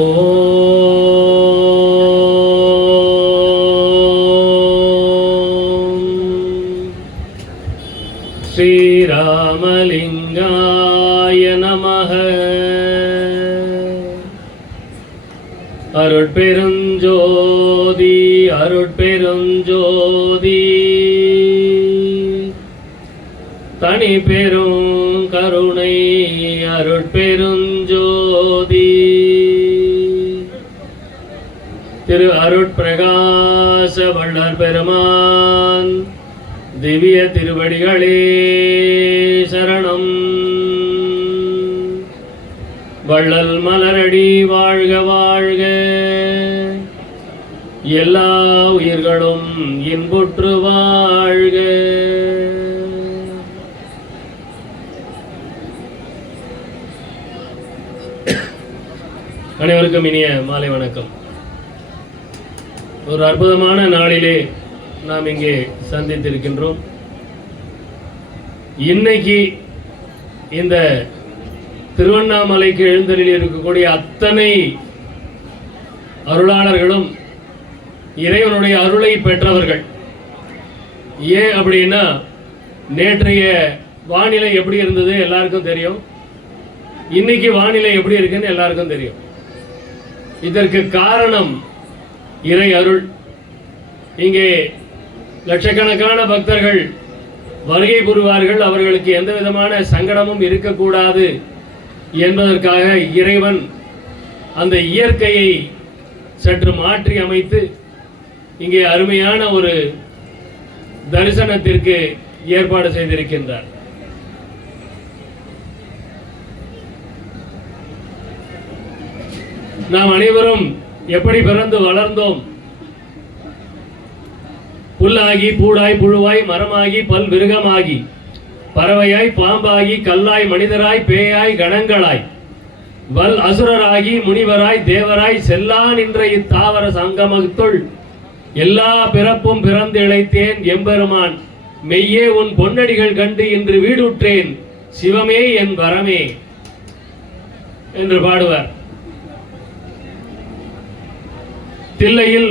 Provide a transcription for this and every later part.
ஓம் ஸ்ரீராமலிங்காய நமஹ. அருட்பெருஞ்சோதி அருட்பெருஞ்சோதி தனி பெரும் கருணை அருட்பெருஞ்சோதி திரு அருட்பிரகாச வள்ளல் பெருமான் திவ்ய திருவடிகளே சரணம். வள்ளல் மலரடி வாழ்க வாழ்க, எல்லா உயிர்களும் இன்புற்று வாழ்க. அனைவருக்கும் இனிய மாலை வணக்கம். ஒரு அற்புதமான நாளிலே நாம் இங்கே சந்தித்திருக்கின்றோம். இன்னைக்கு இந்த திருவண்ணாமலைக்கு எழுந்தருளி இருக்கக்கூடிய அத்தனை அருளாளர்களும் இறைவனுடைய அருளை பெற்றவர்கள். ஏன் அப்படின்னா, நேற்றைய வானிலை எப்படி இருந்தது எல்லாருக்கும் தெரியும். இன்னைக்கு வானிலை எப்படி இருக்குன்னு எல்லாருக்கும் தெரியும். இதற்கு காரணம் இறை அருள். இங்கே லட்சக்கணக்கான பக்தர்கள் வருகை புரிவார்கள். அவர்களுக்கு எந்த விதமான சங்கடமும் இருக்கக்கூடாது என்பதற்காக இறைவன் அந்த இயற்கையை சற்று மாற்றி அமைத்து இங்கே அருமையான ஒரு தரிசனத்திற்கு ஏற்பாடு செய்திருக்கின்றார். நாம் அனைவரும் எப்படி பிறந்து வளர்ந்தோம்? புல்லாகி பூடாய் புழுவாய் மரமாகி பல் விருகமாகி பறவையாய் பாம்பாகி கல்லாய் மனிதராய் பேயாய் கணங்களாய் வல் அசுரராகி முனிவராய் தேவராய் செல்லா நின்ற இத்தாவர சங்கமத்துள் எல்லா பிறப்பும் பிறந்து இழைத்தேன் எம்பெருமான் மெய்யே உன் பொன்னடிகள் கண்டு இன்று வீடுற்றேன் சிவமே என் வரமே என்று பாடுவார். தில்லையில்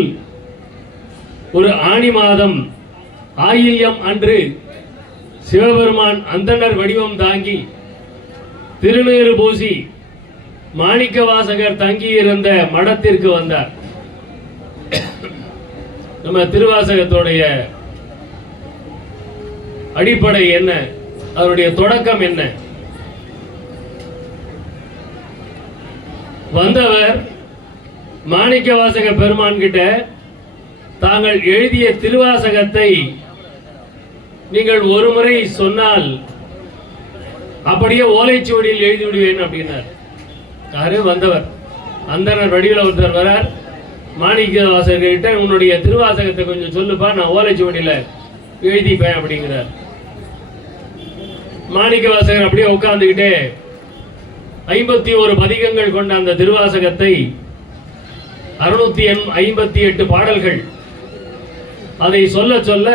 ஒரு ஆணி மாதம் ஆயில்யம் அன்று சிவபெருமான் அந்தணர் வடிவம் தாங்கி திருநீறு பூசி மாணிக்க வாசகர் தங்கியிருந்த மடத்திற்கு வந்தார். நம்ம திருவாசகத்தோடைய அடிப்படை என்ன, அதனுடைய தொடக்கம் என்ன? வந்தவர் மாணிக்க வாசக பெருமான் கிட்ட தாங்கள் எழுதிய திருவாசகத்தை நீங்கள் ஒரு முறை சொன்னால் அப்படியே ஓலைச்சுவடியில் எழுதி விடுவேன் அப்படின்னார். யாரு? வந்தவர். அந்தனர் வடிவில் ஒருத்தர் வரார். மாணிக்க வாசகர்கிட்ட உன்னுடைய திருவாசகத்தை கொஞ்சம் சொல்லுப்பா, நான் ஓலைச்சுவடியில் எழுதிப்பேன் அப்படிங்கிறார். மாணிக்க வாசகர் அப்படியே உட்கார்ந்துக்கிட்டே 51 பதிகங்கள் கொண்ட அந்த திருவாசகத்தை 658 பாடல்கள் அதை சொல்ல சொல்ல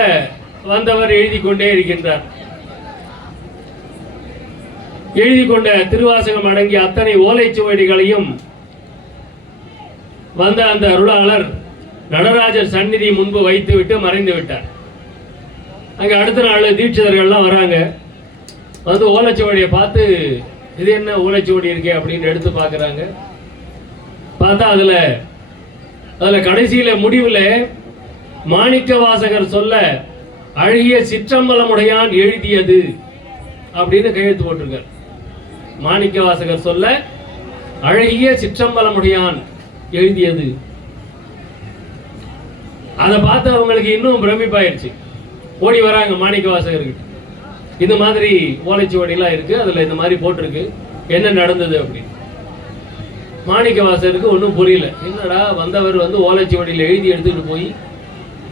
வந்தவர் எழுதி கொண்டே இருக்கின்றார். எழுதி கொண்ட திருவாசகம் அடங்கிய அத்தனை ஓலைச்சுவடிகளையும் வந்த அந்த அருளாளர் நடராஜர் சந்நிதி முன்பு வைத்துவிட்டு மறைந்து விட்டார். அங்க அடுத்த நாள் தீட்சிதர்கள்லாம் வராங்க. வந்து ஓலைச்சுவடியை பார்த்து இது என்ன ஓலைச்சுவடி இருக்கே அப்படின்னு எடுத்து பார்க்குறாங்க. பார்த்தா அதுல கடைசியில முடிவில் மாணிக்க வாசகர் சொல்ல அழகிய சிற்றம்பலமுடையான் எழுதியது அப்படின்னு கையெழுத்து போட்டிருக்கார். மாணிக்க வாசகர் சொல்ல அழகிய சிற்றம்பலமுடையான் எழுதியது. அதை பார்த்து அவங்களுக்கு இன்னும் பிரமிப்பாயிருச்சு. ஓடி வராங்க மாணிக்க வாசகர்கிட்ட. இந்த மாதிரி ஓலைச்சுவடிலாம் இருக்கு, அதுல இந்த மாதிரி போட்டிருக்கு, என்ன நடந்தது அப்படின்னு. மாணிக்க வாசகருக்கு ஒன்றும் புரியல. என்னடா வந்தவர் வந்து ஓலைச்சுவடியில் எழுதி எடுத்துக்கிட்டு போய்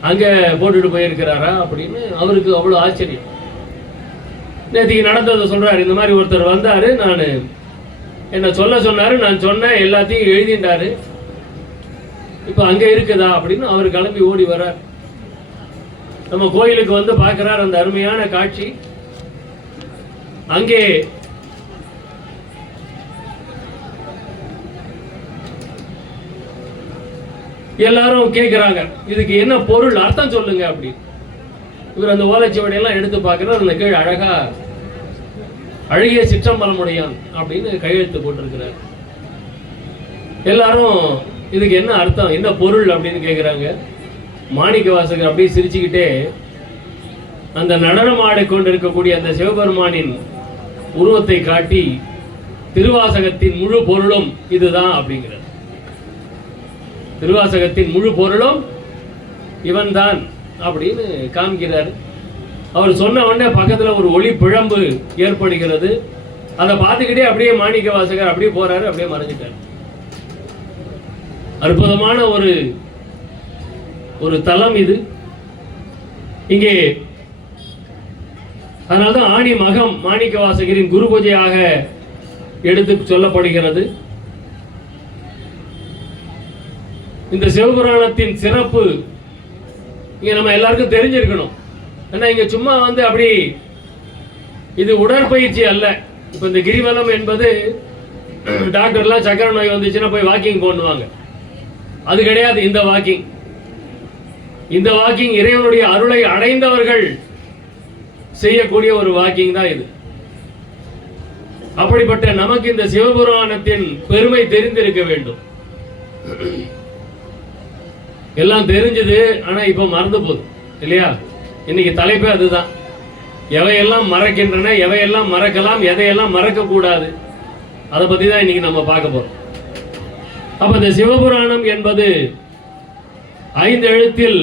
அங்க போட்டுட்டு போயிருக்கிறாரா அப்படின்னு அவருக்கு அவ்வளவு ஆச்சரியம். நேற்றுக்கு நடந்ததை சொல்றாரு. இந்த மாதிரி ஒருத்தர் வந்தாரு, நான் என்ன சொல்ல சொன்னாரு, நான் சொன்ன எல்லாத்தையும் எழுதிண்டாரு, இப்ப அங்க இருக்குதா அப்படின்னு அவர் கிளம்பி ஓடி வர்றார். நம்ம கோயிலுக்கு வந்து பார்க்கிறார் அந்த அருமையான காட்சி. அங்கே எல்லாரும் கேட்குறாங்க, இதுக்கு என்ன பொருள், அர்த்தம் சொல்லுங்க அப்படி. இவர் அந்த ஓலைச்சுவடியெல்லாம் எடுத்து பார்க்குறாரு. அந்த கீழ் அழகா அழகிய சிற்றம்பலமுடையான் அப்படின்னு கையெழுத்து போட்டிருக்கிறார். எல்லாரும் இதுக்கு என்ன அர்த்தம், என்ன பொருள் அப்படின்னு கேட்குறாங்க. மாணிக்க வாசகர் அப்படியே சிரிச்சுக்கிட்டே அந்த நடனம் ஆடிக்கொண்டிருக்கக்கூடிய அந்த சிவபெருமானின் உருவத்தை காட்டி திருவாசகத்தின் முழு பொருளும் இதுதான் அப்படிங்கிறார். திருவாசகத்தின் முழு பொருளும் இவன்தான் அப்படின்னு காமிக்கிறார். அவர் சொன்ன உடனே பக்கத்துல ஒரு ஒளி பிழம்பு ஏற்படுகிறது. அதை பார்த்துக்கிட்டே அப்படியே மாணிக்க வாசகர் அப்படியே போறாரு, அப்படியே மறைஞ்சிட்டார். அற்புதமான ஒரு தலம் இது. இங்கே அதனால்தான் ஆணி மகம் மாணிக்க வாசகரின் குரு பூஜையாக எடுத்து சொல்லப்படுகிறது. இந்த சிவபுராணத்தின் சிறப்பு இங்க நம்ம எல்லாருக்கும் தெரிஞ்சிருக்கணும். ஏன்னா இங்க சும்மா அப்படி இது உடற்பயிற்சி அல்ல. இப்ப இந்த கிரிவலம் என்பது டாக்டர்லாம் சக்கரை நோய் வந்துச்சுன்னா போய் வாக்கிங் பண்ணுவாங்க, அது கிடையாது. இந்த வாக்கிங் இறைவனுடைய அருளை அடைந்தவர்கள் செய்யக்கூடிய ஒரு வாக்கிங் தான் இது. அப்படிப்பட்ட நமக்கு இந்த சிவபுராணத்தின் பெருமை தெரிந்திருக்க வேண்டும். எல்லாம் தெரிஞ்சது, ஆனா இப்ப மறந்து போகுது இல்லையா? இன்னைக்கு தலைப்பே அதுதான். எவையெல்லாம் மறக்கின்றன, எவையெல்லாம் மறக்கலாம், எதையெல்லாம் மறக்க கூடாது, அதை பத்தி தான் இன்னைக்கு நம்ம பார்க்க போறோம். அப்ப இந்த சிவபுராணம் என்பது 5 எழுத்தில்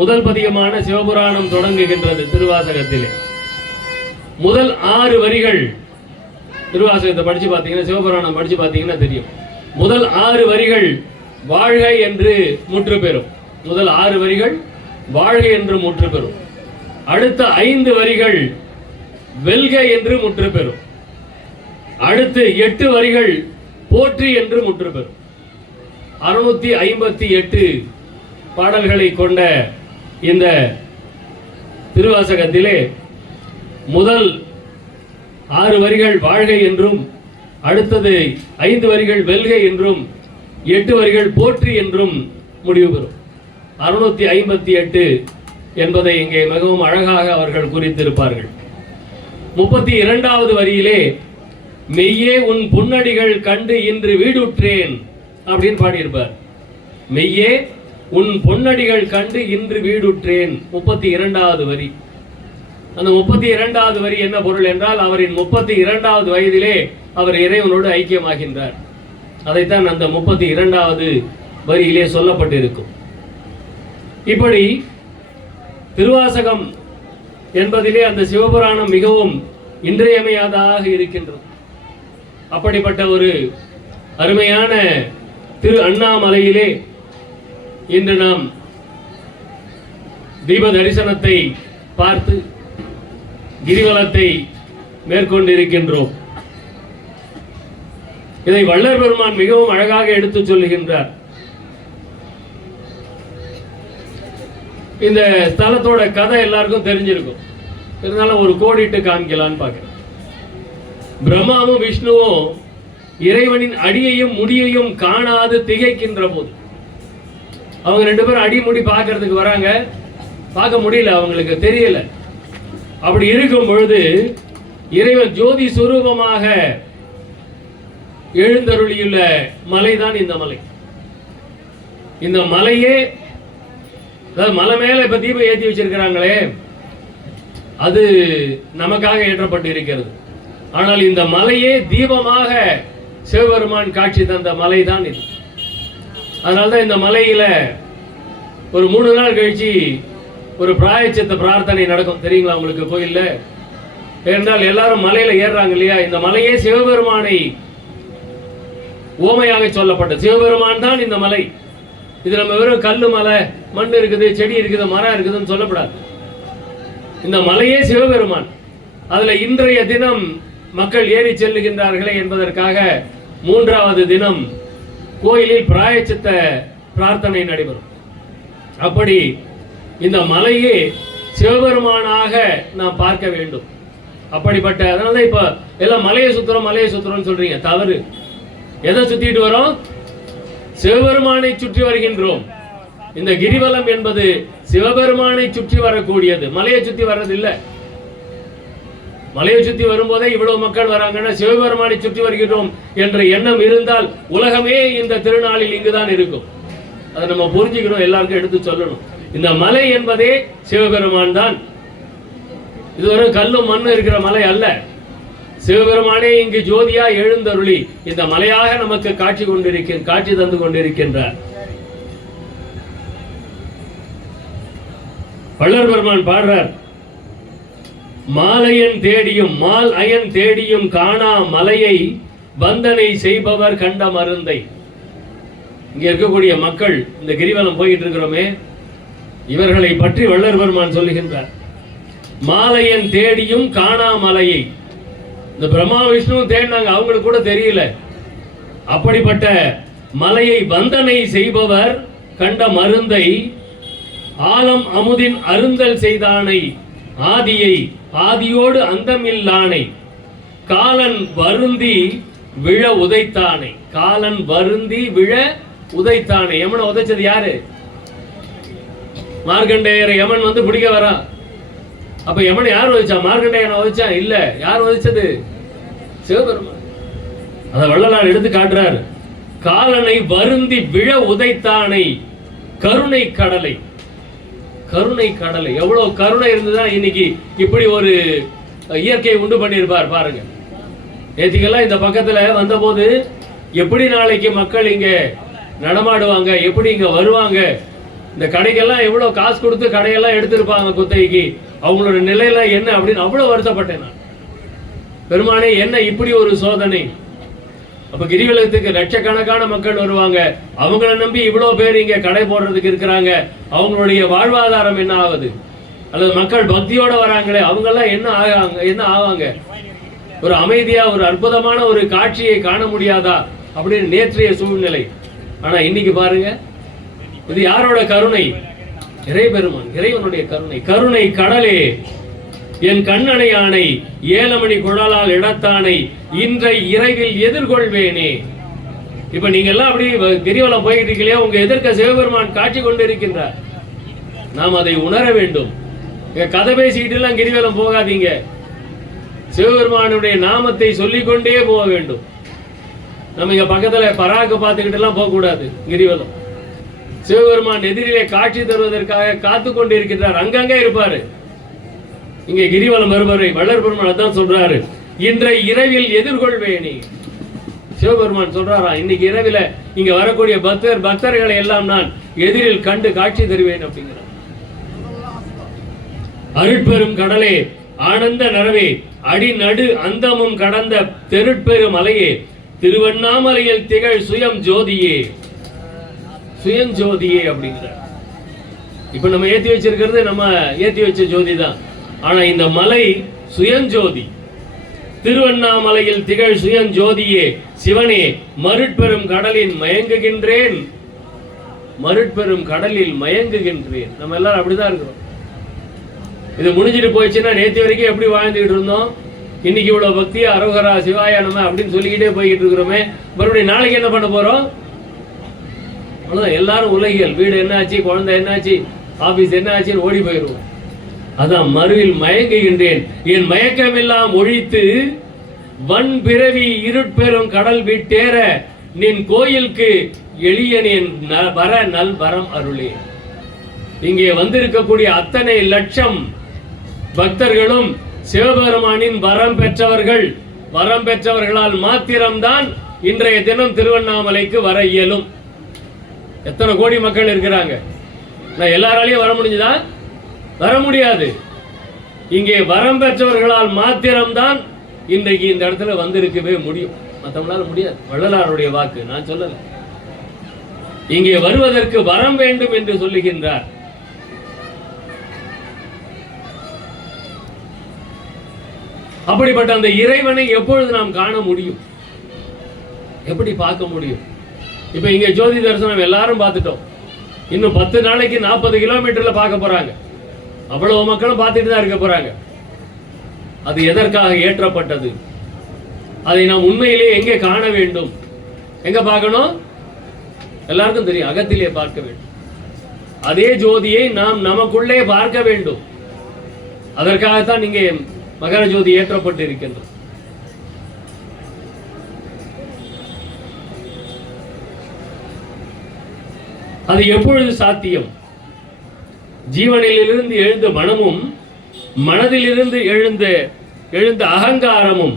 முதல் பதிகமான சிவபுராணம் தொடங்குகின்றது திருவாசகத்திலே. முதல் 6 வரிகள் திருவாசகத்தை படிச்சு பார்த்தீங்கன்னா, சிவபுராணம் படிச்சு பார்த்தீங்கன்னா தெரியும். முதல் 6 வரிகள் வாழ்க என்று முற்று பெறும். முதல் 6 வரிகள் வாழ்க என்று முற்று பெறும். அடுத்த 5 வரிகள் வெல்க என்று முற்று பெறும். அடுத்து 8 வரிகள் போற்றி என்று முற்று பெறும். 658 பாடல்களை கொண்ட இந்த திருவாசகத்திலே முதல் 6 வரிகள் வாழ்க என்றும், அடுத்தது 5 வரிகள் வெல்க என்றும், 8 வரிகள் போற்றி என்றும் முடிவு பெறும். 658 என்பதை இங்கே மிகவும் அழகாக அவர்கள் குறித்திருப்பார்கள். 32வது வரியிலே மெய்யே உன் பொன்னடிகள் கண்டு இன்று வீடுற்றேன் அப்படின்னு பாடியிருப்பார். மெய்யே உன் பொன்னடிகள் கண்டு இன்று வீடுற்றேன் 32வது வரி. அந்த 32வது வரி என்ன பொருள் என்றால், அவரின் 32வது வயதிலே அவர் இறைவனோடு ஐக்கியமாகின்றார். அதைத்தான் அந்த 32வது வரியிலே சொல்லப்பட்டிருக்கும். இப்படி திருவாசகம் என்பதிலே அந்த சிவபுராணம் மிகவும் இன்றியமையாததாக இருக்கின்றது. அப்படிப்பட்ட ஒரு அருமையான திரு அண்ணாமலையிலே இன்று நாம் தீப தரிசனத்தை பார்த்து கிரிவலத்தை மேற்கொண்டிருக்கின்றோம். இதை வள்ளல் பெருமான் மிகவும் அழகாக எடுத்து சொல்லுகின்றார். இந்த ஸ்தலத்தோட கதை எல்லாருக்கும் தெரிஞ்சிருக்கும், இருந்தாலும் ஒரு கோடிட்டு காமிக்கலான்னு பார்க்கிறேன். பிரம்மாவும் விஷ்ணுவும் இறைவனின் அடியையும் முடியையும் காணாது திகைக்கின்ற போது, அவங்க 2 பேரும் அடி முடி பார்க்கறதுக்கு வராங்க, பார்க்க முடியல, அவங்களுக்கு தெரியல. அப்படி இருக்கும் பொழுது இறைவன் ஜோதி சுரூபமாக எழுந்தருளியுள்ள மலைதான் இந்த மலை. இந்த மலையே, அதாவது மலை மேல இப்ப தீபம் ஏற்றி வச்சிருக்கிறாங்களே, அது நமக்காக ஏற்றப்பட்டு இருக்கிறது. ஆனால் இந்த மலையே தீபமாக சிவபெருமான் காட்சி தந்த மலை தான் இது. அதனால்தான் இந்த மலையில ஒரு 3 நாள் கழிச்சு ஒரு பிராயச்சித்த பிரார்த்தனை நடக்கும், தெரியுங்களா உங்களுக்கு கோயில்ல? ஏனென்றால் எல்லாரும் மலையில ஏறுறாங்க இல்லையா? இந்த மலையே சிவபெருமானை ஓமையாக சொல்லப்பட்டது. சிவபெருமான் தான் இந்த மலை. இது நம்ம வெறும் கல்லு மலை, மண் இருக்குது, செடி இருக்குது, மரம் இருக்குதுன்னு சொல்லப்படாது. இந்த மலையே சிவபெருமான். அதுல இன்றைய தினம் மக்கள் ஏறி செல்லுகின்றார்களே என்பதற்காக 3வது தினம் கோயிலில் பிராயச்சித்த பிரார்த்தனை நடைபெறும். அப்படி இந்த மலையே சிவபெருமானாக நாம் பார்க்க வேண்டும். அப்படிப்பட்ட, அதனால இப்ப எல்லாம் மலையை சுத்துறோம் சொல்றீங்க, தவறு. எதை சுத்திட்டு வரோம்? சிவபெருமானை சுற்றி வருகின்றோம். இந்த கிரிவலம் என்பது சிவபெருமானை சுற்றி வரக்கூடியது, மலையை சுற்றி வர்றதில்லை. மலையை சுற்றி வரும்போதே இவ்வளவு மக்கள் வராங்கன்னா சிவபெருமானை சுற்றி வருகிறோம் என்ற எண்ணம் இருந்தால் உலகமே இந்த திருநாளில் இங்குதான் இருக்கும். அதை நம்ம புரிஞ்சுக்கணும், எல்லாருக்கும் எடுத்து சொல்லணும். இந்த மலை என்பதே சிவபெருமான் தான். இது ஒரு கல்லும் மண்ணும் இருக்கிற மலை அல்ல. சிவபெருமானே இங்கு ஜோதியா எழுந்தருளி இந்த மலையாக நமக்கு காட்சி தந்து கொண்டிருக்கின்றார். வள்ளல் பெருமான் பாடுறார், மாலையன் தேடியும் மால் அயன் தேடியும் காணா மலையை வந்தனை செய்பவர் கண்ட மருந்தை. இங்க இருக்கக்கூடிய மக்கள் இந்த கிரிவலம் போயிட்டு இருக்கிறோமே, இவர்களை பற்றி வள்ளல் பெருமான் சொல்லுகின்றார். மாலையன் தேடியும் காணா மலையை, இந்த பிரம்மா விஷ்ணு தேடினாங்க, அவங்களுக்கு கூட தெரியல. அப்படிப்பட்ட மலையை வந்தனை செய்பவர் கண்ட மருந்தை ஆலம் அமுதின் அருந்தல் செய்தானை ஆதியை ஆதியோடு அந்தமில்லானை காலன் வருந்தி விழ உதைத்தானை. காலன் வருந்தி விழ உதைத்தானை. யமனை உதைச்சது யாரு? மார்க்கண்டேயரை யமன் வந்து பிடிக்க வரா. அப்ப யமனை யார் உதைச்சா? மார்க்கண்டேயனை உதைச்சா? இல்ல. யார் உதைச்சது? சிவபெருமான். அத வள்ளலார் எடுத்து காட்டுறார். காலனை வருந்தி விழ உதைத்தானை கருணை கடலை. கருணை கடலை. எவ்வளவு கருணை இருந்துதான் இன்னைக்கு இப்படி ஒரு இயற்கையை உண்டு பண்ணியிருப்பார் பாருங்க. நேற்றுக்கெல்லாம் இந்த பக்கத்துல வந்த போது எப்படி நாளைக்கு மக்கள் இங்க நடமாடுவாங்க, எப்படி இங்க வருவாங்க, இந்த கடைக்கெல்லாம் எவ்வளவு காசு கொடுத்து கடையெல்லாம் எடுத்திருப்பாங்க குத்தகைக்கு, அவங்களோட நிலையில என்ன அப்படின்னு அவ்வளவு வருத்தப்பட்டேன் நான். பெருமானே என்ன இப்படி ஒரு சோதனை. அப்ப கிரிவலத்துக்கு லட்சக்கணக்கான மக்கள் வருவாங்க, அவங்கள நம்பி இவ்வளவு பேர் இங்க கடை போடுறதுக்கு இருக்கிறாங்க, அவங்களுடைய வாழ்வாதாரம் என்ன ஆகுது? அல்லது மக்கள் பக்தியோட வராங்களே அவங்கெல்லாம் என்ன ஆவாங்க? ஒரு அமைதியா ஒரு அற்புதமான ஒரு காட்சியை காண முடியாதா அப்படின்னு நேற்றைய சூழ்நிலை. ஆனா இன்னைக்கு பாருங்க, இது யாரோட கருணை? இறைபெருமான், இறைவனுடைய கருணை. கருணை கடலே என் கண்ணனை யானை ஏலமணி குழலால் இடத்தானை இன்றை இரவில் எதிர்கொள்வேனே. இப்ப நீங்க எல்லாம் அப்படி கிரிவலம் போயிட்டு இருக்கலையா, உங்க எதிர்க்க சிவபெருமான் காட்சி கொண்டு இருக்கின்றார். நாம் அதை உணர வேண்டும். கதை பேசிக்கிட்டு எல்லாம் கிரிவலம் போகாதீங்க. சிவபெருமானுடைய நாமத்தை சொல்லிக்கொண்டே போக வேண்டும். நம்ம இங்க பக்கத்துல பராக்கு பார்த்துக்கிட்டு எல்லாம் போக கூடாது. கிரிவலம் சிவபெருமான் எதிரிலே காட்சி தருவதற்காக காத்து கொண்டு இருக்கின்றார், அங்கங்க இருப்பாரு. இங்கே கிரிவலம் வருபவரை வள்ளல் பெருமான் அதான் சொல்றாரு, இன்றை இரவில் எதிர்கொள்வேனே. சிவபெருமான் சொல்றாரா, இன்னைக்கு இரவில இங்க வரக்கூடிய பக்தர்களை எல்லாம் நான் எதிரில் கண்டு காட்சி தருவேன் அப்படிங்கிறார். அருட்பெரும் கடலே ஆனந்த நரவே அடிநடு அந்தமும் கடந்த தெருட்பெரும் மலையே திருவண்ணாமலையில் திகழ் சுயம் ஜோதியே. சுயம் ஜோதியே அப்படிங்கிறார். இப்ப நம்ம ஏத்தி வச்சிருக்கிறது நம்ம ஏத்தி வச்ச ஜோதி தான். ஆனா இந்த மலை சுயஞ்சோதி. திருவண்ணாமலையில் திகழ் சுயஞ்சோதியே சிவனே மருட்பெரும் கடலில் மயங்குகின்றேன். மருட்பெரும் கடலில் மயங்குகின்றேன். நம்ம எல்லாரும் அப்படிதான் இருக்கிறோம். இது முடிஞ்சிட்டு போயிடுச்சுன்னா நேற்று வரைக்கும் எப்படி வாழ்ந்துகிட்டு இருந்தோம், இன்னைக்கு இவ்வளவு பக்தியா அரோகரா சிவாயா நம்ம அப்படின்னு சொல்லிக்கிட்டே போய்கிட்டு இருக்கிறோமே, மறுபடியும் நாளைக்கு என்ன பண்ண போறோம்? அவ்வளவுதான். எல்லாரும் உலகியல், வீடு என்னாச்சு, குழந்தை என்னாச்சு, ஆபீஸ் என்ன ஆச்சுன்னு ஓடி போயிடுவோம். அதான் மறுவில் மயங்குகின்றேன் என் மயக்கமெல்லாம் ஒழித்து வன் பிறவி இருட்பெரும் கடல் விட்டேற நின் கோயிலுக்கு எளியனின் வர நல் வரம் அருளே. இங்கே வந்திருக்கக்கூடிய அத்தனை லட்சம் பக்தர்களும் சிவபெருமானின் வரம் பெற்றவர்கள். வரம் பெற்றவர்களால் மாத்திரம்தான் இன்றைய தினம் திருவண்ணாமலைக்கு வர இயலும். எத்தனை கோடி மக்கள் இருக்கிறாங்க, நான் எல்லாராலையும் வர முடிஞ்சுதா? வர முடியாது. இங்கே வரம் பெற்றவர்களால் மாத்திரம்தான் இன்றைக்கு இந்த இடத்துல வந்திருக்கவே முடியும், மற்றவங்களால முடியாது. வள்ளலாருடைய வாக்கு, நான் சொல்லல. இங்கே வருவதற்கு வரம் வேண்டும் என்று சொல்லுகின்றார். அப்படிப்பட்ட அந்த இறைவனை எப்பொழுது நாம் காண முடியும், எப்படி பார்க்க முடியும்? இப்ப இங்க ஜோதி தரிசனம் எல்லாரும் பார்த்துட்டோம். இன்னும் 10 நாளைக்கு 40 கிலோமீட்டர்ல பார்க்க போறாங்க. அவ்வளவு மக்களும் பார்த்துட்டு தான் இருக்க போறாங்க. அது எதற்காக ஏற்றப்பட்டது? அதை நாம் உண்மையிலேயே எங்கே காண வேண்டும்? எங்க பார்க்கணும்? எல்லாருக்கும் தெரியும், அகத்திலே பார்க்க வேண்டும். அதே ஜோதியை நாம் நமக்குள்ளே பார்க்க வேண்டும். அதற்காகத்தான் இங்கே மகர ஜோதி ஏற்றப்பட்டு இருக்கின்றது. அது எப்பொழுது சாத்தியம்? ஜீவனிலிருந்து எழுந்த மனமும் மனதிலிருந்து எழுந்த அகங்காரமும்,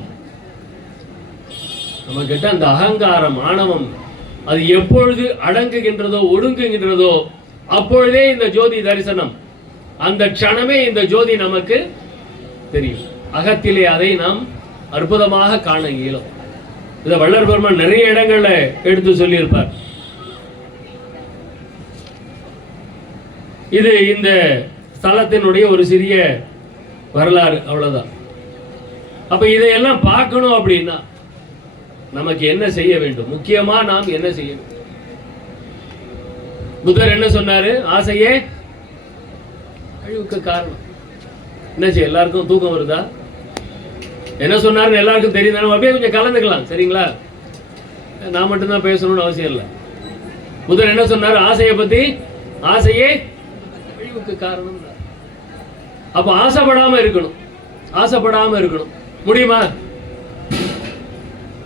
நம்ம கிட்ட அந்த அகங்காரம் ஆணவம் அது எப்பொழுது அடங்குகின்றதோ ஒடுங்குகின்றதோ அப்பொழுதே இந்த ஜோதி தரிசனம், அந்த க்ஷணமே இந்த ஜோதி நமக்கு தெரியும். அகத்திலே அதை நாம் அற்புதமாக காண இயலும். இதை வள்ளல் பெருமான் நிறைய இடங்கள்ல எடுத்து சொல்லியிருப்பார். இது இந்த ஸ்தலத்தினுடைய ஒரு சிறிய வரலாறு, அவ்வளவுதான். அப்ப இதையெல்லாம் பார்க்கணும் அப்படின்னா நமக்கு என்ன செய்ய வேண்டும்? முக்கியமா நாம் என்ன செய்ய வேண்டும்? புத்தர் என்ன சொன்னாரு? ஆசையே அழிவுக்கு காரணம். என்ன செய்ய? எல்லாருக்கும் தூக்கம் வருதா? என்ன சொன்னாருன்னு எல்லாருக்கும் தெரியும். அப்படியே கொஞ்சம் கலந்துக்கலாம், சரிங்களா? நான் மட்டும்தான் பேசணும்னு அவசியம் இல்லை. புத்தர் என்ன சொன்னாரு? ஆசையை பத்தி, ஆசையே அழிவுக்கு காரணம். அப்ப ஆசைப்படாம இருக்கணும், ஆசைப்படாம இருக்கணும். முடியுமா?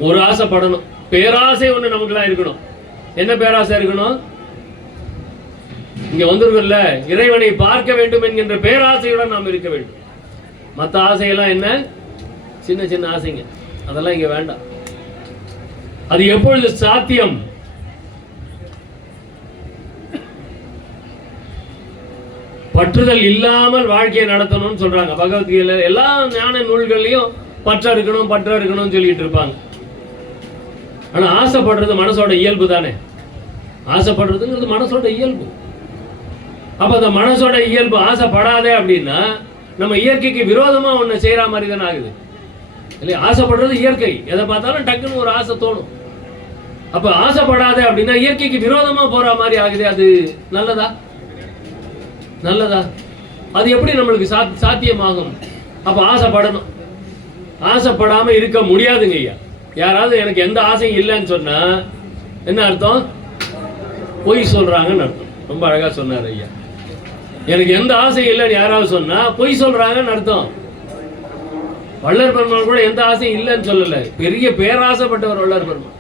ஒரு ஆசைப்படணும். பேராசை ஒண்ணு நமக்குலாம் இருக்கணும். என்ன பேராசை இருக்கணும்? இங்க வந்திருக்கோம்ல, இறைவனை பார்க்க வேண்டும் என்கின்ற பேராசையுடன் நாம் இருக்க வேண்டும். மற்ற ஆசையெல்லாம் என்ன? சின்ன சின்ன ஆசைங்க, அதெல்லாம் இங்க வேண்டாம். அது எப்பொழுது சாத்தியம்? பற்றுதல் இல்லாமல் வாழ்க்கையை நடத்தணும்னு சொல்றாங்க பகவத்கீதையில. எல்லா ஞான நூல்கள்லயும் பற்ற இருக்கணும் சொல்லிட்டு இருப்பாங்க. ஆனா ஆசைப்படுறது மனசோட இயல்பு தானே. ஆசைப்படுறதுங்கிறது மனசோட இயல்பு. அப்ப அந்த மனசோட இயல்பு ஆசைப்படாதே அப்படின்னா நம்ம இயற்கைக்கு விரோதமா ஒண்ணு செய்யற மாதிரி தானே ஆகுது இல்லையா? ஆசைப்படுறது இயற்கை. எதை பார்த்தாலும் டக்குன்னு ஒரு ஆசை தோணும். அப்ப ஆசைப்படாதே அப்படின்னா இயற்கைக்கு விரோதமா போற மாதிரி ஆகுது. அது நல்லதா? நல்லதா? அது எப்படி நம்மளுக்கு சாத்தியமாகும்? அப்ப ஆசைப்படணும். ஆசைப்படாம இருக்க முடியாதுங்க ஐயா. யாராவது எனக்கு எந்த ஆசையும் இல்லைன்னு சொன்னா என்ன அர்த்தம்? பொய் சொல்றாங்கன்னு அர்த்தம். ரொம்ப அழகா சொன்னார் ஐயா. எனக்கு எந்த ஆசையும் இல்லைன்னு யாராவது சொன்னா பொய் சொல்றாங்கன்னு அர்த்தம். வள்ளல் பெருமான் கூட எந்த ஆசையும் இல்லைன்னு சொல்லல. பெரிய பேராசைப்பட்டவர் வள்ளல் பெருமான்.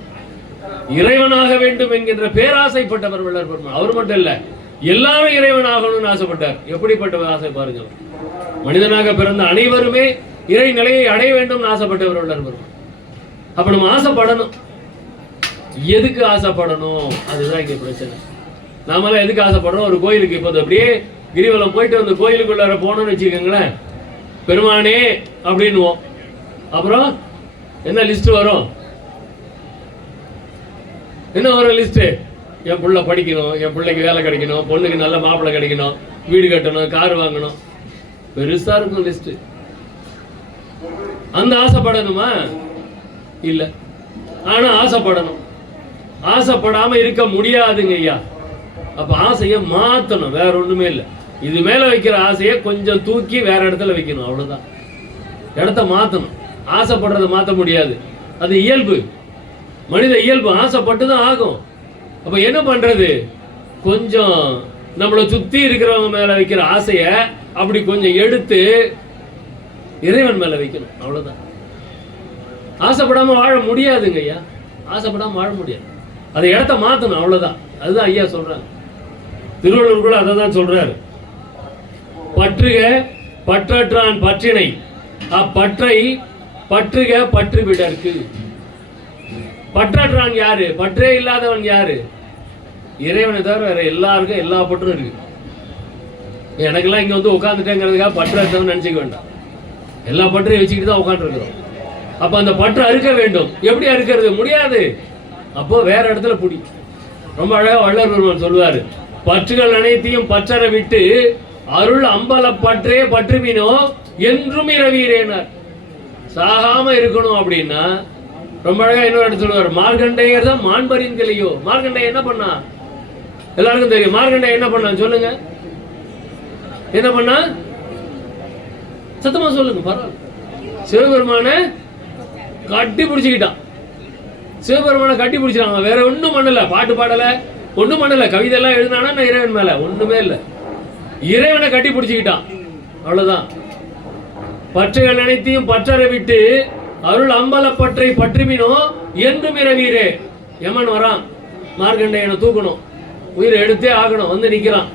இறைவனாக வேண்டும் என்கின்ற பேராசைப்பட்டவர் வள்ளல் பெருமான். அவர் மட்டும் இல்ல, எல்லாரும் இறைவனாகணும்னு ஆசைப்பட்டார். எப்படிப்பட்ட ஆசை பாருங்க. மனிதனாக பிறந்த அனைவருமே இறை நிலையை அடைய வேண்டும் ஆசைப்பட்டவர் வள்ளல் பெருமான். அப்ப நம்ம ஆசைப்படணும். எதுக்கு ஆசைப்படணும்? அதுதான் இங்க பிரச்சனை. நாமெல்லாம் எதுக்கு ஆசைப்படுறோம்? ஒரு கோயிலுக்கு இப்போ அப்படியே கிரிவலம் போயிட்டு அந்த கோயிலுக்குள்ளார போனோம்னு வச்சுக்கோங்களேன், பெருமானே அப்படின்னுவோம். அப்புறம் என்ன லிஸ்ட் வரும்? என்ன வரும் லிஸ்ட்? என் பிள்ளை படிக்கணும், என் பிள்ளைக்கு வேலை கிடைக்கணும், பொண்ணுக்கு நல்ல மாப்பிள்ளை கிடைக்கணும், வீடு கட்டணும், கார் வாங்கணும், பெருசா இருக்கும் லிஸ்ட். அந்த ஆசைப்படணுமா? இல்ல. ஆனா ஆசைப்படணும். ஆசைப்படாம இருக்க முடியாதுங்க ஐயா. அப்ப ஆசையை மாத்தணும், வேற ஒண்ணுமே இல்லை. இது மேல வைக்கிற ஆசையை கொஞ்சம் தூக்கி வேற இடத்துல வைக்கணும், அவ்வளவுதான். இடத்த மாத்தணும். ஆசைப்படுறதை மாத்த முடியாது, அது இயல்பு, மனித இயல்பு. ஆசைப்பட்டுதான் ஆகும். அப்ப என்ன பண்றது? கொஞ்சம் நம்மளை சுத்தி இருக்கிறவங்க மேல வைக்கிற ஆசைய அப்படி கொஞ்சம் எடுத்து இறைவன் மேல வைக்கணும், அவ்வளவுதான். ஆசைப்படாம வாழ முடியாதுங்க ஐயா. ஆசைப்படாம வாழ முடியாது. அதை இடத்த மாத்தணும், அவ்வளவுதான். அதுதான் ஐயா சொல்றாங்க. திருவள்ளுவர் கூட அதை தான் சொல்றாரு. பற்றுக பற்றற்றான் பற்றினை, அப்பற்றை பற்றுக பற்று விடற்கு. பற்றற்றான் யாரு? பற்றே இல்லாதவன் யாரு? இறைவனை தவிர வேற எல்லாருக்கும் எல்லா பற்றும் இருக்கு. எனக்கெல்லாம் இங்க வந்து உட்காந்துட்டேங்கிறதுக்காக பற்றற்றவன் நினைச்சுக்க வேண்டாம். எல்லா பற்றையும் வச்சுக்கிட்டு தான் உட்காந்துருக்கிறோம். அப்ப அந்த பற்று அறுக்க வேண்டும். எப்படி அறுக்கிறது? முடியாது. அப்போ வேற இடத்துல புடி. ரொம்ப அழகா வள்ளல் பெருமான் சொல்லுவாரு, பற்றுகள் அனைத்தையும் பற்றற விட்டு அருள் அம்பல பற்றே பற்றுவினோ என்றும் இரவீரேனார். சாகாம இருக்கணும் அப்படின்னா ரொம்ப அழகா இன்னொரு இடத்துல சொல்லுவார், மார்கண்டேயர் தான் மாண்பறிந்திலையோ. மார்கண்டேயர் என்ன பண்ணா? எல்லாருக்கும் தெரியும். மார்கண்டேயர் என்ன பண்ணா சொல்லுங்க? என்ன பண்ணா? சத்தமா சொல்லுங்க, பரவாயில்ல. சிவபெருமான கட்டி பிடிச்சுக்கிட்டான். சிவபெருமான கட்டி பிடிச்சிட்டாங்க. வேற ஒன்றும் பண்ணல, பாட்டு பாடல, ஒண்ணும் பண்ணல. கவிதை எல்லாம் எழுதினானா நான் இறைவன் மேல ஒண்ணுமே இல்லை. இறைவனை கட்டி பிடிச்சுக்கிட்டான், அவ்வளவுதான். பற்றுகள் அனைத்தையும் பற்றற விட்டு அருள் அம்பல பற்றை பற்றுமினோ என்றும் இரவீரே. யமன் வரான், மார்க்கண்டேயனை தூக்கணும், உயிரை எடுத்தே ஆகணும். வந்து நிக்கிறான்,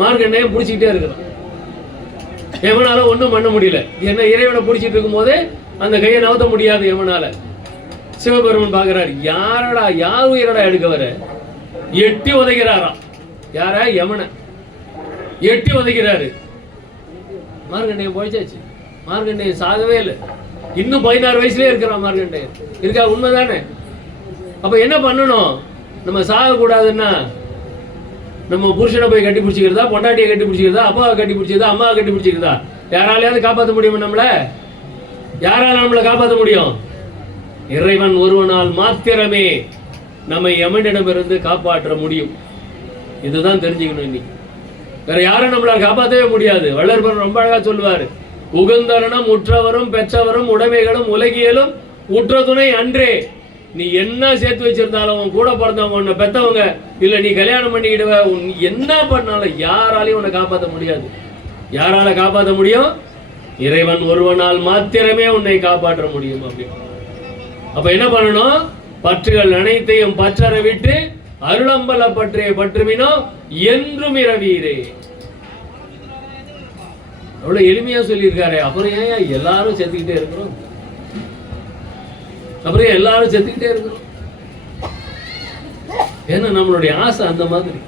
மார்க்கண்டேயன் பிடிச்சிக்கிட்டே இருக்கிறான். யமனால ஒன்றும் பண்ண முடியல. என்ன இறைவனை பிடிச்சிட்டு இருக்கும் போதே அந்த கையை நவுத்த முடியாது யமனால. சிவபெருமன் பார்க்கிறார், யாரடா யார் உயிரடா எடுக்க வர? எட்டி உதைக்கிறாராம். யார? யமனை எட்டி உதைக்கிறாரு. மார்க்கண்டேயன் போயிச்சாச்சு. மார்க்கண்டேயன் சாகவே இல்லை, இன்னும் 16 வயசுலயே இருக்கிறான் மார்க்கண்டேயன். இருக்கா? உண்மைதானே? அப்ப என்ன பண்ணணும்? நம்ம சாக கூடாதுன்னா நம்ம புருஷனை போய் கட்டி பிடிச்சிக்கிறதா, பொண்டாட்டியை கட்டி பிடிச்சிக்கிறதா, அப்பாவை கட்டி பிடிச்சிக்கிறதா, அம்மாவை கட்டி பிடிச்சிக்கிறதா? யாராலையாவது காப்பாற்ற முடியுமா நம்மள? யாரால நம்மளை காப்பாற்ற முடியும்? இறைவன் ஒருவனால் மாத்திரமே நம்மை யமனிடமிருந்து காப்பாற்ற முடியும். இதுதான் தெரிஞ்சுக்கணும். இன்னைக்கு வேற யாரும் நம்மளால் காப்பாற்றவே முடியாது. வள்ளற்பர் ரொம்ப அழகா சொல்லுவாரு, உகந்தரனும் உற்றவரும் பெற்றவரும் உடைமைகளும் உலகியலும் உற்ற துணை அன்றே. நீ என்ன சேர்த்து வச்சிருந்தாலும் உன் கூட பிறந்தவங்க, உன்னை பெத்தவங்க, இல்ல நீ கல்யாணம் பண்ணிக்கிடுவ, என்ன பண்ணாலும் யாராலையும் உன்னை காப்பாற்ற முடியாது. யாரால காப்பாற்ற முடியும்? இறைவன் ஒருவனால் மாத்திரமே உன்னை காப்பாற்ற முடியும். அப்படி அப்ப என்ன பண்ணணும்? பற்றுகள் அனைத்தையும் பற்றற விட்டு அருளம்பல பற்றே பற்றுமினோ என்றும் இரவீரே. அவ்வளவு எளிமையா சொல்லியிருக்காரு. அப்புறம் ஏன் எல்லாரும் செத்துக்கிட்டே இருக்கிறோம்? அப்புறம் எல்லாரும் செத்துக்கிட்டே இருக்கிறோம். ஏன்னா நம்மளுடைய ஆசை அந்த மாதிரி.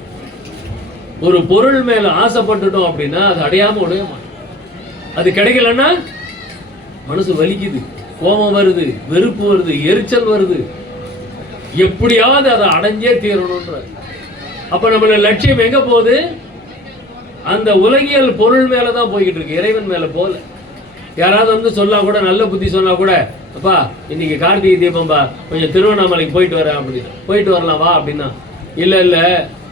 ஒரு பொருள் மேல ஆசைப்பட்டுட்டோம் அப்படின்னா அது அடையாம உடைய மாட்டோம். அது கிடைக்கலன்னா மனசு வலிக்குது, கோபம் வருது, வெறுப்பு வருது, எரிச்சல் வருது. எப்படியாவது அதை அடைஞ்சே தீரணும்ன்ற. அப்ப நம்மள லட்சியம் எங்க போகுது? அந்த உலகியல் பொருள் மேலதான் போய்கிட்டு இருக்கு, இறைவன் மேல போல. யாராவது வந்து சொன்னா கூட, நல்ல புத்தி சொன்னா கூட, அப்பா இன்னைக்கு கார்த்திகை தீபம்பா, கொஞ்சம் திருவண்ணாமலைக்கு போயிட்டு வரேன் அப்படின்னு. போயிட்டு வரலாம் வா அப்படின்னா, இல்ல இல்ல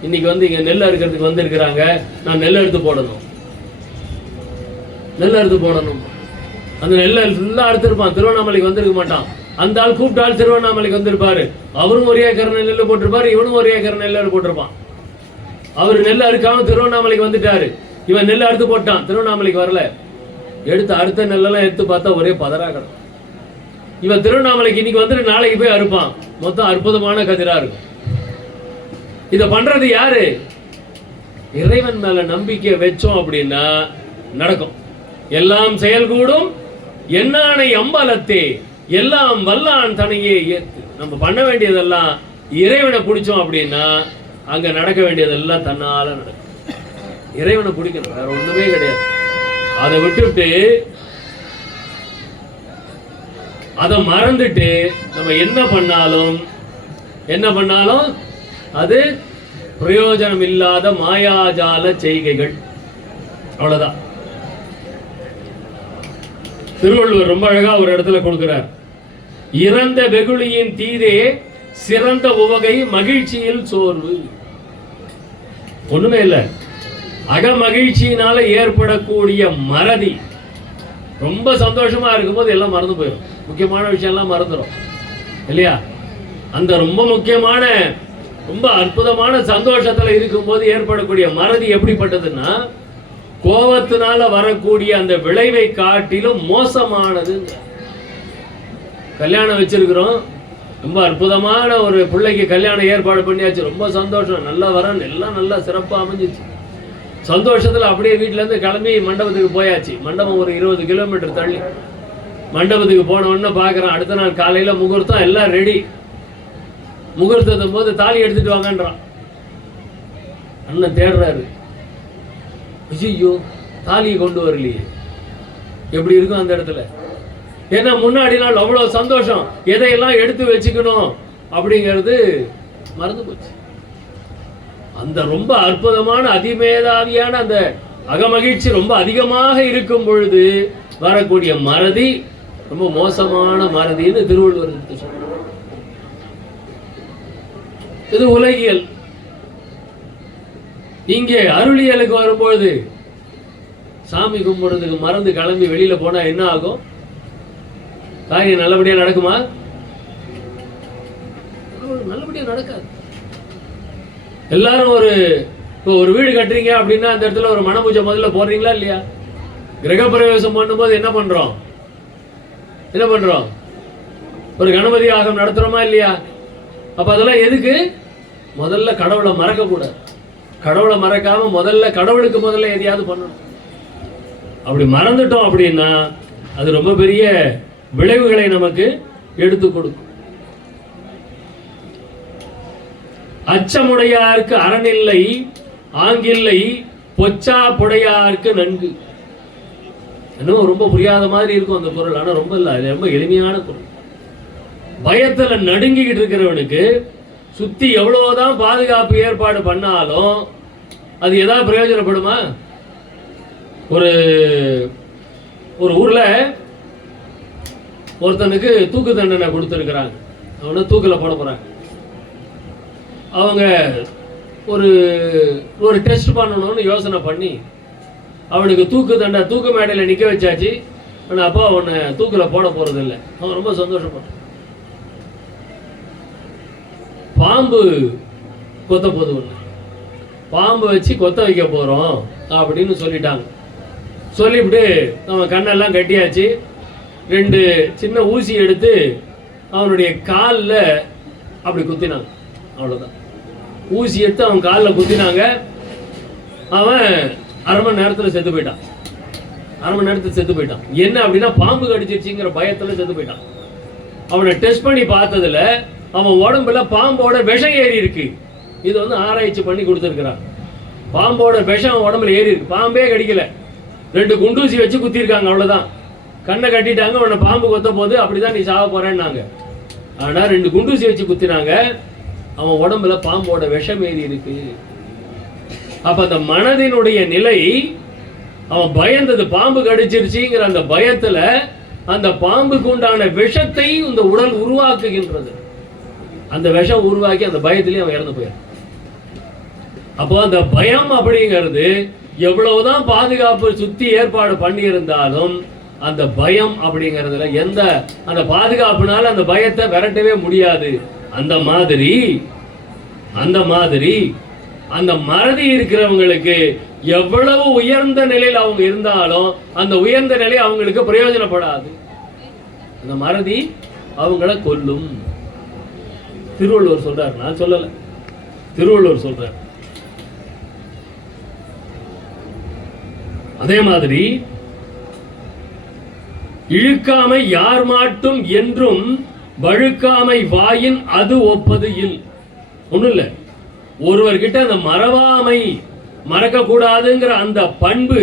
இன்னைக்கு வந்து இங்க நெல் அறுக்கிறதுக்கு வந்திருக்கிறாங்க, நான் நெல் எடுத்து போடணும், நெல் எடுத்து போடணும். அந்த நெல்லை ஃபுல்லா அறுத்திருப்பான், திருவண்ணாமலைக்கு வந்திருக்க மாட்டான். அந்த ஆள் கூப்பிட்டால் திருவண்ணாமலைக்கு வந்திருப்பாரு, அவரும் ஒரு ஏக்கர் நெல் போட்டிருப்பாரு, இவனும் ஒரு ஏக்கர் நெல் போட்டிருப்பான். அவர் நெல் அறுக்காம திருவண்ணாமலைக்கு வந்துட்டாரு, இவன் நெல் அறுத்து போட்டான், திருவண்ணாமலைக்கு வரல. எடுத்து அறுத்த நெல்லெல்லாம் எடுத்து பார்த்தா ஒரே பதறா கிடக்கும். இவன் திருவண்ணாமலைக்கு இன்னைக்கு வந்துட்டு நாளைக்கு போய் அறுப்பான், மொத்தம் அற்புதமான கதிரா இருக்கும். இத பண்றது யாரு? இறைவன் மேல நம்பிக்கை வச்சோம் அப்படின்னா நடக்கும். எல்லாம் செயல்கூடும் என்னானை அம்பலத்தே, எல்லாம் வல்லான் தனையே ஏத்து. நம்ம பண்ண வேண்டியதெல்லாம் இறைவனை பிடிச்சோம் அப்படின்னா அங்க நடக்க வேண்டியதெல்லாம் தன்னால நடக்கும். இறைவனை பிடிக்கணும், வேற ஒண்ணுமே கிடையாது. அதை விட்டுவிட்டு அதை மறந்துட்டு நம்ம என்ன பண்ணாலும் அது பிரயோஜனம் இல்லாத மாயாஜால செய்கைகள், அவ்வளவுதான். திருவள்ளுவர் ரொம்ப அழகா ஒரு இடத்துல கொடுக்கிறார், இறந்த வெகுளியின் தீதே சிறந்த உவகை மகிழ்ச்சியில் சோர்வு. ஒண்ணுமே இல்லை, அக மகிழ்ச்சியினால ஏற்படக்கூடிய மறதி. ரொம்ப சந்தோஷமா இருக்கும்போது எல்லாம் மறந்து போயிடும், முக்கியமான விஷயம் எல்லாம் மறந்துடும் இல்லையா? அந்த ரொம்ப முக்கியமான ரொம்ப அற்புதமான சந்தோஷத்துல இருக்கும்போது ஏற்படக்கூடிய மறதி எப்படிப்பட்டதுன்னா, கோபத்தினால வரக்கூடிய அந்த விளைவை காட்டிலும் மோசமானது. கல்யாணம் வச்சிருக்கிறோம், ரொம்ப அற்புதமான ஒரு பிள்ளைக்கு கல்யாணம் ஏற்பாடு பண்ணியாச்சு, ரொம்ப சந்தோஷம், நல்லா வரன், எல்லாம் நல்லா சிறப்பாக அமைஞ்சிச்சு. சந்தோஷத்தில் அப்படியே வீட்டிலேருந்து கிளம்பி மண்டபத்துக்கு போயாச்சு. மண்டபம் ஒரு 20 கிலோமீட்டர் தள்ளி. மண்டபத்துக்கு போன உடனே பார்க்குறான், அடுத்த நாள் காலையில் முகூர்த்தம், எல்லாம் ரெடி. முகூர்த்தத்தும் போது தாலி எடுத்துட்டு வாங்கன்றான். அண்ணன் தேடுறாரு, ஐயோ தாலியை கொண்டு வரலையே, எப்படி இருக்கும் அந்த இடத்துல? ஏன்னா முன்னாடி நாள் அவ்வளோ சந்தோஷம், எதையெல்லாம் எடுத்து வச்சுக்கணும் அப்படிங்கிறது மறந்து போச்சு. அந்த ரொம்ப அற்புதமான அதிமேதாவியான அந்த அகமகிழ்ச்சி ரொம்ப அதிகமாக இருக்கும் பொழுது வரக்கூடிய மறதி ரொம்ப மோசமான மறதின்னு திருவள்ளுவர் சொல்றார். இது உலகியல். இங்கே அருளியலுக்கு வரும்பொழுது சாமி கும்பிடுறதுக்கு மறந்து கிளம்பி வெளியில போனா என்ன ஆகும்? காரியம் நல்லபடியா நடக்குமா? நல்லபடியா நடக்காது. எல்லாரும் இப்போ ஒரு வீடு கட்டுறீங்க அப்படின்னா அந்த இடத்துல ஒரு மணபூஜை முதல்ல போடுறீங்களா இல்லையா? கிரகப்பிரவேசம் பண்ணும்போது என்ன பண்றோம்? ஒரு கணபதி யாகம் நடத்துறோமா இல்லையா? அப்ப அதெல்லாம் எதுக்கு? முதல்ல கடவுளை மறக்க கூடாது. கடவுளை மறக்காம கடவுளுக்கு முதல்ல எதையாவது பண்ணணும். அப்படி மறந்துட்டோம் அப்படின்னா அது ரொம்ப பெரிய விளைவுகளை நமக்கு எடுத்து கொடுக்கும். அச்சமுடையாருக்கு அறனில்லை ஆங்கில்லை பொச்சா புடையாருக்கு நன்கு. இன்னும் ரொம்ப புரியாத மாதிரி இருக்கும் அந்த பொருள். ஆனா ரொம்ப இல்லை, அது ரொம்ப எளிமையான பொருள். பயத்துல நடுங்கிக்கிட்டு இருக்கிறவனுக்கு சுத்தி எவ்வளவுதான் பாதுகாப்பு ஏற்பாடு பண்ணாலும் அது ஏதாவது பிரயோஜனப்படுமா? ஒரு ஊர்ல ஒருத்தனுக்கு தூக்கு தண்டனை கொடுத்துருக்கிறாங்க. அவனை தூக்கில் போட போறாங்க. அவங்க ஒரு டெஸ்ட் பண்ணணும்னு யோசனை பண்ணி அவனுக்கு தூக்கு மேடையில் நிற்க வச்சாச்சு. ஆனால் அப்போ அவனை தூக்கில் போட போறது இல்லை. அவன் ரொம்ப சந்தோஷப்பட்டான். பாம்பு கொத்த போது ஒன்று, பாம்பு வச்சு கொத்த வைக்க போறோம் அப்படின்னு சொல்லிட்டாங்க. சொல்லிவிட்டு அவன் கண்ணெல்லாம் கட்டியாச்சு. 2 சின்ன ஊசி எடுத்து அவனுடைய காலில் அப்படி குத்தினாங்க. அவ்வளோதான். ஊசி எடுத்து அவன் காலில் குத்தினாங்க. அவன் அரை மணி நேரத்தில் செத்து போயிட்டான். என்ன அப்படின்னா பாம்பு கடிச்சிருச்சுங்கிற பயத்தில் செத்து போயிட்டான். அவனை டெஸ்ட் பண்ணி பார்த்ததுல அவன் உடம்புல பாம்போட விஷம் ஏறி இருக்கு. இது ஆராய்ச்சி பண்ணி கொடுத்துருக்கிறான். பாம்போட விஷம் உடம்புல ஏறி இருக்கு. பாம்பே கடிக்கல, 2 குண்டூசி வச்சு குத்திருக்காங்க. அவ்வளவுதான். கண்ணை கட்டிட்டாங்க. அவனை பாம்பு கொத்த போது அப்படிதான் நீ சாக போறேன்னாங்க. ஆனா 2 குண்டூசி வச்சு குத்தினாங்க. அவன் உடம்புல பாம்போட விஷம் ஏறி இருக்கு. அப்ப அந்த மனதினுடைய நிலை, அவன் பயந்தது பாம்பு கடிச்சிருச்சுங்கிற அந்த பயத்துல அந்த பாம்புக்கு உண்டான விஷத்தை இந்த உடல் உருவாக்குகின்றது. அந்த விஷம் உருவாக்கி அந்த பயத்திலேயே அவன் இறந்து போயிடும். அப்போ அந்த பயம் அப்படிங்கிறது எவ்வளவுதான் பாதுகாப்பு சுத்தி ஏற்பாடு பண்ணி இருந்தாலும் அந்த பயம் அப்படிங்கிறதுல அந்த பாதுகாப்புனால அந்த பயத்தை விரட்டவே முடியாது. அந்த மாதிரி அந்த மறதி இருக்கிறவங்களுக்கு எவ்வளவு உயர்ந்த நிலையில் அவங்க இருந்தாலும் அந்த உயர்ந்த நிலை அவங்களுக்கு பிரயோஜனப்படாது. அந்த மறதி அவங்கள கொல்லும். திருவள்ளுவர் சொல்றார், நான் சொல்லல, திருவள்ளுவர் சொல்றார். அதே மாதிரி இழுக்காமை யார் மாட்டும் என்றும் வழுக்காமை வாயின் அது ஒப்பது இல். ஒண்ணும் இல்ல, ஒருவர்கிட்ட அந்த மறக்க கூடாதுங்கிற அந்த பண்பு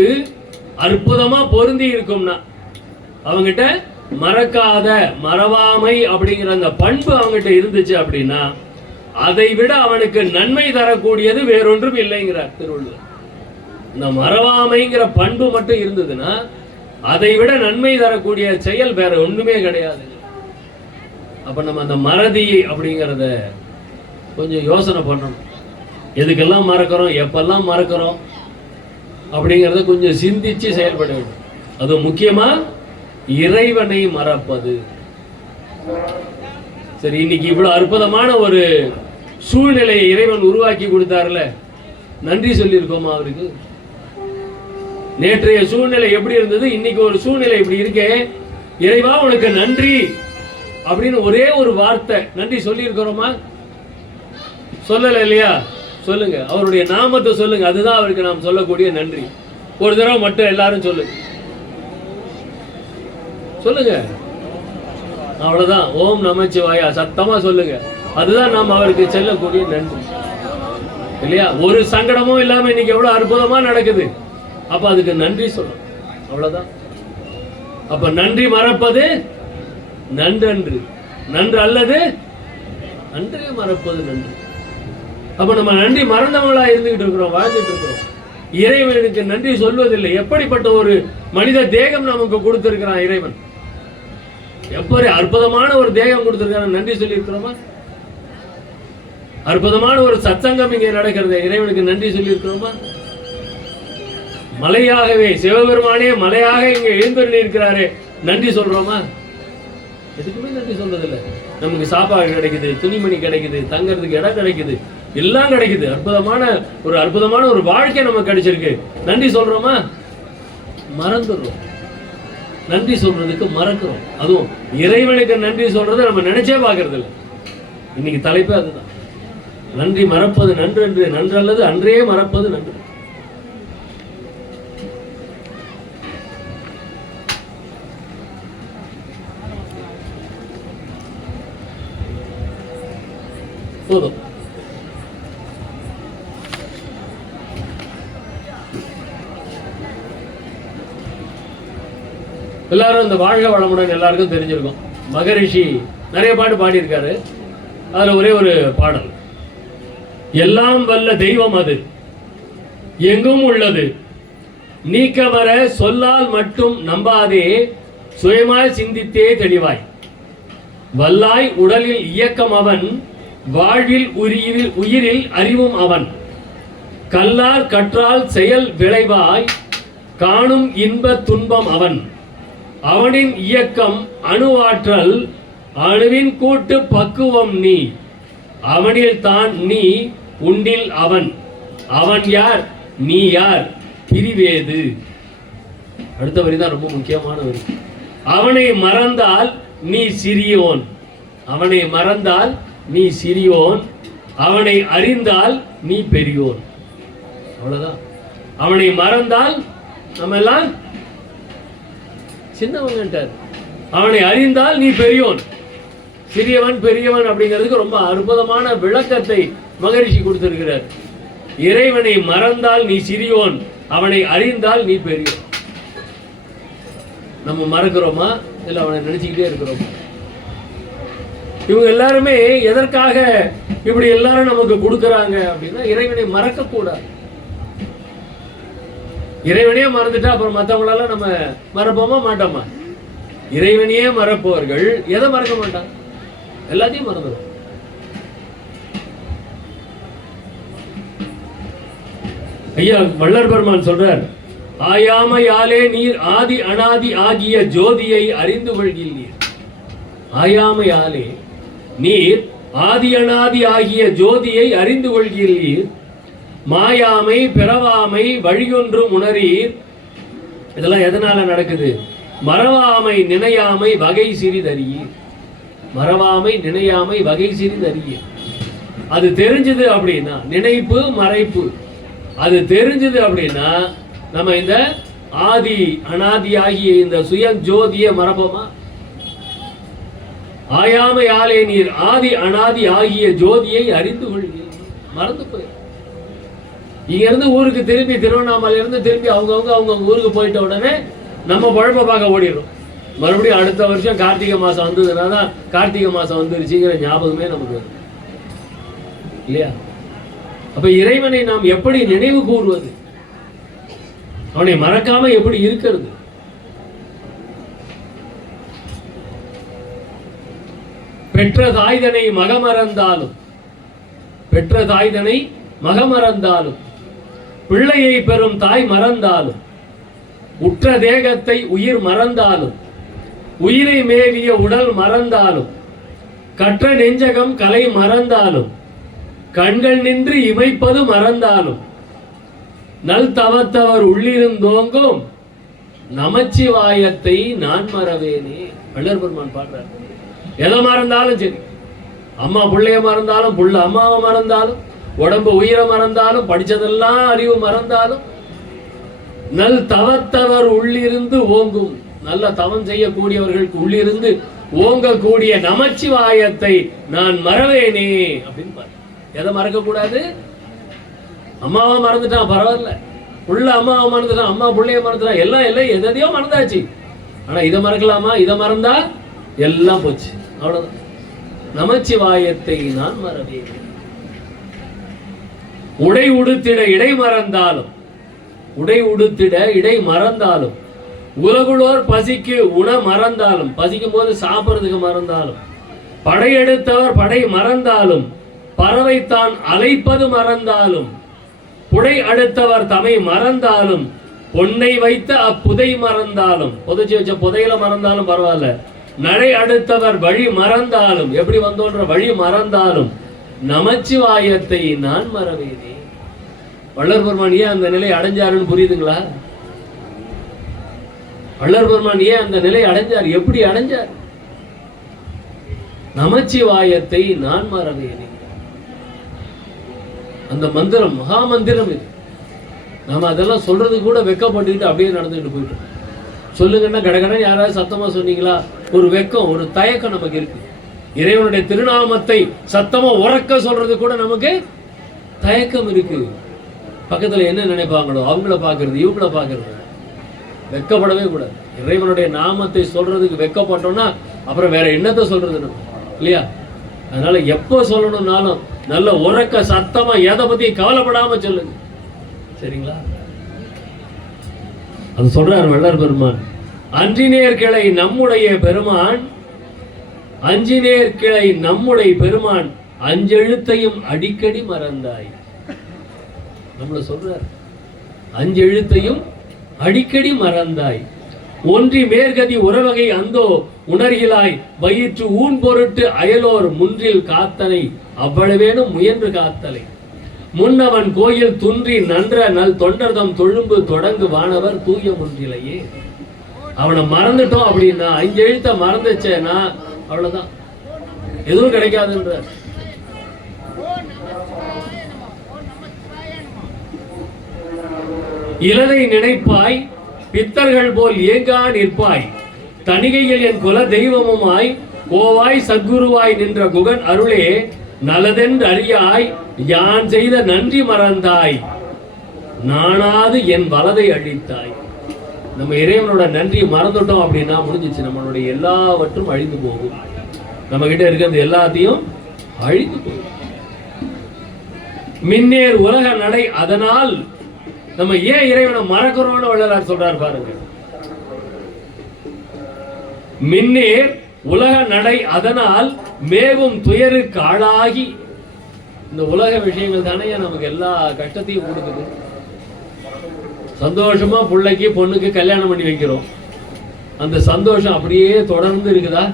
அற்புதமா பொருந்தி இருக்கும்னா, அவங்கிட்ட மறவாமை அப்படிங்கிற அந்த பண்பு அவங்கிட்ட இருந்துச்சு அப்படின்னா அதை விட அவனுக்கு நன்மை தரக்கூடியது வேறொன்றும் இல்லைங்கிறார் திருவள்ளுவர். இந்த மறவாமைங்கிற பண்பு மட்டும் இருந்ததுன்னா அதை விட நன்மை தரக்கூடிய செயல் வேற ஒண்ணுமே கிடையாது. அப்ப நம்ம அந்த மறதி அப்படிங்கிறத கொஞ்சம் யோசனை பண்ணணும். எதுக்கெல்லாம் மறக்கிறோம், எப்பெல்லாம் மறக்கிறோம் அப்படிங்கிறத கொஞ்சம் சிந்திச்சு செயல்பட வேண்டும். அது முக்கியமா இறைவனை மறப்பது. சரி, இன்னைக்கு இவ்வளவு அற்புதமான ஒரு சூழ்நிலையை இறைவன் உருவாக்கி கொடுத்தாருல, நன்றி சொல்லியிருக்கோமா அவருக்கு? நேற்றைய சூழ்நிலை எப்படி இருந்தது, இன்னைக்கு ஒரு சூழ்நிலை இப்படி இருக்கே, இறைவா உனக்கு நன்றி அப்படின்னு ஒரே ஒரு வார்த்தை நன்றி சொல்லி இருக்கிறோமா? சொல்லல இல்லையா? சொல்லுங்க, அவருடைய நாமத்தை சொல்லுங்க. அதுதான் அவருக்கு நாம் சொல்லக்கூடிய நன்றி. ஒரு தடவை மட்டும் எல்லாரும் சொல்லுங்க. அவ்வளவுதான். ஓம் நமச்சிவாயா சத்தமா சொல்லுங்க. அதுதான் நாம் அவருக்கு செல்லக்கூடிய நன்றி இல்லையா? ஒரு சங்கடமும் இல்லாம இன்னைக்கு எவ்வளவு அற்புதமா நடக்குது. அப்ப அதுக்கு நன்றி சொல்லணும். அவ்வளவுதான். அப்ப நன்றி மறப்பது நன்றன்று, நன்று அல்லது நன்றே மறப்பது நன்று. அப்ப நம்ம நன்றி மறந்தவங்களா இருந்துகிட்டு இருக்கிறோம், வாழ்ந்துட்டு இருக்கிறோம். இறைவனுக்கு நன்றி சொல்வதில்லை. எப்படிப்பட்ட ஒரு மனித தேகம் நமக்கு கொடுத்திருக்கிறான் இறைவன். எப்படி அற்புதமான ஒரு தேகம் கொடுத்திருக்கான், நன்றி சொல்லி இருக்கிறோமா? அற்புதமான ஒரு சத்சங்கம் இங்கே நடக்கிறது, இறைவனுக்கு நன்றி சொல்லி இருக்கிறோமா? மலையாகவே சிவபெருமானே மலையாக இங்க எழுந்தருளி இருக்கிறாரே, நன்றி சொல்றோமா? எதுக்குமே நன்றி சொல்றதில்லை. நமக்கு சாப்பாடு கிடைக்குது, துணிமணி கிடைக்குது, தங்கறதுக்கு இடம் கிடைக்குது, எல்லாம் கிடைக்குது. அற்புதமான ஒரு வாழ்க்கை நமக்கு கிடைச்சிருக்கு. நன்றி சொல்றோமா? மறந்துடுறோம். நன்றி சொல்றதுக்கு மறக்கிறோம். அதுவும் இறைவனுக்கு நன்றி சொல்றதை நம்ம நினைச்சே பார்க்கறது இல்லை. இன்னைக்கு தலைப்பே அதுதான். நன்றி மறப்பது நன்று, நன்றல்லது அன்றே மறப்பது நன்று. போதும். எல்லாரும் இந்த வாழ்க வளமுடன் எல்லாருக்கும் தெரிஞ்சிருக்கும். மகரிஷி நிறைய பாட்டு பாடியிருக்காரு. அதுல ஒரே ஒரு பாடல், எல்லாம் வல்ல தெய்வம் அது எங்கும் உள்ளது, நீக்கமர சொல்லால் மட்டும் நம்பாதே, சுயமாய் சிந்தித்தே தெளிவாய், வல்லாய் உடலில் இயக்கம் அவன், வாழ்வில் உயிரில் அறிவும் அவன், கல்லார் கற்றால் செயல் விளைவாய், காணும் இன்ப துன்பம் அவன், அவனின் இயக்கம் அணுவாற்றல், அணுவின் கூட்டு பக்குவம் நீ, அவனில் தான் நீ உண்டில் அவன், அவன் யார் நீ யார் பிரிவேது. அடுத்த வரி தான் ரொம்ப முக்கியமான வரி. அவனை மறந்தால் நீ சிறியோன், அவனை மறந்தால் நீ சிறியோன், அவனை அறிந்தால் நீ பெரியோன். அவ்வளவுதான். அவனை மறந்தால் நம்ம எல்லாம் சின்னவன்ட்டார். அவனை அறிந்தால் நீ பெரியோன். சிறியவன் பெரியவன் அப்படிங்கிறதுக்கு ரொம்ப அற்புதமான விளக்கத்தை மகரிஷி கொடுத்திருக்கிறார். இறைவனை மறந்தால் நீ சிறியோன், அவனை அறிந்தால் நீ பெரியோன். நம்ம மறக்கிறோமா இல்லை அவனை நினைச்சுக்கிட்டே இருக்கிறோமா? இவங்க எல்லாருமே எதற்காக இப்படி எல்லாரும் நமக்கு கொடுக்கறாங்க அப்படின்னா, இறைவனை மறக்க கூடாது. இறைவனையே மறந்துட்டா அப்புறம் மற்றவங்களால நம்ம மறப்போமா மாட்டோமா? இறைவனையே மறப்பவர்கள் எதை மறக்க மாட்டாங்க? எல்லாத்தையும் மறந்துடும். ஐயா வள்ளல் பெருமான் சொல்றார், ஆயாமையாலே நீர் ஆதி அனாதி ஆகிய ஜோதியை அறிந்து கொள்கிறீர். ஆயாமையாலே நீர் ஆதி அனாதி ஆகிய ஜோதியை அறிந்து கொள்கிறீர், மாயாமை பிறவாமை வழியொன்றும் உணரீர். இதெல்லாம் எதனால நடக்குது? மறவாமை நினையாமை வகை சிறிதறியீர். மறவாமை நினையாமை வகை சிறிதறியீர். அது தெரிஞ்சது அப்படின்னா, நினைப்பு மறைப்பு அது தெரிஞ்சது அப்படின்னா, நம்ம இந்த ஆதி அனாதி ஆகிய இந்த சுய ஜோதியை மறப்போமா? ஆயாமையாலே நீர் ஆதி அனாதி ஆகிய ஜோதியை அறிந்து கொள்வீர். மறந்து போய் இங்க இருந்து ஊருக்கு திரும்பி, திருவண்ணாமலையில இருந்து திரும்பி அவங்க ஊருக்கு போயிட்ட உடனே நம்ம பழப்ப பார்க்க ஓடிடும். மறுபடியும் அடுத்த வருஷம் கார்த்திகை மாசம் வந்ததுன்னா தான் கார்த்திகை மாசம் வந்துருச்சுங்கிற ஞாபகமே நமக்கு வரும் இல்லையா? அப்ப இறைவனை நாம் எப்படி நினைவு கூறுவது? அவனை மறக்காம எப்படி இருக்கிறது? பெற்ற தாய்தனை மகமறந்தாலும், பெற்ற தாய்தனை மகமறந்தாலும், பிள்ளையை பெறும் தாய் மறந்தாலும், உற்ற தேகத்தை உயிர் மறந்தாலும், உயிரை மேவிய உடல் மறந்தாலும், கற்ற நெஞ்சகம் கலை மறந்தாலும், கண்கள் நின்று இமைப்பது மறந்தாலும், நல் தவத்தவர் உள்ளிருந்தோங்கும் நமச்சிவாயத்தை நான் மறவேனே. வள்ளல் பெருமான் பாடுறார். எதை மறந்தாலும் சரி, அம்மா பிள்ளைய மறந்தாலும், புள்ள அம்மாவை மறந்தாலும், உடம்பு உயிரை மறந்தாலும், படிச்சதெல்லாம் அறிவு மறந்தாலும், நல் தவத்தவர் உள்ளிருந்து ஓங்கும், நல்ல தவம் செய்யக்கூடியவர்களுக்கு உள்ளிருந்து ஓங்கக்கூடிய நமச்சிவாயத்தை நான் மறவேனே அப்படின்னு பாரு. எதை மறக்க கூடாது? அம்மாவை மறந்துட்டான் பரவாயில்ல, புள்ள அம்மாவை மறந்துட்டான், அம்மா பிள்ளைய மறந்துட்டான், எல்லாம் எதையோ மறந்தாச்சு. ஆனா இதை மறக்கலாமா? இதை மறந்தா எல்லாம் போச்சு, அவ்வளவுதான். நமச்சிவாயத்தை நான் மறவேன். உடை உடுத்திட இடை மறந்தாலும், உடை உடுத்திட இடை மறந்தாலும், உலகுளோர் பசிக்கு உண மறந்தாலும், பசிக்கும் போது சாப்பிட்றதுக்கு மறந்தாலும், படையெடுத்தவர் படை மறந்தாலும், பறவை தான் அலைப்பது மறந்தாலும், புடை அடுத்தவர் தமை மறந்தாலும், பொன்னை வைத்த அப்புதை மறந்தாலும், புதைச்சி வச்ச புதையில மறந்தாலும் பரவாயில்ல, நடை அடுத்தவர் வழி மறந்தாலும், எப்படி வந்தோன்ற வழி மறந்தாலும், நமச்சிவாயத்தை நான் மறவேனே. வள்ளல் பெருமான் ஏன் அந்த நிலை அடைஞ்சாருன்னு புரியுதுங்களா? வள்ளல் பெருமான் ஏன் அந்த நிலை அடைஞ்சார்? எப்படி அடைஞ்சார்? நமச்சிவாயத்தை நான் மறவேனே. அந்த மந்திரம் மகா மந்திரம் இது. நாம அதெல்லாம் சொல்றது கூட வெக்கப்பட்டுக்கிட்டு அப்படியே நடந்துட்டு போயிட்டோம். சொல்லுங்கன்னா கடகடன் யாராவது சத்தமா சொன்னீங்களா? ஒரு வெக்கம், ஒரு தயக்கம் நமக்கு இருக்கு. இறைவனுடைய திருநாமத்தை சத்தமா உறக்க சொல்றது கூட நமக்கு தயக்கம் இருக்கு. பக்கத்துல என்ன நினைப்பாங்களோ அவங்கள பாக்குறது, இவங்கள பாக்குறது. வெக்கப்படவே கூடாது. இறைவனுடைய நாமத்தை சொல்றதுக்கு வெக்கப்பட்டோம்னா அப்புறம் வேற என்னத்தை சொல்றது நம்ம, இல்லையா? அதனால எப்போ சொல்லணும்னாலும் நல்ல உறக்க சத்தமா எதை பத்தி கவலைப்படாம சொல்லுங்க, சரிங்களா? அது சொல்றார் வள்ளல் பெருமான். அன்றினேர் கிளை நம்முடைய பெருமான், அஞ்சினேர் கிளை நம்முடைய பெருமான், அஞ்செழுத்தையும் அடிக்கடி மறந்தாய். நம்மள சொல்றார், அஞ்செழுத்தையும் அடிக்கடி மறந்தாய். ஒன்றி மேற்கதி உறவகை அந்தோ உணர்கிலாய், வயிற்று ஊன் பொருட்டு அயலோர் முன்றில் காத்தனை, அவ்வளவேனும் முயன்று காத்தலை. முன்னவன் கோயில் துன்றி நன்ற நல் தொண்டர்தம் தொழும்பு தொடங்கு வானவர் தூய முன்றிலையே. அவனை மறந்துட்டோம் அப்படின்னா, 5 எழுத்த மறந்துச்சேன்னா அவ்வளவுதான், எதுவும் கிடைக்காதுன்ற. இலதை நினைப்பாய் பித்தர்கள் போல் ஏங்கா நிற்பாய், தணிகையில் என் குல தெய்வமுமாய் கோவாய் சத்குருவாய் நின்ற குகன் அருளே, நலதென்று அறியாய் யான் செய்த நன்றி மறந்தாய், நானாது என் வலதை அழித்தாய். நம்ம இறைவனோட நன்றி மறந்துட்டோம் அப்படின்னா முடிஞ்சிச்சு. நம்மளுடைய எல்லாவற்றும் அழிந்து போகும். நம்ம கிட்ட இருக்கிறது எல்லாத்தையும் அழிந்து போகும். மின்னேர் உலக நடை அதனால் நம்ம ஏன் இறைவனை மறக்கிறோம்னு வள்ளலார் சொல்றார் பாருங்க. மின்னேர் உலக நடை அதனால் மேவும் துயருக்கு ஆளாகி. இந்த உலக விஷயங்கள் தானே நமக்கு எல்லா கஷ்டத்தையும் கொடுக்குது. சந்தோஷமா பிள்ளைக்கு பொண்ணுக்கு கல்யாணம் பண்ணி வைக்கிறோம். அந்த சந்தோஷம் அப்படியே தொடர்ந்து இருக்குதா?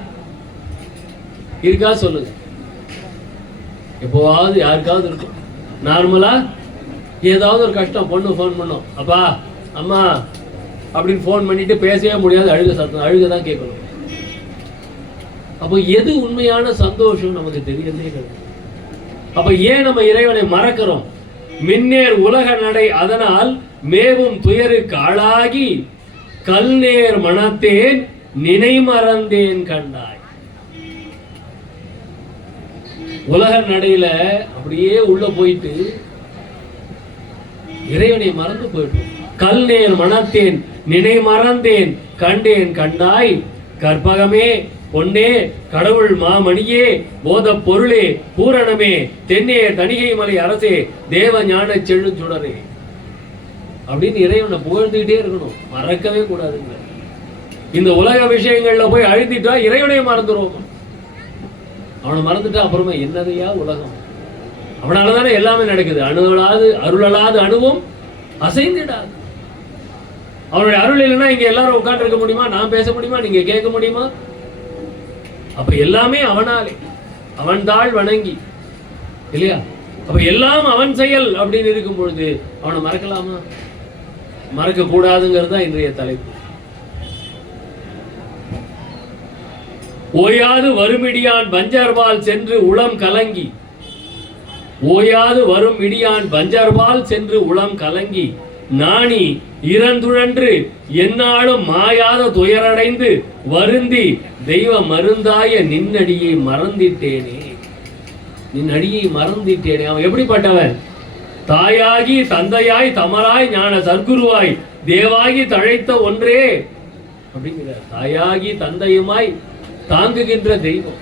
இருக்கா சொல்லுங்க. எப்போவாவது யாருக்காவது இருக்கும். நார்மலா ஏதாவது ஒரு கஷ்டம், பொண்ணு ஃபோன் பண்ணோம், அப்பா அம்மா அப்படின்னு ஃபோன் பண்ணிட்டு பேசவே முடியாது, அழுக சத்தம், அழுகதான் கேட்கணும். அப்போ எது உண்மையான சந்தோஷம் நமக்கு தெரியறதே கிடையாது. அப்ப ஏன் நம்ம இறைவனை மறக்கிறோம்? மின்னேர் உலக நடை அதனால் மேவும் துயருக்கு ஆளாகி, கல் நேர் மனத்தேன் நினை மறந்தேன் கண்டாய். உலக நடையில அப்படியே உள்ள போயிட்டு இறைவனை மறந்து போயிட்டோம். கல் நேர் மனத்தேன் நினை மறந்தேன் கண்டேன் கண்டாய், கற்பகமே பொன்னே கடவுள் மாமணியே போத பொருளே பூரணமே தென்னே தணிகை மலை அரசே தேவ ஞான செழுஞ்சுடரே அப்படின்னு இறைவனை புகழ்ந்துகிட்டே இருக்கணும், மறக்கவே கூடாதுங்க. இந்த உலக விஷயங்கள்ல போய் அழுத்திட்டா இறைவனையும் மறந்துடுவோம். அவனை மறந்துட்டா அப்புறமா என்னதையா உலகம்? அவனாலதானே எல்லாமே நடக்குது. அணுகலாது அருளலாது அணுவும் அசைந்திடாது. அவனுடைய அருள் இல்லைன்னா இங்க எல்லாரும் உட்கார்ந்து இருக்க முடியுமா? நான் பேச முடியுமா? நீங்க கேட்க முடியுமா? அப்ப எல்லாமே அவனாலே, அவன் தாழ் வணங்கி, இல்லையா? அப்ப எல்லாம் அவன் செயல் அப்படின்னு இருக்கும் பொழுது அவனை மறக்கலாமா? மறக்க கூடாதுங்கிறது தான் இன்றைய தலைப்பு. ஓயாது வருமிடியான் பஞ்சர்பால் சென்று உளம் கலங்கி, ஓயாது வரும் இடியான் பஞ்சர்பால் சென்று உளம் கலங்கி, நாணி இறந்துழன்று எந்நாளும் மாயாத துயரடைந்து வருந்தி தெய்வ மருந்தாய நின்னடியை மறந்திட்டேனே, நின்னடியை மறந்திட்டேனே. அவன் எப்படிப்பட்டவன்? தாயாகி தந்தையாய் தமராய் ஞான சர்க்குருவாய் தேவாகி தழைத்த ஒன்றே அப்படிங்கிறார். தாயாகி தந்தையுமாய் தாங்குகின்ற தெய்வம்,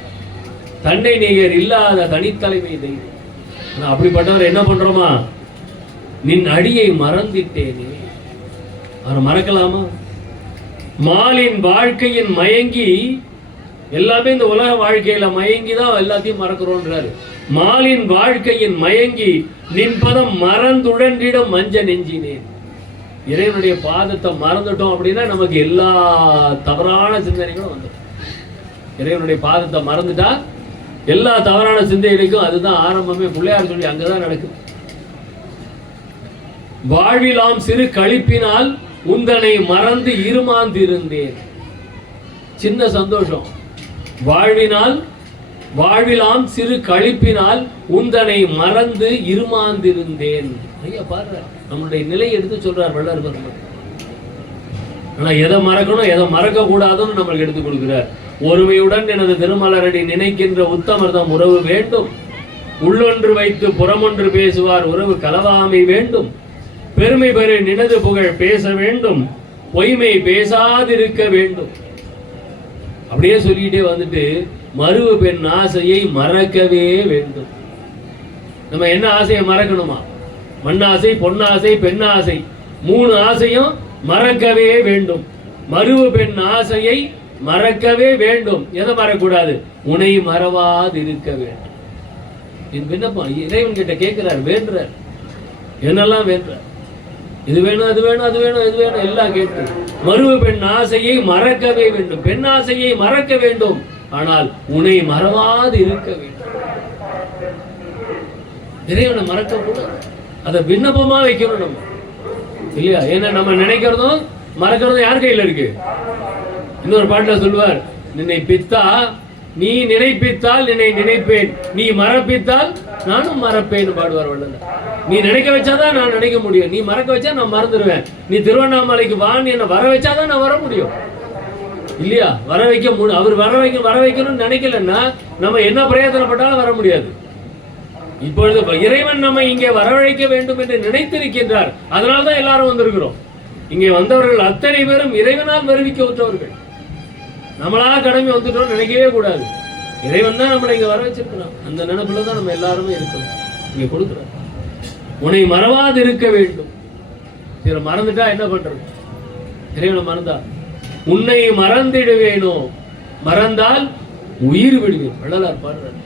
தன்னை நிகர் இல்லாத தனித்தலைமை தெய்வம். அப்படிப்பட்டவர் என்ன பண்றோமா? நின் அடியை மறந்திட்டேனே. அவரை மறக்கலாமா? மாலின் வாழ்க்கையின் மயங்கி, எல்லாமே இந்த உலக வாழ்க்கையில மயங்கி தான் எல்லாத்தையும் மறக்கிறோன்றாரு. மாலின் வாழ்க்கையின் மயங்கி நின் பதம் மறந்துழன்றிடம் மஞ்ச நெஞ்சினேன். இறைவனுடைய பாதத்தை மறந்துட்டோம் அப்படின்னா நமக்கு எல்லா தவறான சிந்தனைகளும் வந்துடும். இறைவனுடைய பாதத்தை மறந்துட்டா எல்லா தவறான சிந்தைகளுக்கும் அதுதான் ஆரம்பமே. பிள்ளையார் சொல்லி அங்கதான் நடக்குது. வாழ்விலாம் சிறு கழிப்பினால் உந்தனை மறந்து இருமாந்திருந்தேன். சின்ன சந்தோஷம். வாழ்விலாம் சிறு கழிப்பினால் உந்தனை மறந்து இருமாந்திருந்தேன். ஐயா பாரு, நம்மளுடைய நிலையை எடுத்து சொல்றார் வள்ளலார் பெருமான். ஆனா எதை மறக்கணும் எதை மறக்க கூடாதுன்னு நம்மளுக்கு எடுத்து கொடுக்கிறார். ஒருமையுடன் எனது திருமலரடி நினைக்கின்ற உத்தமர்தம் உறவு வேண்டும். உள்ளொன்று வைத்து புறமொன்று பேசுவார் உறவு கலவாமை வேண்டும். பெருமை பெரு நினது புகழ் பேச வேண்டும். பொய்மை பேசாதிருக்க வேண்டும். அப்படியே சொல்லிட்டே வந்துட்டு மருவு பெண் ஆசையை மறக்கவே வேண்டும். நம்ம என்ன ஆசையை மறக்கணுமா? மண்ணாசை, பொன்னாசை, பெண்ணாசை, 3 ஆசையும் மறக்கவே வேண்டும். மருவு பெண் ஆசையை மறக்கவே வேண்டும். எதை மறக்கூடாது? உன்னை மறவாதிருக்க வேண்டும். என் விண்ணப்பம் இறைவன் கிட்ட கேட்கிறார், வேண்டுறார். என்னெல்லாம் வேண்டுறார்? இது வேணும், அது வேணும், அது வேணும், இது வேணும், எல்லாம் கேட்டு மருவு பெண் ஆசையை மறக்கவே வேண்டும். பெண் ஆசையை மறக்க வேண்டும், ஆனால் உன்னை மறவாது இருக்க வேண்டும். இறைவனை மறக்க கூடாது. அதை விண்ணப்பமா வைக்கணும் நம்ம, இல்லையா? ஏன்னா நம்ம நினைக்கிறதும் மறக்கிறதும் யார் கையில இருக்கு? இன்னொரு பாட்டுல சொல்லுவார், நின்னை பித்தா நீ நினைப்பித்தால் நின்னை நினைப்பேன், நீ மறப்பித்தால் நானும் மறப்பேன்னு பாடுவார் வள்ளலார். நீ நினைக்க வச்சாதான் நான் நினைக்க முடியும், நீ மறக்க வச்சா நான் மறந்துடுவேன். நீ திருவண்ணாமலைக்கு வான்னு என்ன வர வச்சாதான் நான் வர முடியும், இல்லையா? வர வைக்க அவர் வர வைக்கணும்னு நினைக்கலன்னா நம்ம என்ன பிரயத்தனப்பட்டாலும் வர முடியாது. இப்பொழுது இறைவன் நம்ம இங்கே வரவழைக்க வேண்டும் என்று நினைத்திருக்கின்றார். அதனால்தான் எல்லாரும் வந்திருக்கிறோம். இங்கே வந்தவர்கள் அத்தனை பேரும் இறைவனால் வருவிக்க உற்றவர்கள். நம்மளா கடமை வந்துட்டோம் நினைக்கவே கூடாது. இறைவன் தான் நம்மளை இங்க வர வச்சிருக்கிறான். அந்த நினைப்புல தான் நம்ம எல்லாருமே இருக்கணும். இங்க கொடுக்குறோம், உன்னை மறவாது இருக்க வேண்டும். சரி, மறந்துட்டா என்ன பண்றது? இறைவனை மறந்தா உன்னை மறந்திடுவேனோ, மறந்தால் உயிர் விடுவேன். வள்ளலார் பாடுறார்,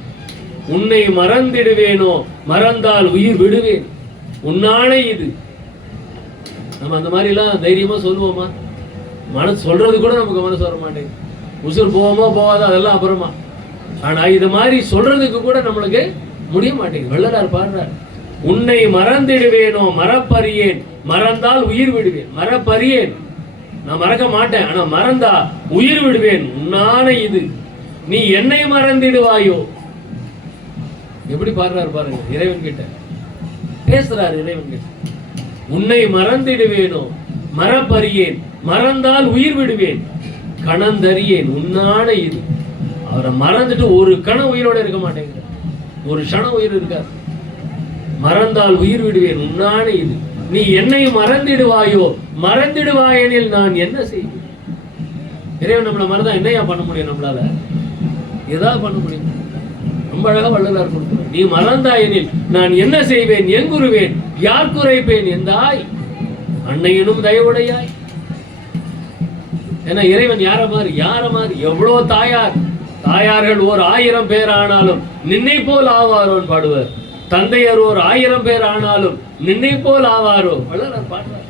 உன்னை மறந்திடுவேனோ, மறந்தால் உயிர் விடுவேன், உன்னாலே இது. நம்ம அந்த மாதிரி எல்லாம் தைரியமா சொல்லுவோமா? மனசு சொல்றது கூட நமக்கு மனசு வர மாட்டேங்குது. உசுர் போவோமோ போவாதோ அதெல்லாம் அப்புறமா. ஆனா இது மாதிரி சொல்றதுக்கு கூட நம்மளுக்கு முடிய மாட்டேங்குது. வள்ளலார் பாடுறார், உன்னை மறந்திடுவேனோ மறப்பறியேன், மறந்தால் உயிர் விடுவேன். மறப்பறியேன், நான் மறக்க மாட்டேன், ஆனா மறந்தா உயிர் விடுவேன், உன்னான இது. நீ என்னை மறந்திடுவாயோ. எப்படி பாடுறாரு பாருங்க, இறைவன் கிட்ட பேசுறாரு. இறைவன் கிட்ட உன்னை மறந்திடுவேனோ மறப்பறியேன், மறந்தால் உயிர் விடுவேன், கணந்தறியேன், உன்னான இது. அவரை மறந்துட்டு ஒரு கணம் உயிரோட இருக்க மாட்டேங்கிற, ஒரு க்ஷணம் உயிர் இருக்காது. மறந்தால் உயிர் விடுவேன், உன்னான இது. நீ என்னை மறந்திடுவாயோ, மறந்திடுவாயெனில் நான் என்ன செய்வேன்? இறைவன் நம்மளை மறந்தா என்னையா பண்ண முடியும்? நம்மளால ஏதாவது பண்ண முடியும்? ரொம்ப அழகா வள்ளலார் கொடுக்கிறார். நீ மறந்தாயெனில் நான் என்ன செய்வேன்? எங்குருவேன்? யார் குறைப்பேன்? எந்தாய் அன்னையினும் தயவுடையாய். ஏன்னா இறைவன் யார மாதிரி எவ்வளோ தாயார்கள் 1000 பேர் ஆனாலும் நின்னை போல் ஆவாரோன்னு பாடுவார். தந்தையர் 1000 பேர் ஆனாலும் நின்னை போல் ஆவாரோ. வள்ளலார் பாடுவார்.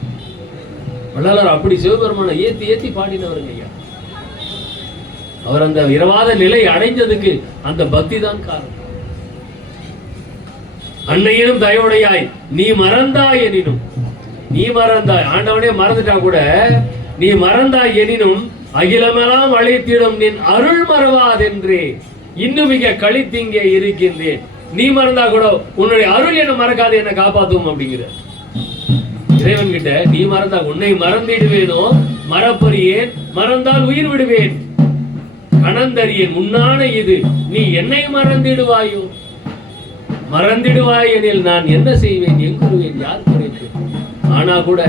வள்ளலார் அப்படி சிவபெருமானை ஏத்தி பாடினவருங்க ஐயா. அவர் அந்த இரவாத நிலை அடைஞ்சதுக்கு அந்த பக்தி தான் காரணம். அன்னையினும் தயவுடையாய் நீ மறந்தாய் எனினும், நீ மறந்தாய், ஆண்டவனே மறந்துட்டா கூட நீ மறந்தாய் எனினும் அகிலமெல்லாம் அழைத்திடும் நின் அருள் மறவாதென்றே இன்னும் மிக கழித்திங்கே இருக்கின்றேன். நீ மறந்தா கூட உன்னுடைய அருள் என்ன மறக்காது, என்ன காப்பாத்தும் அப்படிங்கிற இறைவன் கிட்ட. நீ மறந்தா உன்னை மறந்திடுவேனோ மறப்பறியேன், மறந்தால் உயிர் விடுவேன், கணந்தறியேன், உன்னான இது. நீ என்னை மறந்திடுவாயோ, மறந்திடுவாய் எனில் நான் என்ன செய்வேன்? எங்குருவேன்? யார் குறைப்பேன்? ஆனா கூட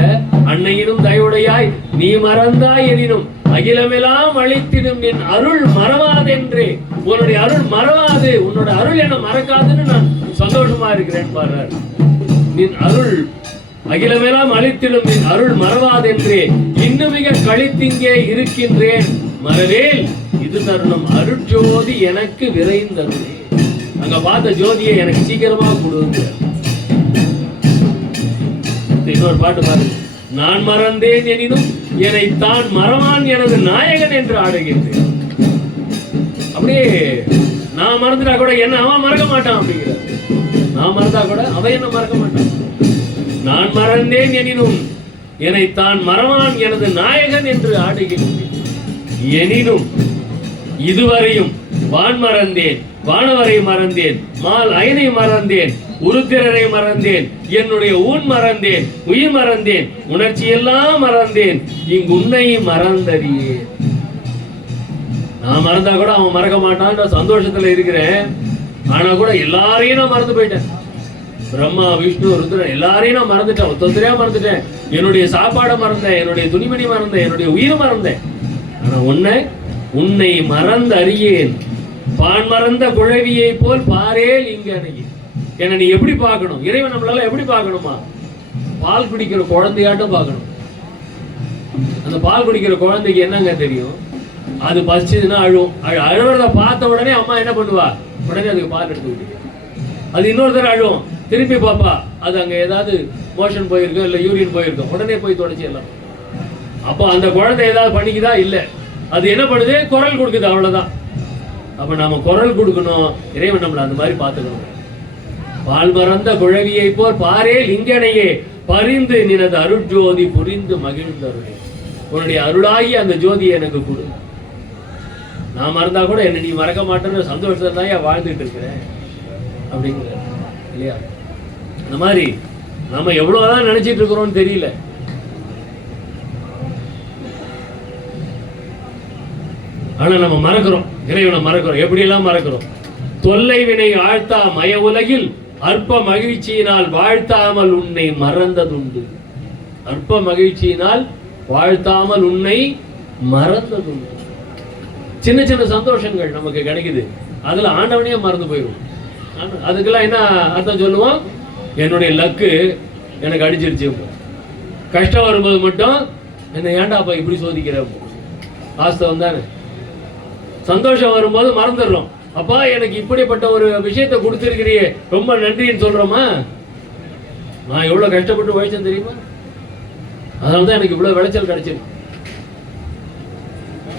அன்னையினும் தயவுடையாய் நீ மறந்தாய் எனினும் அகிலமெல்லாம் அழித்திடும் என் அருள் மறவாதென்றே. உன்னுடைய அருள் மறவாது, உன்னோட அருள் என்ன மறக்காதுன்னு நான் சந்தோஷமா இருக்கிறேன் பாரு. நின் அருள் அகிலமெல்லாம் அழித்திடும் என் அருள் மறவாதென்றே இன்னும் மிக கழித்திங்கே இருக்கின்றேன். மறவேல் இது தருணம் அருட்ஜோதி எனக்கு விரைந்தருளே. அங்க பார்த்த ஜோதியை எனக்கு சீக்கிரமா கொடுங்க. இன்னொரு பாட்டு பாருங்க, நான் மறந்தேன் எனினும் என்னை தான் மறவான் எனது நாயகன் என்று ஆடுகின்றேன். அப்படியே நான் மறந்துட்டா கூட என்ன அவன் மறக்க மாட்டான் அப்படிங்கிற. நான் மறந்தா கூட அவன் என்ன மறக்க மாட்டான். நான் மறந்தேன் எனினும் என்னை தான் மறவான் எனது நாயகன் என்று ஆடுகின்றேன். எனினும் இதுவரையும் வான் மறந்தேன், வானவரை மறந்தேன், மால் அயனை மறந்தேன், உருத்திரரை மறந்தேன், என்னுடைய ஊன் மறந்தேன், உயிர் மறந்தேன், உணர்ச்சி எல்லாம் மறந்தேன், இங்கு உன்னை மறந்தறியே. நான் மறந்தா கூட அவன் மறக்க மாட்டான் சந்தோஷத்துல இருக்கிறேன். ஆனா கூட எல்லாரையும் நான் மறந்து போயிட்டேன். பிரம்மா, விஷ்ணு, ருத்ரன் எல்லாரையும் நான் மறந்துட்டேன். ஒத்தொத்தரையா மறந்துட்டேன். என்னுடைய சாப்பாடை மறந்தேன், என்னுடைய துணிமணி மறந்தேன், என்னுடைய உயிரை மறந்தேன். ஆனா உன்னை மறந்து அறியேன். பான் மறந்த குழவியை போல் பாரேல் இங்க அணையே. என்ன நீ எப்படி பார்க்கணும்? இறைவன் நம்மளால எப்படி பார்க்கணுமா? பால் குடிக்கிற குழந்தையாட்டும் பார்க்கணும். அந்த பால் குடிக்கிற குழந்தைக்கு என்னங்க தெரியும்? அது பசிச்சதுன்னா அழுவும். அழுவுறத பார்த்த உடனே அம்மா என்ன பண்ணுவா? உடனே அதுக்கு பால் எடுத்து விட்டு. அது இன்னொரு தடவை அழுவும். திருப்பி பாப்பா அது அங்க ஏதாவது மோஷன் போயிருக்கோம் இல்ல யூரின் போயிருக்கோம், உடனே போய் தொடச்சிடலாம். அப்போ அந்த குழந்தை ஏதாவது பண்ணிக்குதா? இல்ல. அது என்ன பண்ணுது? குரல் கொடுக்குது, அவ்வளவுதான். அப்ப நாம குரல் கொடுக்கணும். இறைவன் நம்மளை அந்த மாதிரி பார்த்துக்கணும். பால் மறந்த குழவியை போல் பாரே லிங்கனையே பரிந்து நினது அருட்ஜோதி புரிந்து மகிழ்ந்தருளே. உன்னுடைய அருளாகி அந்த ஜோதியை எனக்கு கொடு. நான் மறந்தா கூட என்ன நீ மறக்க மாட்டேன்னு சந்தோஷத்தை தான் வாழ்ந்துட்டு இருக்கிறேன் அப்படிங்கிற இல்லையா? அந்த மாதிரி நம்ம எவ்வளவுதான் நினைச்சிட்டு இருக்கிறோம்னு தெரியல. ஆனா நம்ம மறக்கிறோம், இறைவனை மறக்கிறோம். எப்படியெல்லாம் மறக்கிறோம்? தொல்லை வினை ஆழ்த்தா மய உலகில் அற்ப மகிழ்ச்சியினால் வாழ்த்தாமல் உன்னை மறந்ததுண்டு. அற்ப மகிழ்ச்சியினால் வாழ்த்தாமல் உன்னை மறந்ததுண்டு. சின்ன சின்ன சந்தோஷங்கள் நமக்கு கிடைக்குது, அதுல ஆண்டவனையே மறந்து போயிடும். அதுக்கெல்லாம் என்ன அர்த்தம் சொல்லுவோம்? என்னுடைய லக்கு எனக்கு அடிச்சிருச்சு. கஷ்டம் வரும்போது மட்டும் என்ன ஏண்டாப்பா இப்படி சோதிக்கிற வாஸ்தவம் தானே. சந்தோஷம் வரும்போது மறந்துடுறோம். அப்பா எனக்கு இப்படிப்பட்ட ஒரு விஷயத்தை கொடுத்திருக்கிறியே ரொம்ப நன்றின்னு சொல்றோமா? நான் எவ்வளவு கஷ்டப்பட்டு உழைச்சேன் தெரியுமா? அதனாலதான் எனக்கு இவ்வளவு விளைச்சல் கிடைச்சிருக்கு.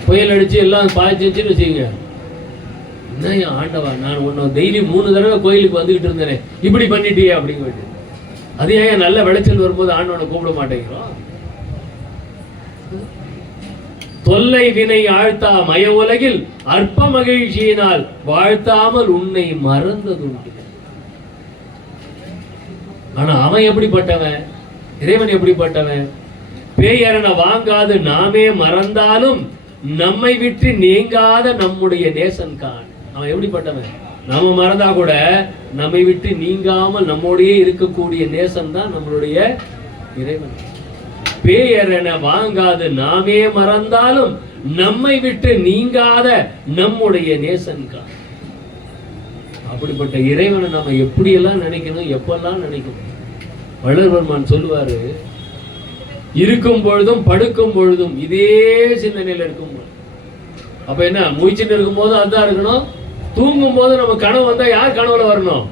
புயல் அடிச்சு எல்லாம் பாய்ச்சின்னு வச்சுக்கோங்க. என்ன ஆண்டவா, நான் உன்னை டெய்லி 3 தடவை கோயிலுக்கு வந்துகிட்டு இருந்தேனே, இப்படி பண்ணிட்டியே அப்படிங்கிட்டு. அது ஏன் நல்ல விளைச்சல் வரும்போது ஆண்டவனை கூப்பிட மாட்டேங்கிறோம்? தொல்லை வினை ஆழ்த்தா மய உலகில் அற்ப மகிழ்ச்சியினால் வாழ்த்தாமல் உன்னை மறந்ததுண்டு. ஆனா அவன் எப்படிப்பட்டவன்? இறைவன் எப்படிப்பட்டவன்? பேயரன வாங்காது நாமே மறந்தாலும் நம்மை விட்டு நீங்காத நம்முடைய நேசன் கான். அவன் எப்படிப்பட்டவன்? நம்ம மறந்தா கூட நம்மை விட்டு நீங்காமல் நம்மோடையே இருக்கக்கூடிய நேசன் தான் நம்மளுடைய இறைவன். பேயரென வாங்காது நாமே மறந்தாலும் நம்மை விட்டு நீங்காத நம்முடைய நேசன் கான். அப்படிப்பட்ட இறைவனை நம்ம எப்படியெல்லாம் நினைக்கணும், எப்பெல்லாம் நினைக்கணும்? வள்ளல்வர்மான் சொல்லுவாரு, இருக்கும் பொழுதும் படுக்கும் பொழுதும் இதே சிந்தனையில் இருக்கும். அப்ப என்ன, மூச்சுன்னு இருக்கும் போதும் அதுதான் இருக்கணும். தூங்கும் போது நம்ம கனவு வந்தா யார் கனவுல வரணும்?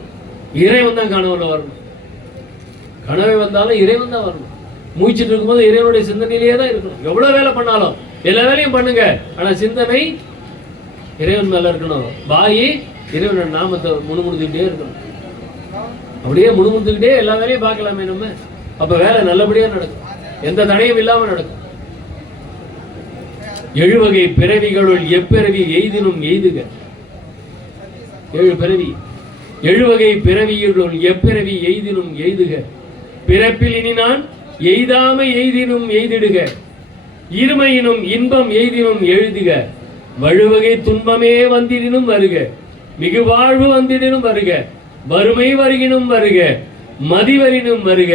இறைவன் தான் கனவுல வரணும். கனவை வந்தாலும் இறைவன் தான் வரணும். மூச்சுட்டு இருக்கும்போது இறைவனுடைய சிந்தனையிலேயே தான் இருக்கணும். எவ்வளவு வேலை பண்ணாலும் எல்லா வேலையும் பண்ணுங்க, ஆனா சிந்தனை இறைவன் மேல இருக்கணும். வாயி இறைவனோட நாமத்தை முணுமுணுத்துக்கிட்டே இருக்கணும். அப்படியே முணுமுணுத்துக்கிட்டே எல்லா வேலையும் பார்க்கலாமே நம்ம. அப்ப வேலை நல்லபடியா நடக்கும், எந்த தடையும் இல்லாம நடக்கும். 7 வகை பிறவிகளுள் எப்பிறவி எய்தினும் எய்துக. 7 பிறவி, 7 வகை பிறவியுள் எப்பிறவி எய்தினும் எய்துக. பிறப்பில் இனி நான் எய்தாமை எய்தினும் எய்திடுக. இருமையினும் இன்பம் எய்தினும் எழுதுக. வழுவகை துன்பமே வந்திடினும் வருக. மிகு வாழ்வு வந்திடினும் வருக. வறுமை வருகினும் வருக. மதிவரினும் வருக.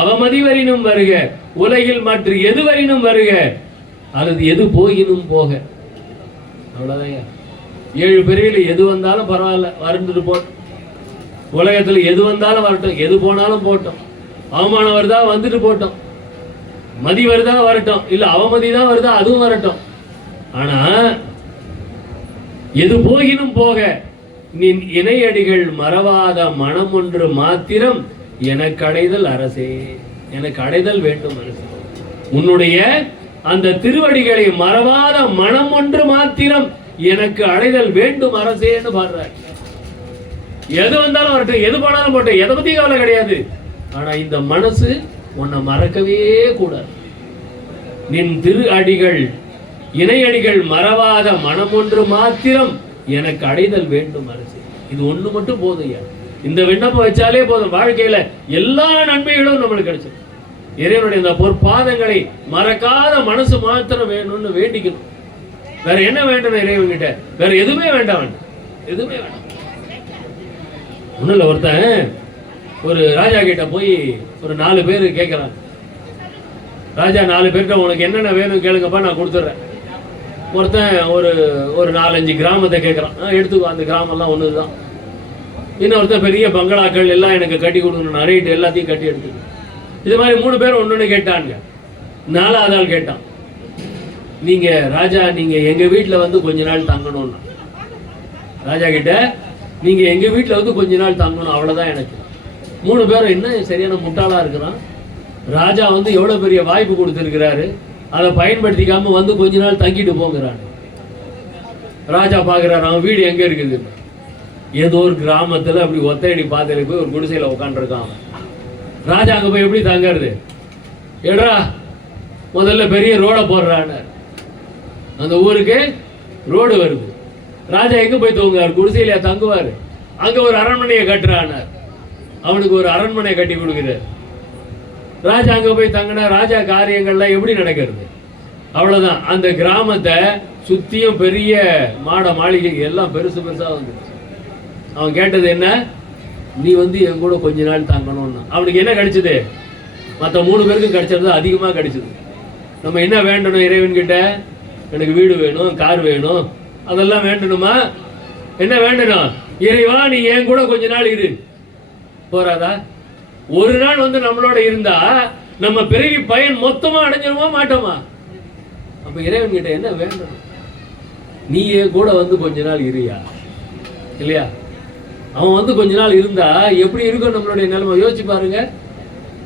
அவமதிவரினும் வருக. உலகில் மற்ற எதுவரினும் வருக. அல்லது எது போயினும் போக. அவ்வளவுதான். 7 பிறவில எது வந்தாலும் பரவாயில்ல, வருந்துட்டு போட்டோம். உலகத்துல எது வந்தாலும் வரட்டும், எது போனாலும் போட்டோம். அவமானம் வருதா, வந்துட்டு போட்டோம். மதி வருதா, வரட்டும். இல்ல அவமதி தான் வருதா, அதுவும் வரட்டும். ஆனா எது போகினும் போக நின் இணையடிகள் மறவாத மனம் ஒன்று மாத்திரம் எனக்கு அடைதல் அரசே. எனக்கு அடைதல் வேண்டும் அரசே. உன்னுடைய அந்த திருவடிகளை மறவாத மனம் ஒன்று மாத்திரம் எனக்கு அடைதல் வேண்டும் அரசேன்னு பாடுறாரு. எது வந்தாலும் வரட்டும், எது போனாலும் போட்டோம், எதை பத்தி கவலை கிடையாது. ஆனா இந்த மனசு உன்னை மறக்கவே கூடாது. நின் திரு அடிகள் இணையடிகள் மறவாத மனம் ஒன்று மாத்திரம் எனக்கு அடைதல் வேண்டும் அரசு. இது ஒண்ணு மட்டும் போதும் ஐயா. இந்த விண்ணப்பம் வச்சாலே போதும், வாழ்க்கையில எல்லா நன்மைகளும் நம்மளுக்கு கிடைச்சிடும். இறைவனுடைய இந்த பொற்பாதங்களை மறக்காத மனசு மாத்திரம் வேணும்னு வேண்டிக்கணும். வேற என்ன வேண்டும் இறைவன் கிட்ட? வேற எதுவுமே வேண்டாம், எதுவுமே வேண்டாம். ஒண்ணும் இல்ல, ஒருத்தன் ஒரு ராஜா கிட்ட போய் ஒரு 4 பேர் கேட்கிறான். ராஜா 4 பேர்கிட்ட உனக்கு என்னென்ன வேணும் கேளுங்கப்பா, நான் கொடுத்துட்றேன். ஒருத்தன் ஒரு 4-5 கிராமத்தை கேட்குறான். எடுத்துக்கோ, அந்த கிராமம்லாம் ஒண்ணுதான். இன்னொருத்தன் பெரிய பங்களாக்கள் எல்லாம் எனக்கு கட்டி கொடுக்கணும், நிறைய எல்லாத்தையும் கட்டி எடுத்துக்கணும். இது மாதிரி 3 பேர் ஒன்னொன்னு கேட்டாங்க. 4வது ஆள் கேட்டான், நீங்க ராஜா நீங்க எங்க வீட்டுல வந்து கொஞ்ச நாள் தங்கணும்னா. ராஜா கிட்ட நீங்க எங்க வீட்டுல வந்து கொஞ்ச நாள் தங்கணும், அவ்வளவுதான் எனக்கு. 3 பேரும் என்ன சரியான முட்டாளா இருக்கிறான். ராஜா வந்து எவ்வளவு பெரிய வாய்ப்பு கொடுத்திருக்கிறாரு, அதை பயன்படுத்திக்காம வந்து கொஞ்ச நாள் தங்கிட்டு போங்கிறான். ராஜா பாக்குறாரு, அவன் வீடு எங்க இருக்குது? ஏதோ ஒரு கிராமத்துல அப்படி ஒத்தையடி பாதையில போய் ஒரு குடிசையில உட்காந்துருக்கான். ராஜா அங்க போய் எப்படி தங்கறது? ஏடா முதல்ல பெரிய ரோட போடுறான்னு. அந்த ஊருக்கு ரோடு வருது. ராஜா எங்க போய் தூங்குவார்? குடிசையில தங்குவாரு. அங்க ஒரு அரண்மனையை கட்டுறான். அவனுக்கு ஒரு அரண்மனையை கட்டி கொடுக்குறாரு. ராஜா அங்க போய் தங்கினா ராஜா காரியங்கள்லாம் எப்படி நடக்கிறது? அவ்வளவுதான். அந்த கிராமத்தை சுத்தியும் பெரிய மாட மாளிகை எல்லாம் பெருசு பெருசா வந்து. அவன் கேட்டது என்ன? நீ வந்து என் கூட கொஞ்ச நாள் தங்கணும்னா. அவனுக்கு என்ன கிடைச்சது? மற்ற 3 பேருக்கும் கிடைச்சது அதிகமா கிடைச்சது. நம்ம என்ன வேண்டணும் இறைவன் கிட்ட? எனக்கு வீடு வேணும், கார் வேணும், அதெல்லாம் வேண்டணுமா? என்ன வேண்டணும்? இறைவா நீ என் கூட கொஞ்ச நாள் இரு. போறாதா? ஒரு நாள் வந்து நம்மளோட இருந்தா நம்ம பிறவி பயன் மொத்தமா அடைஞ்சிருமா மாட்டோமா? அப்ப இறைவன் கிட்ட என்ன வேண்டணும்? நீ என் கூட வந்து கொஞ்ச நாள் இருயா, இல்லையா? அவன் வந்து கொஞ்ச நாள் இருந்தா எப்படி இருக்கும் நம்மளுடைய நிலைமை? யோசிச்சு பாருங்க.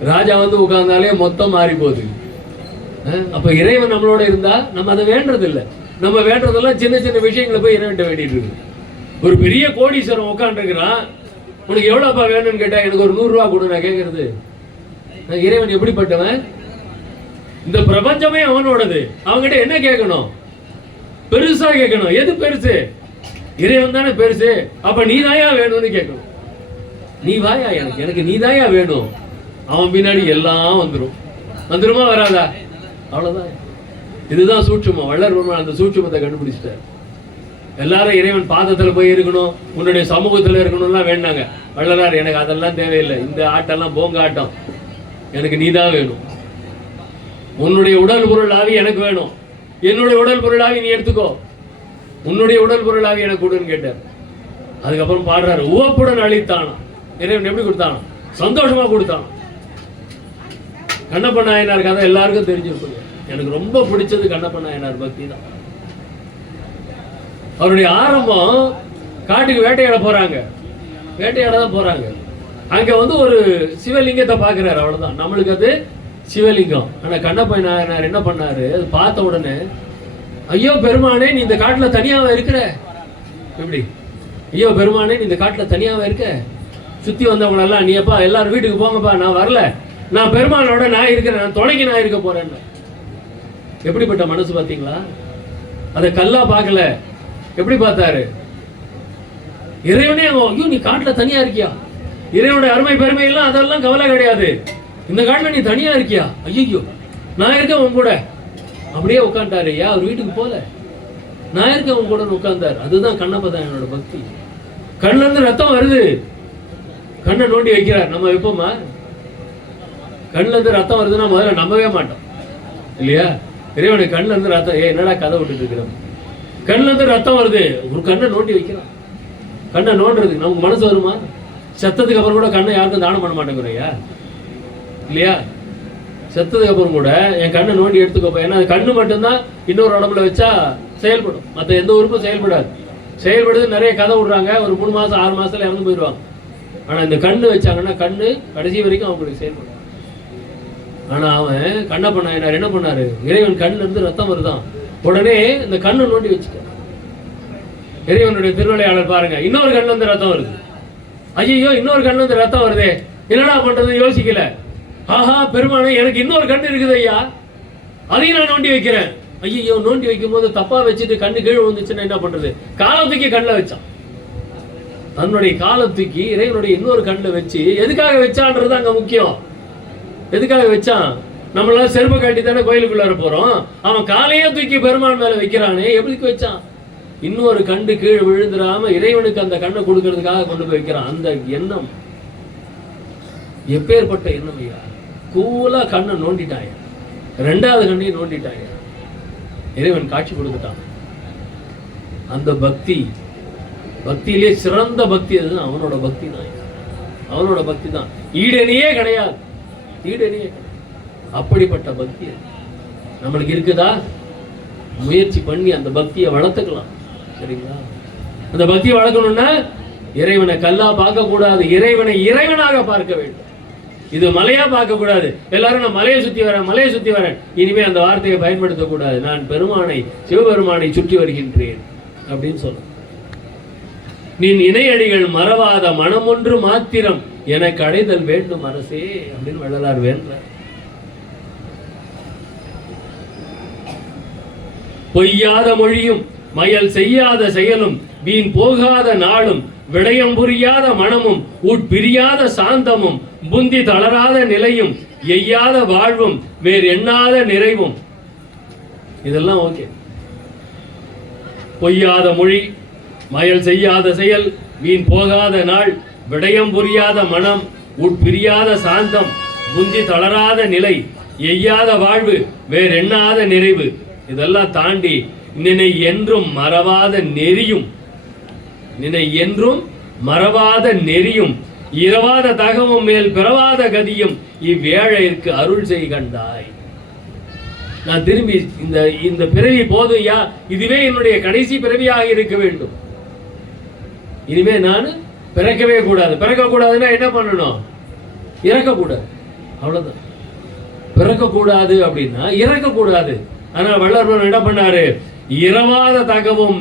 ராஜா வந்து உட்கார்ந்தாலே மொத்தம் மாறி போகுது. அப்ப இறைவன் நம்மளோட இருந்தா நம்ம அதை வேண்டது இல்லை. நம்ம வேண்டதெல்லாம் சின்ன சின்ன விஷயங்களை போய் இறைவன் வேண்டிட்டு இருக்கு. ஒரு பெரிய கோடீஸ்வரன் உட்காந்துருக்கிறான். உனக்கு எவ்வளவுப்பா வேணும்னு கேட்டா எனக்கு ஒரு 100 ரூபா கொடு. நான் கேட்கறது, இறைவன் எப்படிப்பட்டவன்? இந்த பிரபஞ்சமே அவனோடது. அவன்கிட்ட என்ன கேட்கணும்? பெருசா கேட்கணும். எது பெருசு? இறைவன் தானே பெருசு. அப்ப நீதாயா வேணும்னு கேட்கணும். நீ வாயா, எனக்கு நீதாயா வேணும். அவன் பின்னாடி எல்லாம் வந்துருமா வராதா? அவ்வளவுதான். இதுதான் சூட்சுமம். வள்ளல் பெருமான் அந்த சூட்சுமத்தை கண்டுபிடிச்சிட்டார். எல்லாரும் இறைவன் பாதத்துல போய் இருக்கணும், உன்னுடைய சமூகத்துல இருக்கணும்லாம் வேண்டாங்க. வள்ளலார் எனக்கு அதெல்லாம் தேவையில்லை, இந்த ஆட்டெல்லாம் போங்க ஆட்டம், எனக்கு நீதான் வேணும். உன்னுடைய உடல் பொருள் ஆவி எனக்கு வேணும், என்னுடைய உடல் பொருள் ஆவி நீ எடுத்துக்கோ, உன்னுடைய உடல் பொருள் ஆவி எனக்கு கொடுன்னு கேட்டார். அதுக்கப்புறம் பாடுறாரு, உவப்புடன் அளித்தானா. இறைவன் எப்படி கொடுத்தானா? சந்தோஷமா கொடுத்தான். கண்ணப்ப நாயனார் கதை எல்லாருக்கும் தெரிஞ்சிருக்கும். எனக்கு ரொம்ப பிடிச்சது கண்ணப்ப நாயனார் பக்தி தான். அவருடைய ஆரம்பம் காட்டுக்கு வேட்டையாட போறாங்க. வேட்டையாட தான் போறாங்க. அங்க வந்து ஒரு சிவலிங்கத்தை பாக்குறாரு. அவ்வளவுதான், நம்மளுக்கு அது சிவலிங்கம். ஆனா கண்ணப்ப நாயனார் என்ன பண்ணாரு? அது பார்த்த உடனே, ஐயோ பெருமானே நீ இந்த காட்டுல தனியாவா இருக்கிற? எப்படி? ஐயோ பெருமானே நீ இந்த காட்டுல தனியாவா இருக்க? சுத்தி வந்தவங்க எல்லாம், நீ எப்பா எல்லாரும் வீட்டுக்கு போங்கப்பா, நான் வரல, நான் பெருமானோட நான் இருக்கிறேன், நான் துணைக்கு நான் இருக்க போறேன்னு. எப்படிப்பட்ட மனசு பாத்தீங்களா? அதை கல்லா பார்க்கல, எப்படி பார்த்தாரு? இறைவனே, ஐயோ நீ காட்டுல தனியா இருக்கியா? இறைவனுடைய அருமை பெருமை எல்லாம் அதெல்லாம் கவலை கிடையாது. இந்த காட்டுல நீ தனியா இருக்கியா? ஐயோ நான் இருக்கேன் உன் கூட. அப்படியே உட்காந்துட்டாரு. ஏன் அவர் வீட்டுக்கு போல, நான் இருக்கேன் உன் கூட உட்கார்ந்தாரு. அதுதான் கண்ணப்ப தான் என்னோட பக்தி. கண்ணுல இருந்து ரத்தம் வருது, கண்ணை நோண்டி வைக்கிறார். நம்ம வைப்போமா? கண்ணுல இருந்து ரத்தம் வருதுன்னா முதல்ல நம்பவே மாட்டோம், இல்லையா? இறைவனுடைய கண்ணுல இருந்து ரத்தம், என்னடா கதை விட்டுட்டு இருக்கிறோம்? கண்ணுல இருந்து ரத்தம் வருது, ஒரு கண்ணை நோண்டி வைக்கிறான். கண்ணை நோண்டுறதுக்கு நமக்கு மனசு வருமா? செத்ததுக்கு அப்புறம் கூட கண்ணை யாருக்கும் தானம் பண்ண மாட்டேங்கிறயா, இல்லையா? செத்ததுக்கு அப்புறம் கூட என் கண்ணை நோண்டி எடுத்துக்கோப்பா. ஏன்னா அது கண்ணு மட்டும்தான் இன்னொரு உடம்புல வச்சா செயல்படும், மற்ற எந்த உறுப்பும் செயல்படாது. செயல்படுது நிறைய கதை விடுறாங்க, ஒரு 3 மாசம் 6 மாசத்துல இறந்து போயிடுவாங்க. ஆனா இந்த கண்ணு வச்சாங்கன்னா கண்ணு கடைசி வரைக்கும் அவங்களுக்கு செயல்படும். ஆனா அவன் கண்ணப்ப நாயனார் என்ன பண்ணாரு? இறைவன் கண்ணுல இருந்து ரத்தம் வருதான், உடனே இந்த கண்ணை நோண்டி வச்சுட்டார். இறைவனுடைய திருவிளையாளர் பாருங்க, இன்னொரு கண்ணுல இருந்து ரத்தம் வருது. ஐயோ, இன்னொரு கண்ணுல இருந்து ரத்தம் வருதே, என்னடா பண்றது யோசிக்கல. ஆஹா பெருமானே, எனக்கு இன்னொரு கண்ணு இருக்குது ஐயா, அதையும் நான் நோண்டி வைக்கிறேன். ஐயோ, நோண்டி வைக்கும் போது தப்பா வச்சுட்டு கண்ணு கீழே வந்துச்சுன்னா என்ன பண்றது? காலத்துக்கு கண்ணில் வச்சான். தன்னுடைய காலத்துக்கு இறைவனுடைய இன்னொரு கண்ணில் வச்சு, எதுக்காக வச்சான்றது அங்க முக்கியம். எதுக்காக வச்சான்? நம்மளால செருப்பை கட்டி தானே கோயிலுக்குள்ளார போறோம். அவன் காலையே தூக்கி பெருமான் மேல வைக்கிறானே, எப்படிக்கு வச்சான்? இன்னொரு கண்டு கீழே விழுந்துடாம இறைவனுக்கு அந்த கண்ணை கொடுக்கறதுக்காக கொண்டு போய் வைக்கிறான். அந்த எண்ணம் எப்பேற்பட்ட எண்ணம் ஐயா! கூலா கண்ணை நோண்டிட்டாங்க, ரெண்டாவது கண்ணையும் நோண்டிட்டாங்க. இறைவன் காட்சி கொடுத்துட்டான். அந்த பக்தி, பக்தியிலே சிறந்த பக்தி அது அவனோட பக்தி தான். அவனோட பக்தி தான், ஈடனையே கிடையாது, ஈடனையே. அப்படிப்பட்ட பக்தி நம்மளுக்கு இருக்குதா? முயற்சி பண்ணி அந்த பக்தியை வளர்த்துக்கலாம். சரிங்களா? அந்த பக்தியை வளர்க்கணும்னா இறைவனை கல்லா பார்க்க கூடாது, இறைவனை இறைவனாக பார்க்க வேண்டும். இது மலையா பார்க்க கூடாது. எல்லாரும் நான் மலையை சுத்தி வரேன், மலையை சுத்தி வரேன், இனிமே அந்த வார்த்தையை பயன்படுத்தக்கூடாது. நான் பெருமானை, சிவபெருமானை சுற்றி வருகின்றேன் அப்படின்னு சொல்ல. நீ இணையடிகள் மறவாத மனம் ஒன்று மாத்திரம் எனக்கு அடைதல் வேண்டும் அரசே அப்படின்னு வள்ளலார் வேண்ட. பொய்யாத மொழியும் மயல் செய்யாத செயலும் வீண் போகாத நாளும் விடயம் புரியாத மனமும் உட்பிரியாத சாந்தமும் புந்தி தளராத நிலையும் எய்யாத வாழ்வும் வேறு எண்ணாத நிறைவும். இதெல்லாம் ஓகே. பொய்யாத மொழி, மயல் செய்யாத செயல், வீண் போகாத நாள், விடயம் புரியாத மனம், உட்பிரியாத சாந்தம், புந்தி தளராத நிலை, எய்யாத வாழ்வு, வேறு எண்ணாத நிறைவு. இதெல்லாம் தாண்டி நினை என்றும் மறவாத நெறியும், நினை என்றும் மறவாத நெறியும், இரவாத தகமும் மேல் பிறவாத கதியும் இவ்வேழைக்கு அருள் செய் கண்டாய். நான் திரும்பி இந்த பிறவி போதுயா, இதுவே என்னுடைய கடைசி பிறவியாக இருக்க வேண்டும். இனிமே நான் பிறக்கவே கூடாது. பிறக்க கூடாதுன்னா என்ன பண்ணணும்? இறக்கக்கூடாது. அவ்வளவுதான். பிறக்க கூடாது அப்படின்னா இறக்கக்கூடாது. ஆனா வள்ளலார் என்ன பண்ணாரு? இரவாத தகவும்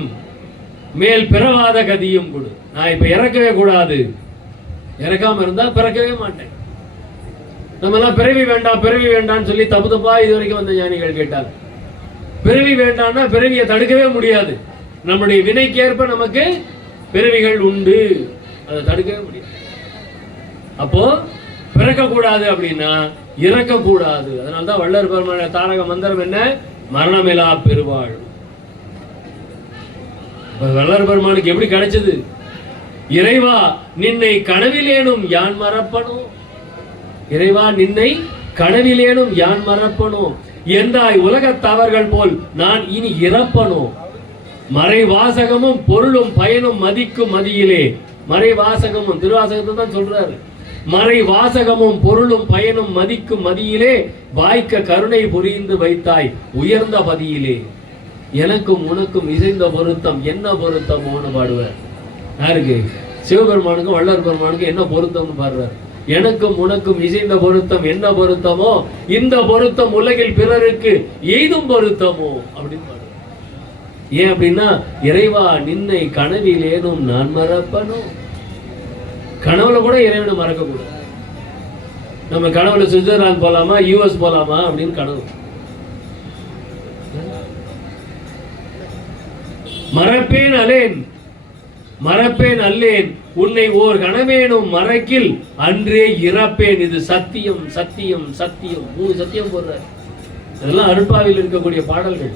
மேல் பிறவாத கதியும் கொடு. நான் இப்ப இறக்கவே கூடாது. இறக்காம இருந்தா பிறக்கவே மாட்டேன். நம்ம எல்லாம் பிறவி வேண்டாம் பிறவி வேண்டாம்னு சொல்லி தப்பு தப்பா இதுவரைக்கும் வந்த ஞானிகள் கேட்டாங்க. பிறவி வேண்டாம்னா பிறவியை தடுக்கவே முடியாது. நம்முடைய வினைக்கேற்ப நமக்கு பிறவிகள் உண்டு, அதை தடுக்கவே முடியாது. அப்போ பிறக்க கூடாது அப்படின்னா இறக்க கூடாது. அதனால்தான் வள்ளலார் பெருமானுடைய தாரக மந்திரம் என்ன? மரணமிலா பெருவாழ். வள்ளலார் பெருமானுக்கு எப்படி கிடைச்சது? இறைவா நின்னை கனவிலேனும் யான் மறப்பனோ, இறைவா நின்னை கனவிலேனும் யான் மறப்பனோ, எந்தாய் உலகத்தவர்கள் போல் நான் இனி இறப்பனோ, மறை வாசகமும் பொருளும் பயனும் மதிக்கும் மதியிலே. மறை வாசகமும் திருவாசகத்தை தான் சொல்றாரு. மறை வாசகமும் பொருளும் பயனும் மதிக்கும் மதியிலே வாய்க்க கருணை புரிந்து வைத்தாய் உயர்ந்த பதியிலே. எனக்கும் உனக்கும் இசைந்த பொருத்தம் என்ன பொருத்தமோன்னு பாடுவார். யாருக்கு? சிவபெருமானுக்கும் வள்ளலார் பெருமானுக்கும் என்ன பொருத்தம்னு பாடுறார். எனக்கும் உனக்கும் இசைந்த பொருத்தம் என்ன பொருத்தமோ, இந்த பொருத்தம் உலகில் பிறருக்கு எய்தும் பொருத்தமோ அப்படின்னு பாடுவார். ஏன் அப்படின்னா, இறைவா நின்னை கனவிலேனும் நான் மறப்பனோ. கனவுல கூட இறைவனை மறக்க கூடாது. நம்ம கனவுல சுவிட்சர்லாந்து போலாமா, யூஎஸ் போலாமா அப்படின்னு கனவு. மறப்பேன் அலேன் மறப்பேன் அல்லேன் உன்னை ஓர் கணமேனும் மறக்கில் அன்றே இறப்பேன். இது சத்தியம் சத்தியம் சத்தியம். 3 சத்தியம் போடுறார். இதெல்லாம் அருட்பாவில் இருக்கக்கூடிய பாடல்கள்.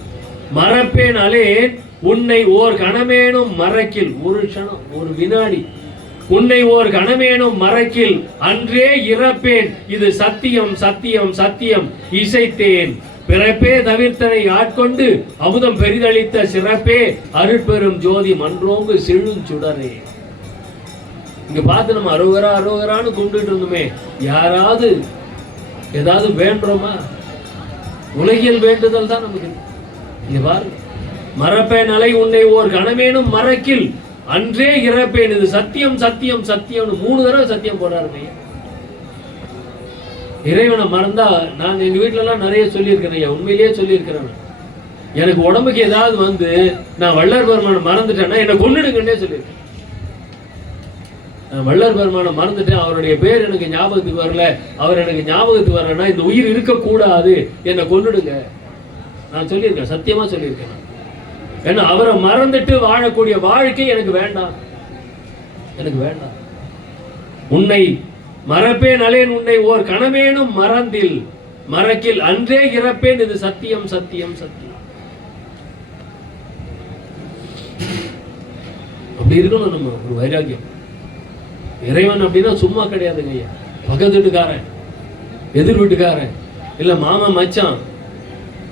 மறப்பேன் அலேன் உன்னை ஓர் கணமேனும் மறக்கில், ஒரு க்ஷணம் ஒரு வினாடி, உன்னை ஓர் கணமேனும் மறக்கில் அன்றே இறப்பேன். இது சத்தியம் சத்தியம் சத்தியம் இசைத்தேன். பிறப்பே தவிர்த்தனை ஆட்கொண்டு அமுதம் பெரிதளித்த சிறப்பே அருட்பெரும் ஜோதி மன்றோங்கு செழும் சுடரே. இங்க பார்த்து நம்ம அரோகரா அரோகரான்னு கும்பிட்டு இருந்தோமே, யாராவது ஏதாவது வேண்டுறோமா? உலகியல் வேண்டுதல் தான் நமக்கு. இங்க பாருங்க, மறப்பேன் அலை உன்னை ஓர் கணமேனும் மறக்கில் அன்றே இறப்பேன். இது சத்தியம் சத்தியம் சத்தியம்னு 3 தடவை சத்தியம் போடுறாரு. இறைவனை மறந்தா, நான் எங்க வீட்டுல எல்லாம் நிறைய சொல்லியிருக்கிறேன், உண்மையிலேயே சொல்லியிருக்கிறேன். எனக்கு உடம்புக்கு ஏதாவது வந்து நான் வள்ளல் பெருமானை மறந்துட்டேன்னா என்னை கொன்னுடுங்கன்னே சொல்லியிருக்கேன். நான் வள்ளல் பெருமானை மறந்துட்டேன், அவருடைய பேர் எனக்கு ஞாபகத்துக்கு வரல, அவர் எனக்கு ஞாபகத்துக்கு வரலன்னா இந்த உயிர் இருக்கக்கூடாது, என்னை கொன்னுடுங்க நான் சொல்லியிருக்கேன். சத்தியமா சொல்லியிருக்கேன். ஏன்னா அவரை மறந்துட்டு வாழக்கூடிய வாழ்க்கை எனக்கு வேண்டாம், எனக்கு வேண்டாம். உன்னை மறப்பேன் அலேன் உன்னை ஓர் கணமேனும் மறந்தில் மறக்கில் அன்றே இறப்பேன், இது சத்தியம் சத்தியம் சத்தியம். அப்படி இருக்கணும் நம்ம ஒரு வைராக்கியம். இறைவன் அப்படின்னா சும்மா கிடையாதுங்க ஐயா. பக்கத்து வீட்டுக்காரன், எதிர் வீட்டுக்காரன், இல்ல மாமா மச்சான்,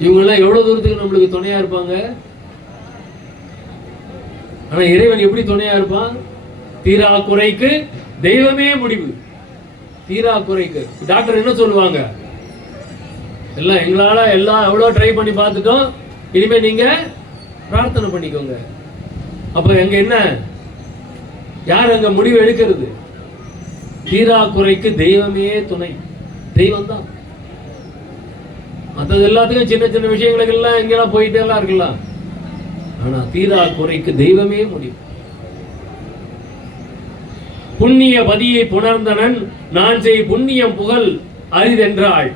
இவங்க எல்லாம் எவ்வளவு தூரத்துக்கு நம்மளுக்கு துணையா இருப்பாங்க. ஆனா இறைவன் எப்படி துணையா இருப்பான்? தீரா குறைக்கு தெய்வமே முடிவு. தீரா குறைக்கு டாக்டர் என்ன சொல்லுவாங்க? எல்லாம் எங்களால எல்லாம் எவ்வளவு ட்ரை பண்ணி பார்த்துட்டோம், இனிமே நீங்க பிரார்த்தனை பண்ணிக்கோங்க. அப்ப எங்க என்ன, யார் அங்க முடிவு எடுக்கிறது? தீரா குறைக்கு தெய்வமே துணை, தெய்வம் தான். மற்றது எல்லாத்துக்கும் சின்ன சின்ன விஷயங்களுக்கு எல்லாம் எங்கெல்லாம் போயிட்டே எல்லாம் இருக்கலாம். ஆனா தீரா குறைக்கு தெய்வமே முடிவு. புண்ணிய பதியை புணர்ந்தனன் நான் செய் புண்ணியம் புகழ் அரிதென்றாள்,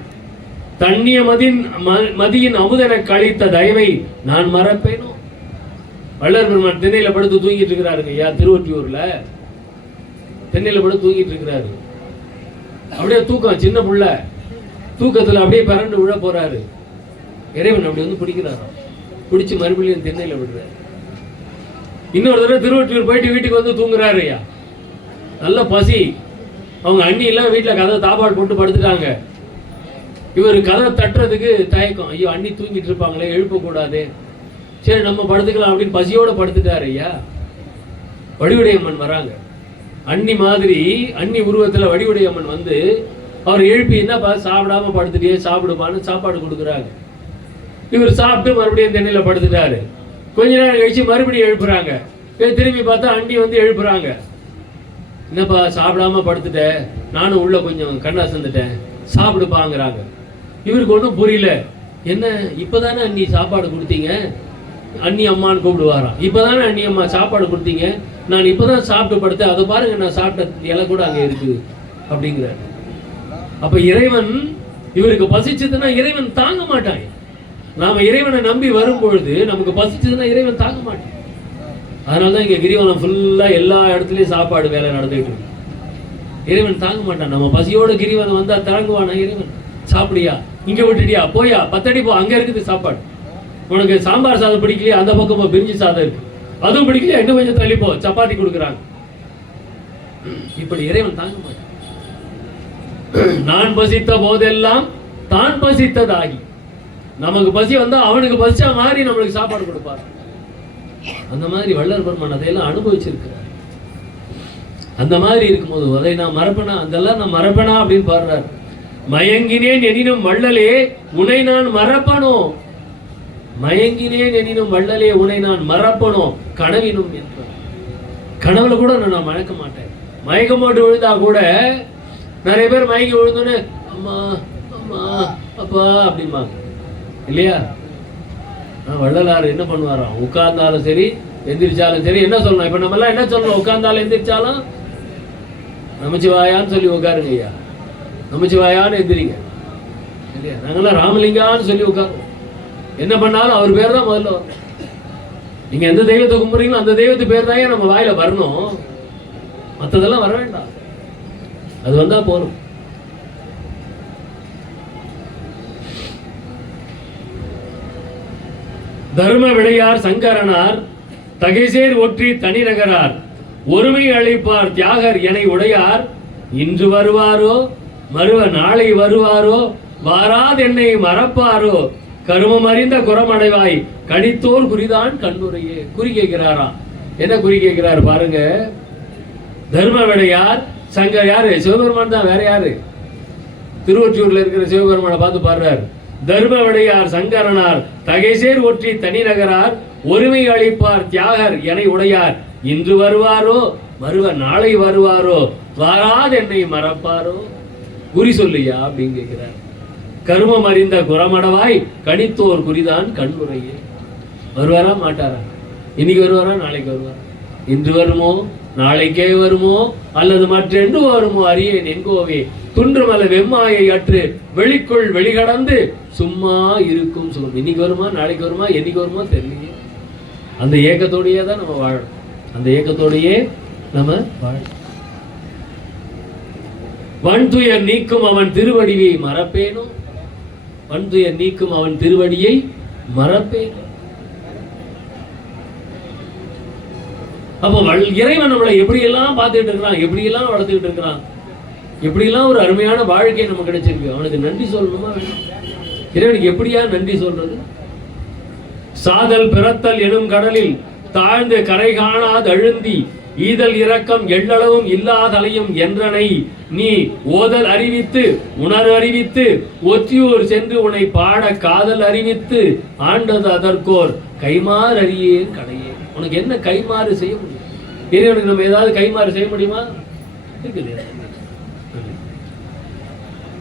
தண்ணிய மதியின் அமுதன கழித்த தயவை நான் மறப்பேனோ. வள்ளல் பெருமான் தென்னையில படுத்து தூங்கிட்டு இருக்கிறாருங்க ஐயா, திருவொற்றியூர்ல தென்னையில படுத்து தூங்கிட்டு இருக்கிறாரு. அப்படியே தூக்கம், சின்ன புள்ள தூக்கத்துல அப்படியே பரண்டு விழ போறாரு. இறைவன் அப்படி வந்து பிடிக்கிறாராம், பிடிச்சு மறுபடியும் தென்னையில விடுறாரு. இன்னொரு தடவை திருவொற்றியூர் போயிட்டு வீட்டுக்கு வந்து தூங்குறாரு ஐயா. நல்ல பசி, அவங்க அண்ணி எல்லாம் வீட்டுல கதை தாப்பாடு போட்டு படுத்துட்டாங்க. இவர் கதை தட்டுறதுக்கு தயக்கம், ஐயோ அண்ணி தூங்கிட்டு இருப்பாங்களே, எழுப்பக்கூடாது, சரி நம்ம படுத்துக்கலாம் அப்படின்னு பசியோட படுத்துட்டாரு ஐயா. வடிவுடையம்மன் வராங்க, அண்ணி மாதிரி அண்ணி உருவத்துல வடிவுடையம்மன் வந்து அவர் எழுப்பி என்னப்பா சாப்பிடாம படுத்துட்டே, சாப்பிடுப்பான்னு சாப்பாடு கொடுக்குறாங்க. இவர் சாப்பிட்டு மறுபடியும் தென்னையில படுத்துட்டாரு. கொஞ்ச நேரம் கழிச்சு மறுபடியும் எழுப்புறாங்க. திரும்பி பார்த்தா அண்ணி வந்து எழுப்புறாங்க, என்னப்பா சாப்பிடாம படுத்துட்ட, நானும் உள்ள கொஞ்சம் கண்ணா சந்துட்டேன், சாப்பிடுப்பாங்கிறாங்க. இவருக்கு ஒன்றும் புரியல. என்ன இப்பதானே அண்ணி சாப்பாடு கொடுத்தீங்க, அண்ணி அம்மான்னு கூப்பிடுவாராம். இப்பதானே அண்ணி அம்மா சாப்பாடு கொடுத்தீங்க, நான் இப்பதான் சாப்பிட்டு படுத்தேன், அதை பாருங்க நான் சாப்பிட்ட இலை கூட அங்க இருக்கு அப்படிங்கிறார். அப்ப இறைவன் இவருக்கு பசிச்சதுன்னா இறைவன் தாங்க மாட்டாங்க. நாம இறைவனை நம்பி வரும் பொழுது நமக்கு பசிச்சதுன்னா இறைவன் தாங்க மாட்டான். அதனாலதான் இங்க கிரிவலம் ஃபுல்லா எல்லா இடத்துலயும் சாப்பாடு வேலை நடந்துகிட்டு இருக்கு. இறைவன் தாங்க மாட்டான். நம்ம பசியோட கிரிவலம் வந்தா தாங்குவானா இறைவன்? சாப்பிடியா, இங்க விட்டுட்டியா, போயா 10 அடி போ, அங்க இருக்குது சாப்பாடு. உனக்கு சாம்பார் சாதம் பிடிக்கலையா, அந்த பக்கம் பிரிஞ்சு சாதம் இருக்கு, அதுவும் பிடிக்கலையா, இன்னும் கொஞ்சம் தள்ளி போ, சப்பாத்தி கொடுக்குறாங்க. இப்படி இறைவன் தாங்க மாட்டான். நான் பசித்த போதெல்லாம் தான் பசித்ததாகி, நமக்கு பசி வந்தா அவனுக்கு பசிச்சா மாதிரி நம்மளுக்கு சாப்பாடு கொடுப்பார். அந்த மாதிரி வள்ளல் பெருமான் அதையெல்லாம் அனுபவிச்சிருக்கிறார். அந்த மாதிரி இருக்கும்போது அதை நான் மறப்பனா, அதெல்லாம் நான் மறப்பனா அப்படின்னு பாடுறாரு. மயங்கினேன் எனினும் வள்ளலே உனை நான் மறப்பனோ, மயங்கினேன் எனினும் வள்ளலே உனை நான் மறப்பனோ கனவினும் என்பார். கனவுல கூட நான் மயக்க மாட்டேன். மயக்க மாட்டு விழுந்தா கூட நிறைய பேர் மயங்கி விழுந்தோன்னு அம்மா அம்மா அப்பா அப்படிம்பாங்க இல்லையா? வள்ளலார் என்ன பண்ணுவாராம், உட்கார்ந்தாலும் சரி எந்திரிச்சாலும் சரி என்ன சொல்லணும்? இப்ப நம்ம எல்லாம் என்ன சொல்லணும்? உட்கார்ந்தாலும் எந்திரிச்சாலும் நமச்சிவாயான்னு சொல்லி உட்காருங்க ஐயா, நமச்சிவாயான்னு எந்திரிங்க இல்லையா? நாங்கெல்லாம் ராமலிங்கான்னு சொல்லி உட்காருவோம். என்ன பண்ணாலும் அவர் பேர் தான் முதல்ல வரும். நீங்க எந்த தெய்வத்தை கும்பிடுறீங்களோ அந்த தெய்வத்து பேர் தான் நம்ம வாயில வரணும், மற்றதெல்லாம் வர வேண்டாம். அது வந்தா போதும். தர்ம விளையார் சங்கரனார் தகைசேர் ஒற்றி தனி நகரார் ஒருமை அழைப்பார் தியாகர் எனை உடையார் இன்று வருவாரோ மறுவ நாளை வருவாரோ வாராது என்னை மறப்பாரோ கருமம் அறிந்த குறமடைவாய் கடித்தோர் குறிதான் கண்ணுரையே. குறி கேட்கிறாராம். என்ன குறி கேட்கிறார் பாருங்க. தர்ம விளையார் சங்கர் யாரு? சிவபெருமான் தான், வேற யாரு? திருவொற்றியூர்ல இருக்கிற சிவபெருமானை பார்த்து பாடுறார். தர்ம விளையார் சங்கரனார் தகைசேர் ஒற்றி தனி நகரார் ஒருமை அளிப்பார் தியாகர் எனை உடையார் இன்று வருவாரோ மறுவ நாளை வருவாரோ வாராது என்னை மறப்பாரோ. குறி சொல்லியா அப்படின்னு கேட்கிறார். கருமம் அறிந்த குறமடவாய் கணித்தோர் குறிதான் கண்ணுரையே. வருவாரா மாட்டாரா? இன்னைக்கு வருவாரா நாளைக்கு வருவாரா? இன்று வருமோ நாளைக்கே வருமோ அல்லது மற்றென்று வருமோ அறியேன் என்கோவே துன்றுமல வெம்மாயை அற்று வெளிக்குள் வெளிகடந்து சும்மா இருக்கும் சுகம். இன்னைக்கு வருமா நாளைக்கு வருமா என்னைக்கு வருமோ தெரியலையே. அந்த ஏக்கத்தோடையே தான் நம்ம வாழணும். அந்த ஏக்கத்தோடையே நம்ம வாழணும். வன்துயர் நீக்கும் அவன் திருவடியை மறப்பேனும். வன்துயர் நீக்கும் அவன் திருவடியை மறப்பேனும். அப்போ இறைவன் நம்மளை எப்படியெல்லாம் பார்த்துட்டு இருக்கிறான், எப்படியெல்லாம் வளர்த்துக்கிட்டு இருக்கிறான், எப்படியெல்லாம் ஒரு அருமையான வாழ்க்கை நமக்கு கிடைச்சிருக்கு. அவனுக்கு நன்றி சொல்லணுமா வேணும்? இறைவனுக்கு எப்படியா நன்றி சொல்றது? சாதல் பிறத்தல் எனும் கடலில் தாழ்ந்து கரை காணாது அழுந்தி ஈதல் இரக்கம் எள்ளளவும் இல்லாதலையும் என்றனை நீ ஓதல் அறிவித்து உணர் அறிவித்து ஒற்றியூர் சென்று உன்னை பாட காதல் அறிவித்து ஆண்டது அதற்கோர் கைமாறு அறியேன் கடையே. உனக்கு என்ன கைமாறு செய்ய முடியும்? இறைவனுக்கு நம்ம ஏதாவது கைமாறு செய்ய முடியுமா?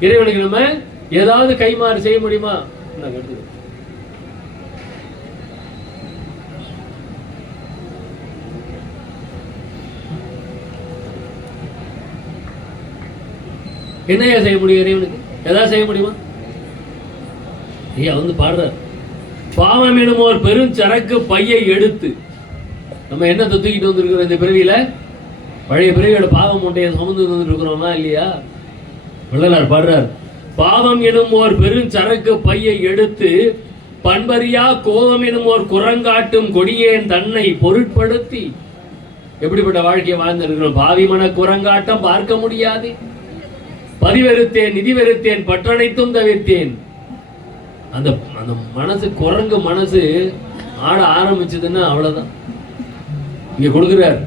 இறைவனுக்கு நம்ம ஏதாவது கைமாறு செய்ய முடியுமா? என்னையா செய்ய முடியும்? இறைவனுக்கு ஏதாவது செய்ய முடியுமா? ஐயா வந்து பாடுற பாவம் எனும் ஒரு பெருஞ்சரக்கு பையை எடுத்து நம்ம என்ன தூக்கிட்டு வந்திருக்கிறோம் இந்த பிறவியில? பழைய பிறவியோட பாவம் ஒன்றைய சுமந்து வந்துட்டு இருக்கிறோமா இல்லையா? வள்ளலார் பாடுறார், பாவம் எனும் ஓர் பெருஞ்சரக்கு பையை எடுத்து பண்பறியா கோபம் எனும் ஓர் குரங்காட்டும் கொடியேன் தன்னை பொருட்படுத்தி. எப்படிப்பட்ட வாழ்க்கையை வாழ்ந்திருக்கிறோம்? பாவி மன குரங்காட்டம் பார்க்க முடியாது. பதிவெறுத்தேன் நிதி வெறுத்தேன் பற்றனைத்தும் தவிர்த்தேன். அந்த அந்த மனசு குரங்கு மனசு ஆட ஆரம்பிச்சதுன்னா அவ்வளவுதான். இங்க கொடுக்கிறார்,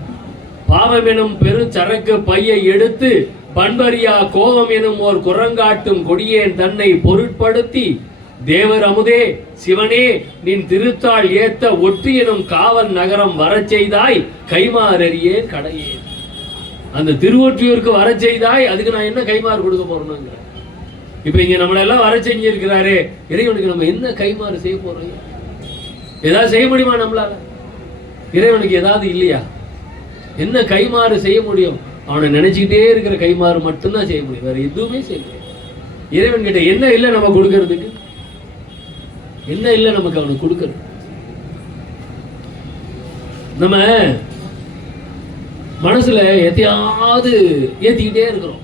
பாவம் எனும் பெருஞ்சரக்கு பையை எடுத்து பண்பறியா கோபம் எனும் ஓர் குரங்காட்டும் கொடியேன் தன்னை பொருட்படுத்தி தேவர் அமுதே சிவனே நின் திருத்தாள் ஏத்த ஒற்றி எனும் காவல் நகரம் வரச் செய்தாய் கைமாறறியே கடையே. அந்த திருவொற்றியூருக்கு வர செய்தாய், அதுக்கு நான் என்ன கைமாறு கொடுக்க போறேன்? இப்ப இங்க நம்மள எல்லாம் வர செஞ்சிருக்கிறாரே, இறைவனுக்கு நம்ம என்ன கைமாறு செய்ய போறோம்? ஏதாவது செய்ய முடியுமா நம்மளால? இறைவனுக்கு ஏதாவது இல்லையா? என்ன கைமாறு செய்ய முடியும்? அவனை நினைச்சுக்கிட்டே இருக்கிற கைமாறு மட்டும்தான் செய்ய முடியும், வேற எதுவுமே செய்ய முடியும். இறைவன் கிட்ட என்ன இல்லை நம்ம கொடுக்கறதுக்கு? என்ன இல்லை நமக்கு அவனுக்கு கொடுக்கறது? நம்ம மனசுல எதையாவது ஏத்திக்கிட்டே இருக்கிறோம்.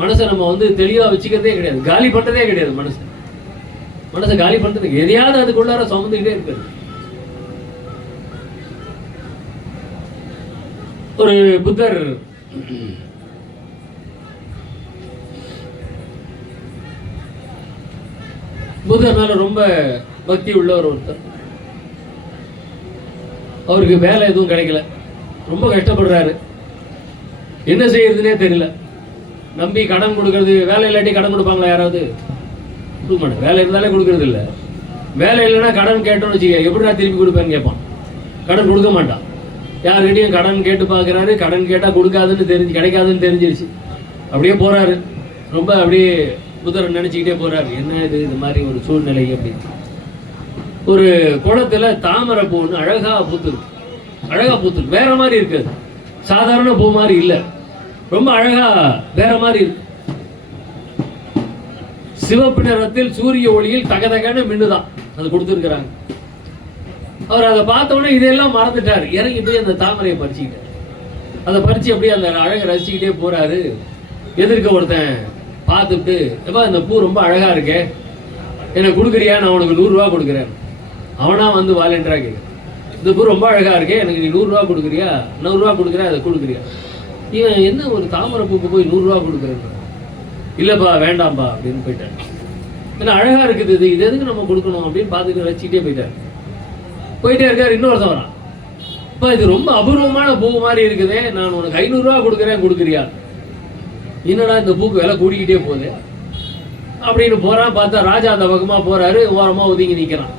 மனசை நம்ம வந்து தெளிவா வச்சுக்கிறதே கிடையாது, காலி பண்றதே கிடையாது. மனசை காலி பண்றதுக்கு எதையாவது அதுக்குள்ளார சுமந்துக்கிட்டே இருக்கிறது. ஒரு புத்தர் மேல ரொம்ப பக்தி உள்ள ஒருத்தர். அவருக்கு வேலை எதுவும் கிடைக்கல, ரொம்ப கஷ்டப்படுறாரு. என்ன செய்யறதுனே தெரியல. நம்பி கடன் கொடுக்கறது, வேலை இல்லாட்டி கடன் கொடுப்பாங்களா யாராவது? கொடுக்க மாட்டேன். வேலை இருந்தாலே கொடுக்கறது இல்லை. வேலை இல்லைன்னா கடன் கேட்டோன்னு வச்சுக்க, எப்படி நான் திருப்பி கொடுப்பேன்னு கேட்பான். கடன் கொடுக்க மாட்டான். யாருக்கிட்டையும் கடன் கேட்டு பார்க்குறாரு. கடன் கேட்டால் கொடுக்காதுன்னு கிடைக்காதுன்னு தெரிஞ்சிருச்சு. அப்படியே போறாரு. ரொம்ப அப்படியே புத்தரை நினைச்சுக்கிட்டே போறாரு. என்ன இது மாதிரி ஒரு சூழ்நிலை அப்படின்னு. ஒரு குளத்துல தாமரை பூன்னு அழகா பூத்துருக்கு. வேற மாதிரி இருக்காது, சாதாரண பூ மாதிரி இல்ல, ரொம்ப அழகா வேற மாதிரி இருக்கு. சிவப்பு நிறத்தில் சூரிய ஒளியில் தகதகன்னு மின்னுதான் அது கொடுத்துருக்கிறாங்க. அவர் அதை பார்த்தோன்னே இதெல்லாம் மறந்துட்டாரு. இறங்கி போய் அந்த தாமரையை பறிச்சுக்கிட்டார். அதை பறிச்சு அப்படியே அந்த அழகை ரசிச்சுக்கிட்டே போறாரு. எதிர்க்க ஒருத்தன் பார்த்துட்டு, எப்பா இந்த பூ ரொம்ப அழகா இருக்கே, எனக்கு கொடுக்குறியா? நான் உனக்கு 100 ரூபா கொடுக்குறேன். அவனா வந்து வாலண்டியரா கேட்க, இந்த பூ ரொம்ப அழகா இருக்கே, எனக்கு நீ 100 ரூபா கொடுக்குறியா? 100 ரூபா கொடுக்குறேன், அதை கொடுக்குறியா? இவன் என்ன ஒரு தாமரை பூக்கு போய் 100 ரூபா கொடுக்குறேன்? இல்லப்பா வேண்டாம்பா அப்படின்னு போயிட்டார். ஏன்னா அழகா இருக்குது, இது எதுக்கு நம்ம கொடுக்கணும் அப்படின்னு பார்த்துட்டு வச்சுக்கிட்டே போயிட்டே இருக்காரு. இன்னொருத்தன் வரான், அப்பா இது ரொம்ப அபூர்வமான பூ மாதிரி இருக்குதே, நான் உனக்கு 500 ரூபா கொடுக்குறேன், கொடுக்குறியா? என்னடா இந்த பூக்கு விலை கூடிக்கிட்டே போகுது அப்படின்னு போறான். பார்த்தா ராஜா அந்த பக்கமா போறாரு, ஓரமா ஒதுங்கி நிக்கிறான்.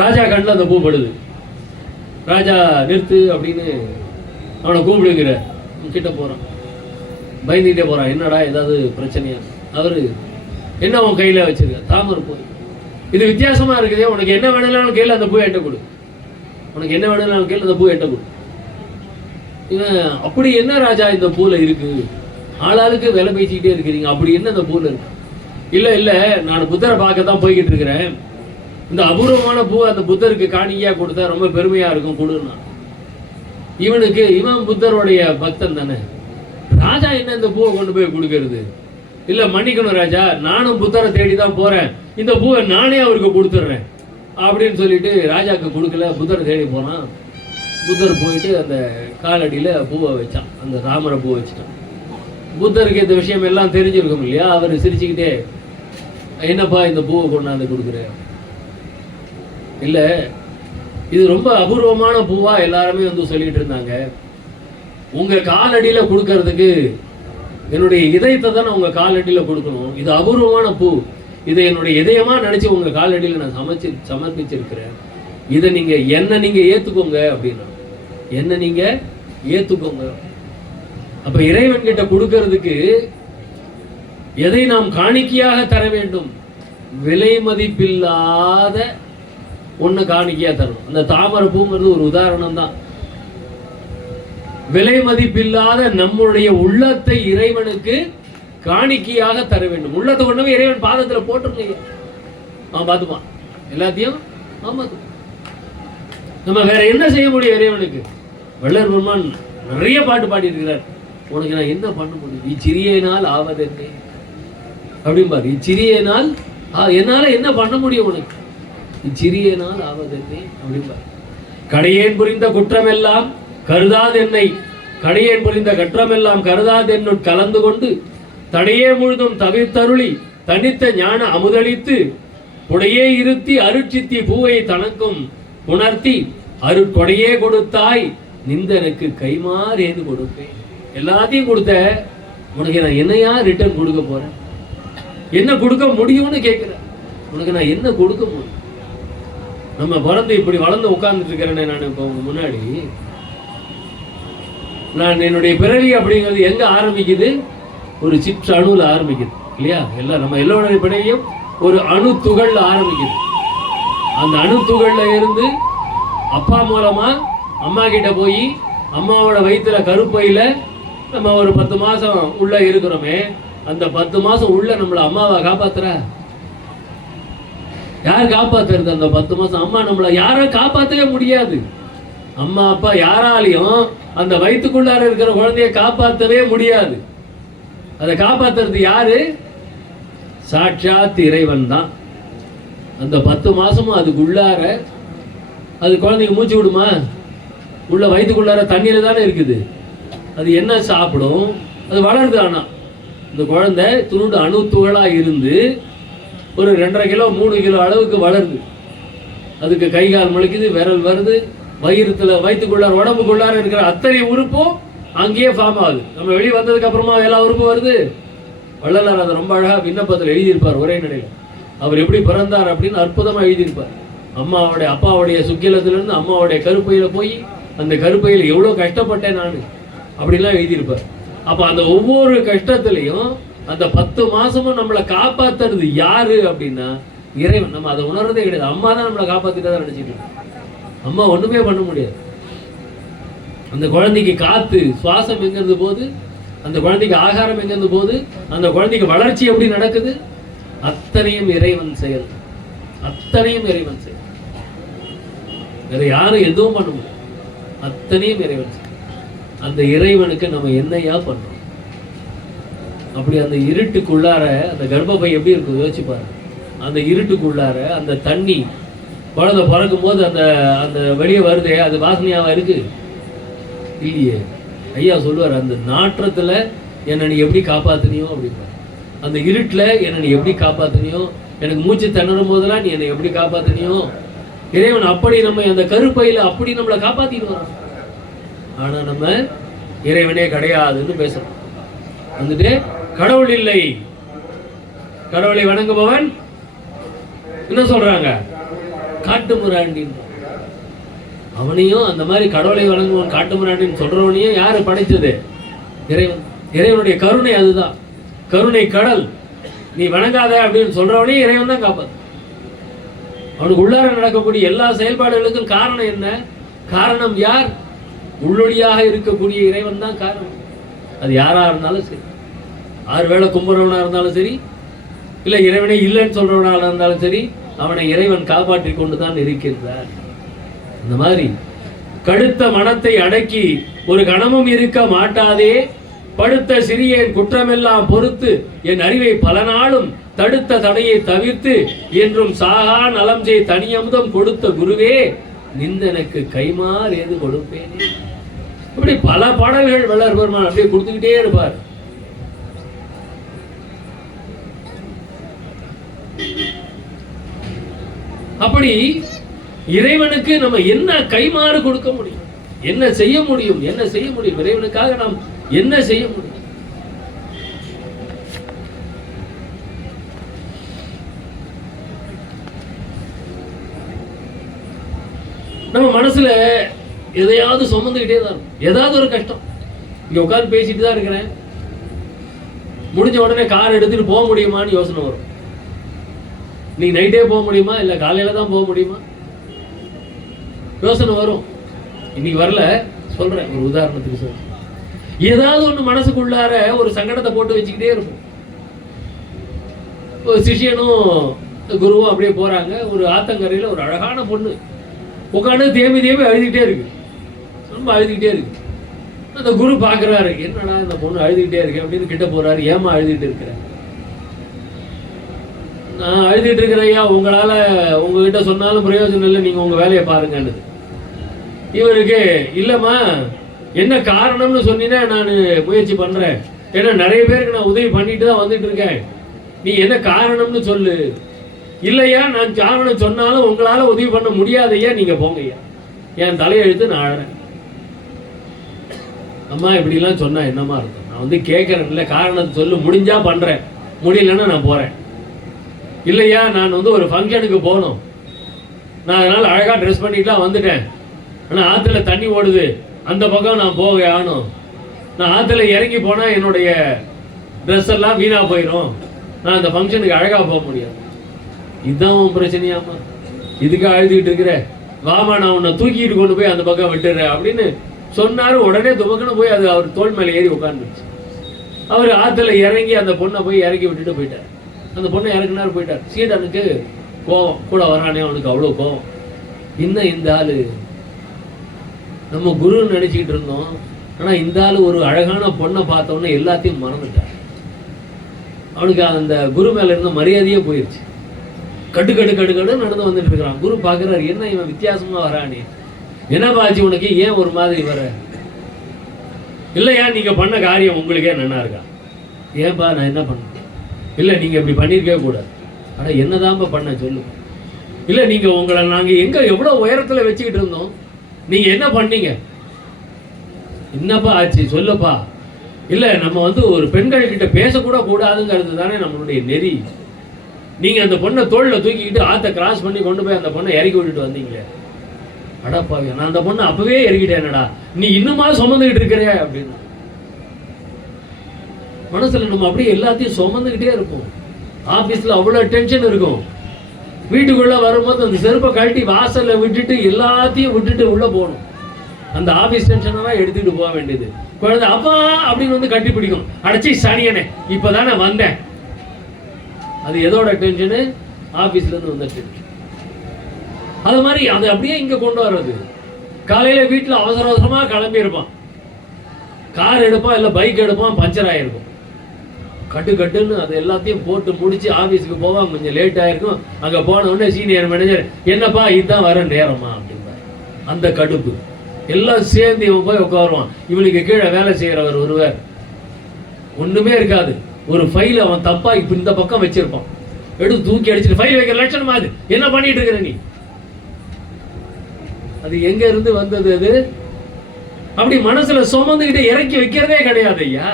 ராஜா கண்ணில் அந்த பூ படுது. ராஜா நிறுத்து அப்படின்னு அவனை கூப்பிடுங்கிற கிட்ட போறான். பயந்துகிட்டே போறான், என்னடா ஏதாவது பிரச்சனையா? அவரு என்ன அவன் கையில வச்சிருக்க? தாமரை பூ. இது வித்தியாசமா இருக்குதே, உனக்கு என்ன வேணும்னாலும் கேள்வி, அந்த பூ என்கிட்ட கொடு, உனக்கு என்ன வேணும்னாலும் கேள்வி, அந்த பூ என்கிட்ட கொடு. இவன் அப்படி என்ன ராஜா இந்த பூல இருக்கு, ஆளாளுக்கு விலை பேசிக்கிட்டே இருக்கிறீங்க, அப்படி என்ன இந்த பூல இருக்கு? இல்ல இல்ல, நான் புத்தரை பார்க்க தான் போய்கிட்டு இருக்கிறேன், இந்த அபூர்வமான பூ அந்த புத்தருக்கு காணிக்கையா கொடுத்தா ரொம்ப பெருமையா இருக்கும், கொடுன்னா. இவனுக்கு இவன் புத்தருடைய பக்தன் தானே, ராஜா என்ன இந்த பூவை கொண்டு போய் கொடுக்கறது? இல்ல மன்னிக்கணும் ராஜா, நானும் புத்தரை தேடி தான் போறேன், இந்த பூவை நானே அவருக்கு கொடுத்துட்றேன் அப்படின்னு சொல்லிட்டு ராஜாக்கு கொடுக்கல, புத்தரை தேடி போனான். புத்தர் போயிட்டு அந்த காலடியில பூவை வச்சான், அந்த தாமரை பூவை வச்சுட்டான். புத்தருக்கு இந்த விஷயம் எல்லாம் தெரிஞ்சிருக்கும் இல்லையா, அவர் சிரிச்சுக்கிட்டே, என்னப்பா இந்த பூவை கொண்டாந்து கொடுக்குற? இல்ல இது ரொம்ப அபூர்வமான பூவா எல்லாருமே வந்து சொல்லிட்டு இருந்தாங்க, உங்க காலடியில கொடுக்கறதுக்கு என்னுடைய இதயத்தை தான் உங்க காலடியில கொடுக்கணும், இது அபூர்வமான பூ, இதை என்னுடைய இதயமா நினைச்சு உங்க காலடியில நான் சமர்ப்பிச்சிருக்கிறேன், இதை நீங்க என்ன நீங்க ஏத்துக்கோங்க அப்படின்னா, என்ன நீங்க ஏத்துக்கோங்க. அப்ப இறைவன் கிட்ட கொடுக்கறதுக்கு எதை நாம் காணிக்கையாக தர வேண்டும்? விலை மதிப்பில்லாத ஒண்ணு காணிக்கையா தரணும். அந்த தாமரை பூங்கிறது ஒரு உதாரணம் தான். விலை மதிப்பில்லாத நம்முடைய உள்ளத்தை இறைவனுக்கு காணிக்கையாக தர வேண்டும். உள்ளத்தை கொண்டு இறைவன் பாதத்துல போட்டுருங்க, அவன் பார்த்துப்பான் எல்லாத்தையும். ஆமா, நம்ம வேற என்ன செய்ய முடியும் இறைவனுக்கு? வள்ளல் பெருமான் நிறைய பாட்டு பாடி இருக்கிறார், உனக்கு நான் என்ன பண்ண முடியும், இச்சிறிய நாள் ஆவதென்ன அப்படின்பாரு. இச்சிறிய நாள் என்னால என்ன பண்ண முடியும் உனக்கு, இச்சிறிய நாள் ஆவதென்ன அப்படின்பாரு. கடையேன் புரிந்த குற்றமெல்லாம் கருதாது என்னை, கடையேன் புரிந்த கற்றமெல்லாம் கருதாது என்னுட் கலந்து கொண்டு தடையே முழுதும் தவிர்த்தருளி தனித்த ஞான அமுதளித்து புடையே இருத்தி அருட்சித்தி பூவை தனக்கும் உணர்த்தி அருட்கொடையே கொடுத்தாய் நிந்தனுக்கு கைமாறேது கொடுப்பேன். எல்லாத்தையும் கொடுத்த உனக்கு நான் என்னையா ரிட்டர்ன் கொடுக்க போறேன், என்ன கொடுக்க முடியும்னு கேட்கிற, உனக்கு நான் என்ன கொடுக்க முடியும்? நம்ம பிறந்து இப்படி வளர்ந்து உட்கார்ந்துட்டு இருக்கிறேன்னு நான் இப்போ முன்னாடி, நான் என்னுடைய பிறவி அப்படிங்கிறது எங்க ஆரம்பிக்குது? ஒரு சிற்று அணுல ஆரம்பிக்குது இல்லையா? எல்லாம் நம்ம எல்லோருடைய பிறவியும் ஒரு அணு துகள்ல ஆரம்பிக்குது. அந்த அணு துகள்ல இருந்து அப்பா மூலமா அம்மா கிட்ட போய் அம்மாவோட வயிற்றுல கருப்பையில நம்ம ஒரு 10 மாசம் உள்ள இருக்கிறோமே, அந்த 10 மாசம் உள்ள நம்மள அம்மாவை காப்பாத்துற யார் காப்பாத்துறது? அந்த 10 மாசம் அம்மா நம்மள யாரும் காப்பாற்றவே முடியாது. அம்மா அப்பா யாராலையும் அந்த வயிற்றுக்குள்ளார இருக்கிற குழந்தைய காப்பாற்றவே முடியாது. அதை காப்பாத்துறது யாரு? சாட்சாத் இறைவன் தான். அந்த 10 மாசமும் அதுக்குள்ளார அது குழந்தைக்கு மூச்சு விடுமா? உள்ள வயிற்றுக்குள்ளார தண்ணியில தானே இருக்குது. அது என்ன சாப்பிடும்? அது வளருது. ஆனா இந்த குழந்தை துணுண்டு அணு துகளா இருந்து ஒரு 2.5 கிலோ 3 கிலோ அளவுக்கு வளருது. அதுக்கு கை கால் முளைக்குது, விரல் வருது, வயிற்றுக்குள்ளார உடம்புக்குள்ளார இருக்கிற அத்தனை உறுப்பும் அங்கேயே ஃபார்ம் ஆகுது. நம்ம வெளியே வந்ததுக்கு அப்புறமா எல்லா உறுப்பும் வருது. வள்ளலார் அதை ரொம்ப அழகா விண்ணப்பத்தில் எழுதியிருப்பார் உரை நடையில். அவர் எப்படி பிறந்தார் அப்படின்னு அற்புதமா எழுதியிருப்பார். அப்பாவுடைய சுக்கிலத்திலிருந்து அம்மாவுடைய கருப்பையில போய் அந்த கருப்பையில எவ்வளவு கஷ்டப்பட்டேன் நான் அப்படிலாம் எழுதியிருப்பார். அப்ப அந்த ஒவ்வொரு கஷ்டத்திலையும் அந்த 10 மாசமும் நம்மளை காப்பாத்துறது யாரு அப்படின்னா இறைவன். நம்ம அதை உணர்றதே கிடையாது. அம்மா தான் நம்மளை காப்பாத்திட்டு தான் நினைச்சிட்டு, அம்மா ஒண்ணுமே பண்ண முடியாது. அந்த குழந்தைக்கு காத்து சுவாசம் எங்கிறது போது, அந்த குழந்தைக்கு ஆகாரம் எங்கிறது போது, அந்த குழந்தைக்கு வளர்ச்சி எப்படி நடக்குது, அத்தனையும் இறைவன் செயல். அத்தனையும் இறைவன் செயல். வேற யாரும் எதுவும் பண்ண முடியாது. அத்தனையும் இறைவன் செயல். அந்த இறைவனுக்கு நம்ம என்னையா பண்றோம்? அப்படி அந்த இருட்டுக்குள்ளார அந்த கர்ப்பப்பை எப்படி இருக்கும் யோசிச்சு பாருங்க. அந்த இருட்டுக்குள்ளார அந்த தண்ணி குழந்தை பிறக்கும் போது அந்த அந்த வெளியே வருதே, அது வாசனையாவா இருக்கு? இல்லையே. ஐயா சொல்லுவார், அந்த நாற்றத்துல என்னை நீ எப்படி காப்பாத்தினியோ அப்படின்னா, அந்த இருட்டுல என்னை நீ எப்படி காப்பாத்தினியோ, எனக்கு மூச்சு திணறும் போதெல்லாம் நீ என்னை எப்படி காப்பாத்தினியோ, இறைவன் அப்படி நம்ம அந்த கருப்பையில அப்படி நம்மளை காப்பாத்திட்டு வரோம். ஆனா நம்ம இறைவனே கிடையாதுன்னு பேசுறோம். வந்துட்டு கடவுள் இல்லை, கடவுளை வணங்குபவன் என்ன சொல்றாங்க, காட்டு முராண்டின். அவனையும் அந்த மாதிரி கடவுளை வணங்குவன் காட்டு முராண்டின்னு சொல்றவனையும் யாரு படைத்தது? இறைவன். இறைவனுடைய கருணை அதுதான், கருணை கடல். நீ வணங்காத அப்படின்னு சொல்றவனையும் இறைவன் தான் காப்பாத்து. அவனுக்கு உள்ளார நடக்கக்கூடிய எல்லா செயல்பாடுகளுக்கும் காரணம் என்ன? காரணம் யார்? உள்ளொளியாக இருக்கக்கூடிய இறைவன் தான் காரணம். அது யாரா இருந்தாலும் சரி, 6 வேளை கும்புறவனா இருந்தாலும் சரி, இல்லை இறைவனை இல்லைன்னு சொல்றவனாக இருந்தாலும் சரி, அவனை இறைவன் காப்பாற்றி கொண்டு தான் இருக்கின்றார். இந்த மாதிரி கடுத்த மனத்தை அடக்கி ஒரு கணமும் இருக்க மாட்டாதே, படுத்த சிறியேன் குற்றமெல்லாம் பொறுத்து என் அறிவை பல நாளும் தடுத்த தடையை தவிர்த்து என்றும் சாகா நலம் செய் தனியமுதம் கொடுத்த குருவே நிந்தனுக்கு கைமாறு ஏது கொடுப்பேனே. இப்படி பல பாடல்கள் வள்ளல் பெருமான் அப்படியே கொடுத்துக்கிட்டே இருப்பார். அப்படி இறைவனுக்கு நம்ம என்ன கைமாறு கொடுக்க முடியும், என்ன செய்ய முடியும், என்ன செய்ய முடியும், இறைவனுக்காக நாம் என்ன செய்ய முடியும்? நம்ம மனசுல எதையாவது சுமந்துக்கிட்டே தான், ஏதாவது ஒரு கஷ்டம். இங்க உட்கார்ந்து பேசிட்டு தான் இருக்கிறேன், முடிஞ்ச உடனே கார் எடுத்துட்டு போக முடியுமான்னு யோசனை வரும். நீ நைட்டே போக முடியுமா, இல்ல காலையில தான் போக முடியுமா, யோசனை வரும். இன்னைக்கு வரல, சொல்றேன் ஒரு உதாரணத்துக்கு சொல்றேன். ஏதாவது ஒண்ணு மனசுக்குள்ளார ஒரு சங்கடத்தை போட்டு வச்சுக்கிட்டே இருக்கும். ஒரு சிஷியனும் குருவும் அப்படியே போறாங்க. ஒரு ஆத்தங்கரையில ஒரு அழகான பொண்ணு உட்காந்து தேம்பி தேம்பி அழுதுகிட்டே இருக்கு, ரொம்ப அழுதுகிட்டே இருக்கு. அந்த குரு பாக்குறாரு, என்னடா இந்த பொண்ணு அழுதுகிட்டே இருக்கு அப்படின்னு கிட்ட போறாரு. ஏமா அழுதுகிட்டு இருக்கிற? நான் அழுதுகிட்டு இருக்கிறேன் ஐயா, உங்களால உங்ககிட்ட சொன்னாலும் பிரயோஜனம் இல்லை, நீங்க உங்க வேலையை பாருங்கன்னு. இவருக்கு இல்லம்மா, என்ன காரணம்னு சொன்னீங்கன்னா நான் முயற்சி பண்றேன், ஏன்னா நிறைய பேருக்கு நான் உதவி பண்ணிட்டு தான் வந்துட்டு இருக்கேன், நீ என்ன காரணம்னு சொல்லு. இல்லையா, நான் காரணம் சொன்னாலும் உங்களால உதவி பண்ண முடியாதையா, நீங்க போங்க ஐயா, என் தலையெழுத்து நான் அழறேன். அம்மா இப்படிலாம் சொன்னா என்னமா இருக்கும்? நான் வந்து கேட்கறேன், இல்லை காரணத்தை சொல்லு, முடிஞ்சா பண்றேன், முடியலன்னா நான் போறேன். இல்லையா, நான் வந்து ஒரு ஃபங்க்ஷனுக்கு போகணும், நான் அதனால அழகா ட்ரெஸ் பண்ணிட்டுலாம் வந்துட்டேன், ஆனால் ஆற்றுல தண்ணி ஓடுது, அந்த பக்கம் நான் போக ஆகணும், நான் ஆற்றுல இறங்கி போனால் என்னுடைய ட்ரெஸ் எல்லாம் வீணாக போயிடும், நான் அந்த ஃபங்க்ஷனுக்கு அழகாக போக முடியாது. இதுதான் உன் பிரச்சனையாமா, இதுக்கு அழுதுகிட்டு இருக்கிற, வாமா நான் உன்னை தூக்கிட்டு கொண்டு போய் அந்த பக்கம் விட்டுறேன் அப்படின்னு சொன்னாரு. உடனே துவக்கணும் போய் அது அவர் தோல் மேலே ஏறி உட்காந்துருச்சு. அவர் ஆற்றுல இறங்கி அந்த பொண்ணை போய் இறக்கி விட்டுட்டு போயிட்டார். அந்த பொண்ணை இறக்குனாரு, போயிட்டார். சீடனுக்கு கோவம், கூட வரானே அவனுக்கு அவ்வளோ கோவம். இன்னும் இந்த ஆளு நம்ம குருன்னு நினைச்சுக்கிட்டு இருந்தோம், ஆனால் இந்த ஆளு ஒரு அழகான பொண்ணை பார்த்தோன்னே எல்லாத்தையும் மறந்துட்டார். அவனுக்கு அந்த குரு மேல இருந்த மரியாதையே போயிடுச்சு. கடு கடு கடு கடு நடந்து வந்துட்டு இருக்கிறான். குரு பார்க்குறாரு, என்ன இவன் வித்தியாசமா வரானே, என்ன பாச்சு உனக்கு, ஏன் ஒரு மாதிரி வர? இல்லையா, நீங்க பண்ண காரியம் உங்களுக்கே நன்னா இருக்கா? ஏன்பா நான் என்ன பண்ண? இல்லை நீங்க இப்படி பண்ணியிருக்கவே கூடாது. ஆனா என்னதான்ப்பா பண்ண சொல்லு. இல்லை நீங்க உங்களை நாங்க எங்க எவ்வளவு உயரத்துல வச்சுக்கிட்டு இருந்தோம், நீங்க என்ன பண்ணீங்க? என்னப்பா ஆச்சு சொல்லப்பா. இல்லை நம்ம வந்து ஒரு பெண்கள் கிட்ட பேசக்கூட கூடாதுங்கிறது தானே நம்மளுடைய நெறி. நீங்க அந்த பொண்ணை தோளில் தூக்கிக்கிட்டு ஆற்ற கிராஸ் பண்ணி கொண்டு போய் அந்த பொண்ணை இறக்கி விட்டுட்டு வந்தீங்களே, அடப்பாவி, நான் அந்த பொண்ணை அப்பவே இறக்கிட்டேனடா, நீ இன்னுமா சுமந்துக்கிட்டு இருக்கிற அப்படின்னு மனசுல நம்ம அப்படியே எல்லாத்தையும் சுமந்துக்கிட்டே இருப்போம். ஆபீஸ்ல அவ்வளவு டென்ஷன் இருக்கும், வீட்டுக்குள்ள வரும்போது அந்த செருப்பை கழட்டி வாசல்ல விட்டுட்டு எல்லாத்தையும் விட்டுட்டு உள்ள போகணும். அந்த ஆபீஸ் டென்ஷனெல்லாம் எடுத்துட்டு போக வேண்டியது. குழந்தை அப்பா அப்படின்னு வந்து கட்டி பிடிக்கும், அடைச்சி சனியனே இப்பதானே வந்தேன். அது எதோட டென்ஷனு? ஆபீஸ்ல இருந்து வந்த டென்ஷன். அது மாதிரி அது அப்படியே இங்க கொண்டு வர்றது. காலையில வீட்டுல அவசர அவசரமா கிளம்பி இருப்பான், கார் எடுப்பான் இல்ல பைக் எடுப்பான், பஞ்சர் ஆயிருக்கும். கட்டு கட்டுன்னு அது எல்லாத்தையும் போட்டு முடிச்சு ஆபீஸுக்கு போவான். கொஞ்சம் லேட் ஆயிருக்கும். அங்க போன உடனே சீனியர் மேனேஜர், என்னப்பா இதுதான் வர நேரமா அப்படின்பாரு. அந்த கடுப்பு எல்லாம் சேர்ந்து இவன் போய் உட்காருவான். இவனுக்கு கீழே வேலை செய்யறவர் ஒருவர், ஒண்ணுமே இருக்காது, ஒரு ஃபைல் அவன் தப்பா இப்ப இந்த பக்கம் வச்சிருப்பான், எடுத்து தூக்கி அடிச்சுட்டு ஃபைல் வைக்கிற லட்சணமா அது, என்ன பண்ணிட்டு இருக்கிற நீ? அது எங்க இருந்து வந்தது? அது அப்படி மனசுல சுமந்துகிட்டு இறக்கி வைக்கிறதே கிடையாது ஐயா.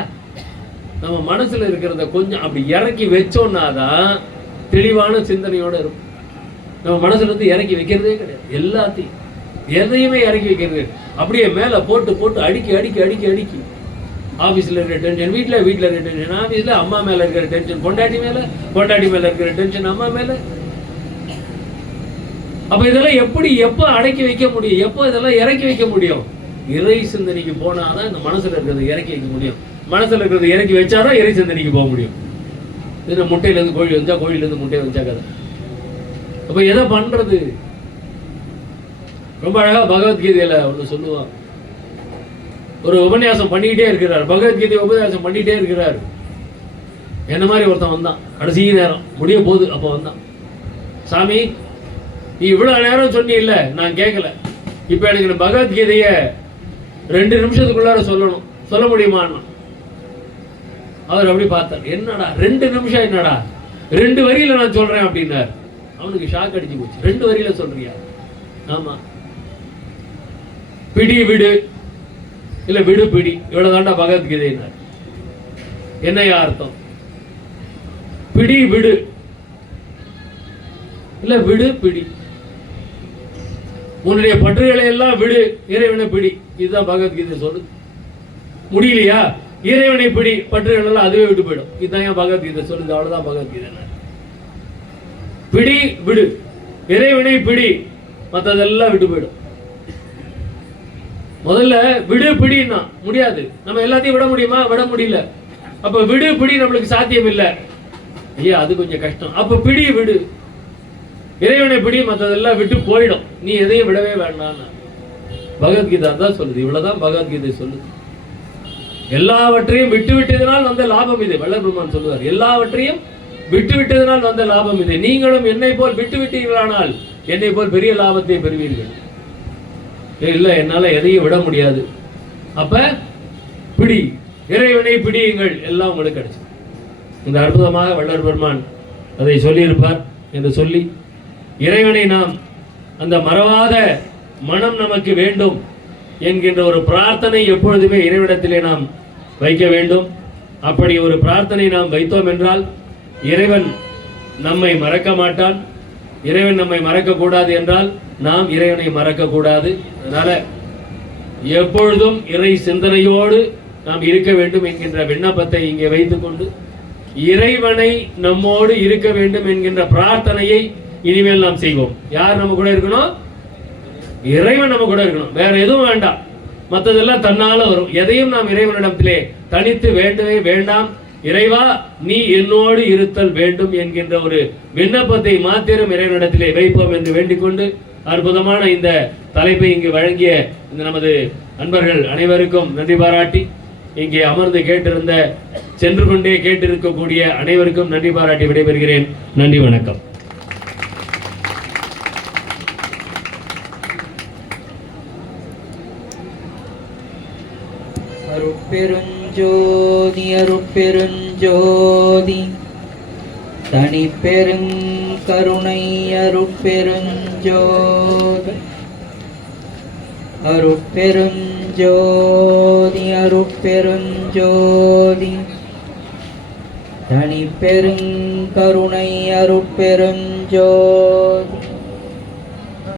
நம்ம மனசுல இருக்கிறத கொஞ்சம் அப்படி இறக்கி வச்சோம்னாதான் தெளிவான சிந்தனையோட இருக்கும். நம்ம மனசுல இருந்து இறக்கி வைக்கிறதே கிடையாது. எல்லாத்தையும் எதையுமே இறக்கி வைக்கிறது அப்படியே மேல போட்டு போட்டு அடுக்கி அடுக்கி அடுக்கி அடுக்கி. ஆபீஸ்ல இருக்கிற டென்ஷன் வீட்டுல, வீட்டுல இருக்கிற டென்ஷன் ஆபீஸ்ல, அம்மா மேல இருக்கிற டென்ஷன் பொண்டாட்டி மேல, பொண்டாட்டி மேல இருக்கிற டென்ஷன் அம்மா மேல. அப்ப இதெல்லாம் எப்படி எப்போ அடக்கி வைக்க முடியும், எப்போ இதெல்லாம் இறக்கி வைக்க முடியும்? இறை சிந்தனைக்கு போனாதான் இந்த மனசுல இருக்கிறது இறக்கி வைக்க முடியும். மனசுல இருக்கிறது இறக்கி வச்சாதான் இறை சிந்தனைக்கு போக முடியும். இது முட்டையில இருந்து கோழி வச்சா, கோழில இருந்து முட்டையை வச்சா கதை. அப்ப எதை பண்றது? ரொம்ப அழகா பகவத்கீதையில ஒண்ணு சொல்லுவான். ஒரு உபன்யாசம் பண்ணிக்கிட்டே இருக்கிறார், பகவத்கீதை உபன்யாசம் பண்ணிக்கிட்டே இருக்கிறார். என்ன மாதிரி ஒருத்தன் வந்தான், கடைசி நேரம் முடிய போகுது. அப்போ வந்தான், சாமி நீ இவ்வளவு நேரம் சொன்னீல்ல, நான் கேட்கல, இப்ப எனக்கு பகவத்கீதைய 2 நிமிஷத்துக்குள்ளார சொல்லணும், சொல்ல முடியுமான்னா? அவர் அப்படி பார்த்தார், என்னடா 2 நிமிஷம், என்னடா 2 வரியில நான் சொல்றேன் அப்படின்னார். அவனுக்கு ஷாக் அடிச்சு போச்சு. 2 வரியில சொல்றியா? ஆமா. பிடி விடு இல்ல விடு பிடி, இவ்வளவுதான்டா பகவத்கீதைனார். என்னையா அர்த்தம்? பிடி விடு இல்ல விடு பிடி, உன்னுடைய பற்றுகளை எல்லாம் விடு, இறைவனை பிடி. இதுதான் பகவத்கீதை சொல்லுது. முடியலையா? இறைவனை பிடி, பற்றுகள் எல்லாம் அதுவே விட்டு போயிடும். இதுதான் ஏன் பகவத்கீதை சொல்லுது. அவ்வளவுதான் பகவத்கீதை. பிடி விடு, இறைவனை பிடி, மற்றதெல்லாம் விட்டு போயிடும். முதல்ல விடு பிடின்னா முடியாது, நம்ம எல்லாத்தையும் விட முடியுமா? விட முடியல. அப்ப விடு பிடி நம்மளுக்கு சாத்தியம் இல்லை. ஐயா அது கொஞ்சம் கஷ்டம். அப்ப பிடி விடு, இறைவனை பிடி, மற்றதெல்லாம் விட்டு போயிடும். நீ எதையும் விடவே வேண்டாம். பகவத்கீதை தான் சொல்லுது. இவ்வளவுதான் பகவத்கீதை சொல்லுது. எல்லாவற்றையும் விட்டு விட்டதனால் வந்த லாபம் இது. வள்ளல் பெருமான் சொல்லுவார், எல்லாவற்றையும் விட்டு விட்டதனால் வந்த லாபம் இது. நீங்களும் என்னை போல் விட்டு விட்டீர்களானால் என்னை போல் பெரிய லாபத்தை பெறுவீர்கள். இல்ல என்னால எதையும் விட முடியாது. அப்ப பிடி, இறைவனை பிடியுங்கள், எல்லாம் உங்களுக்கு கிடைச்சு. இந்த அற்புதமாக வள்ளல் பெருமான் அதை சொல்லியிருப்பார் என்று சொல்லி, இறைவனை நாம் அந்த மறவாத மனம் நமக்கு வேண்டும் என்கின்ற ஒரு பிரார்த்தனை எப்பொழுதுமே இறைவனிடத்திலே நாம் வைக்க வேண்டும். அப்படி ஒரு பிரார்த்தனை நாம் வைத்தோம் என்றால் இறைவன் நம்மை மறக்க மாட்டான். இறைவன் நம்மை மறக்க கூடாது என்றால் நாம் இறைவனை மறக்க கூடாது. அதனால எப்பொழுதும் இறை சிந்தனையோடு நாம் இருக்க வேண்டும் என்கின்ற விண்ணப்பத்தை இங்கே வைத்துக் கொண்டு, இறைவனை நம்மோடு இருக்க வேண்டும் என்கின்ற பிரார்த்தனையை இனிமேல் நாம் செய்வோம். யார் நம்ம கூட இருக்கணும்? இறைவன் நம்ம கூட இருக்கணும். வேற எதுவும் வேண்டாம், மற்றதெல்லாம் தன்னால வரும். எதையும் நாம் இறைவனிடத்திலே தனித்து வேண்டவே வேண்டாம். இறைவா நீ என்னோடு இருத்தல் வேண்டும் என்கின்ற ஒரு விண்ணப்பத்தை மாத்திரம் இறைவனிடத்திலே வைப்போம் என்று வேண்டிக் கொண்டு, அற்புதமான இந்த தலைப்பை இங்கு வழங்கிய இந்த நமது அன்பர்கள் அனைவருக்கும் நன்றி பாராட்டி, இங்கே அமர்ந்து கேட்டிருந்த, சென்று கொண்டே கேட்டிருக்கக்கூடிய அனைவருக்கும் நன்றி பாராட்டி விடைபெறுகிறேன். நன்றி, வணக்கம். அருட்பெருஞ்சோதி அருட்பெருஞ்சோதி தனிப்பெருங்கருணை அருட்பெருஞ்சோதி அருட்பெருஞ்சோதி அருட்பெருஞ்சோதி தனிப்பெருங்கருணை அருட்பெருஞ்சோதி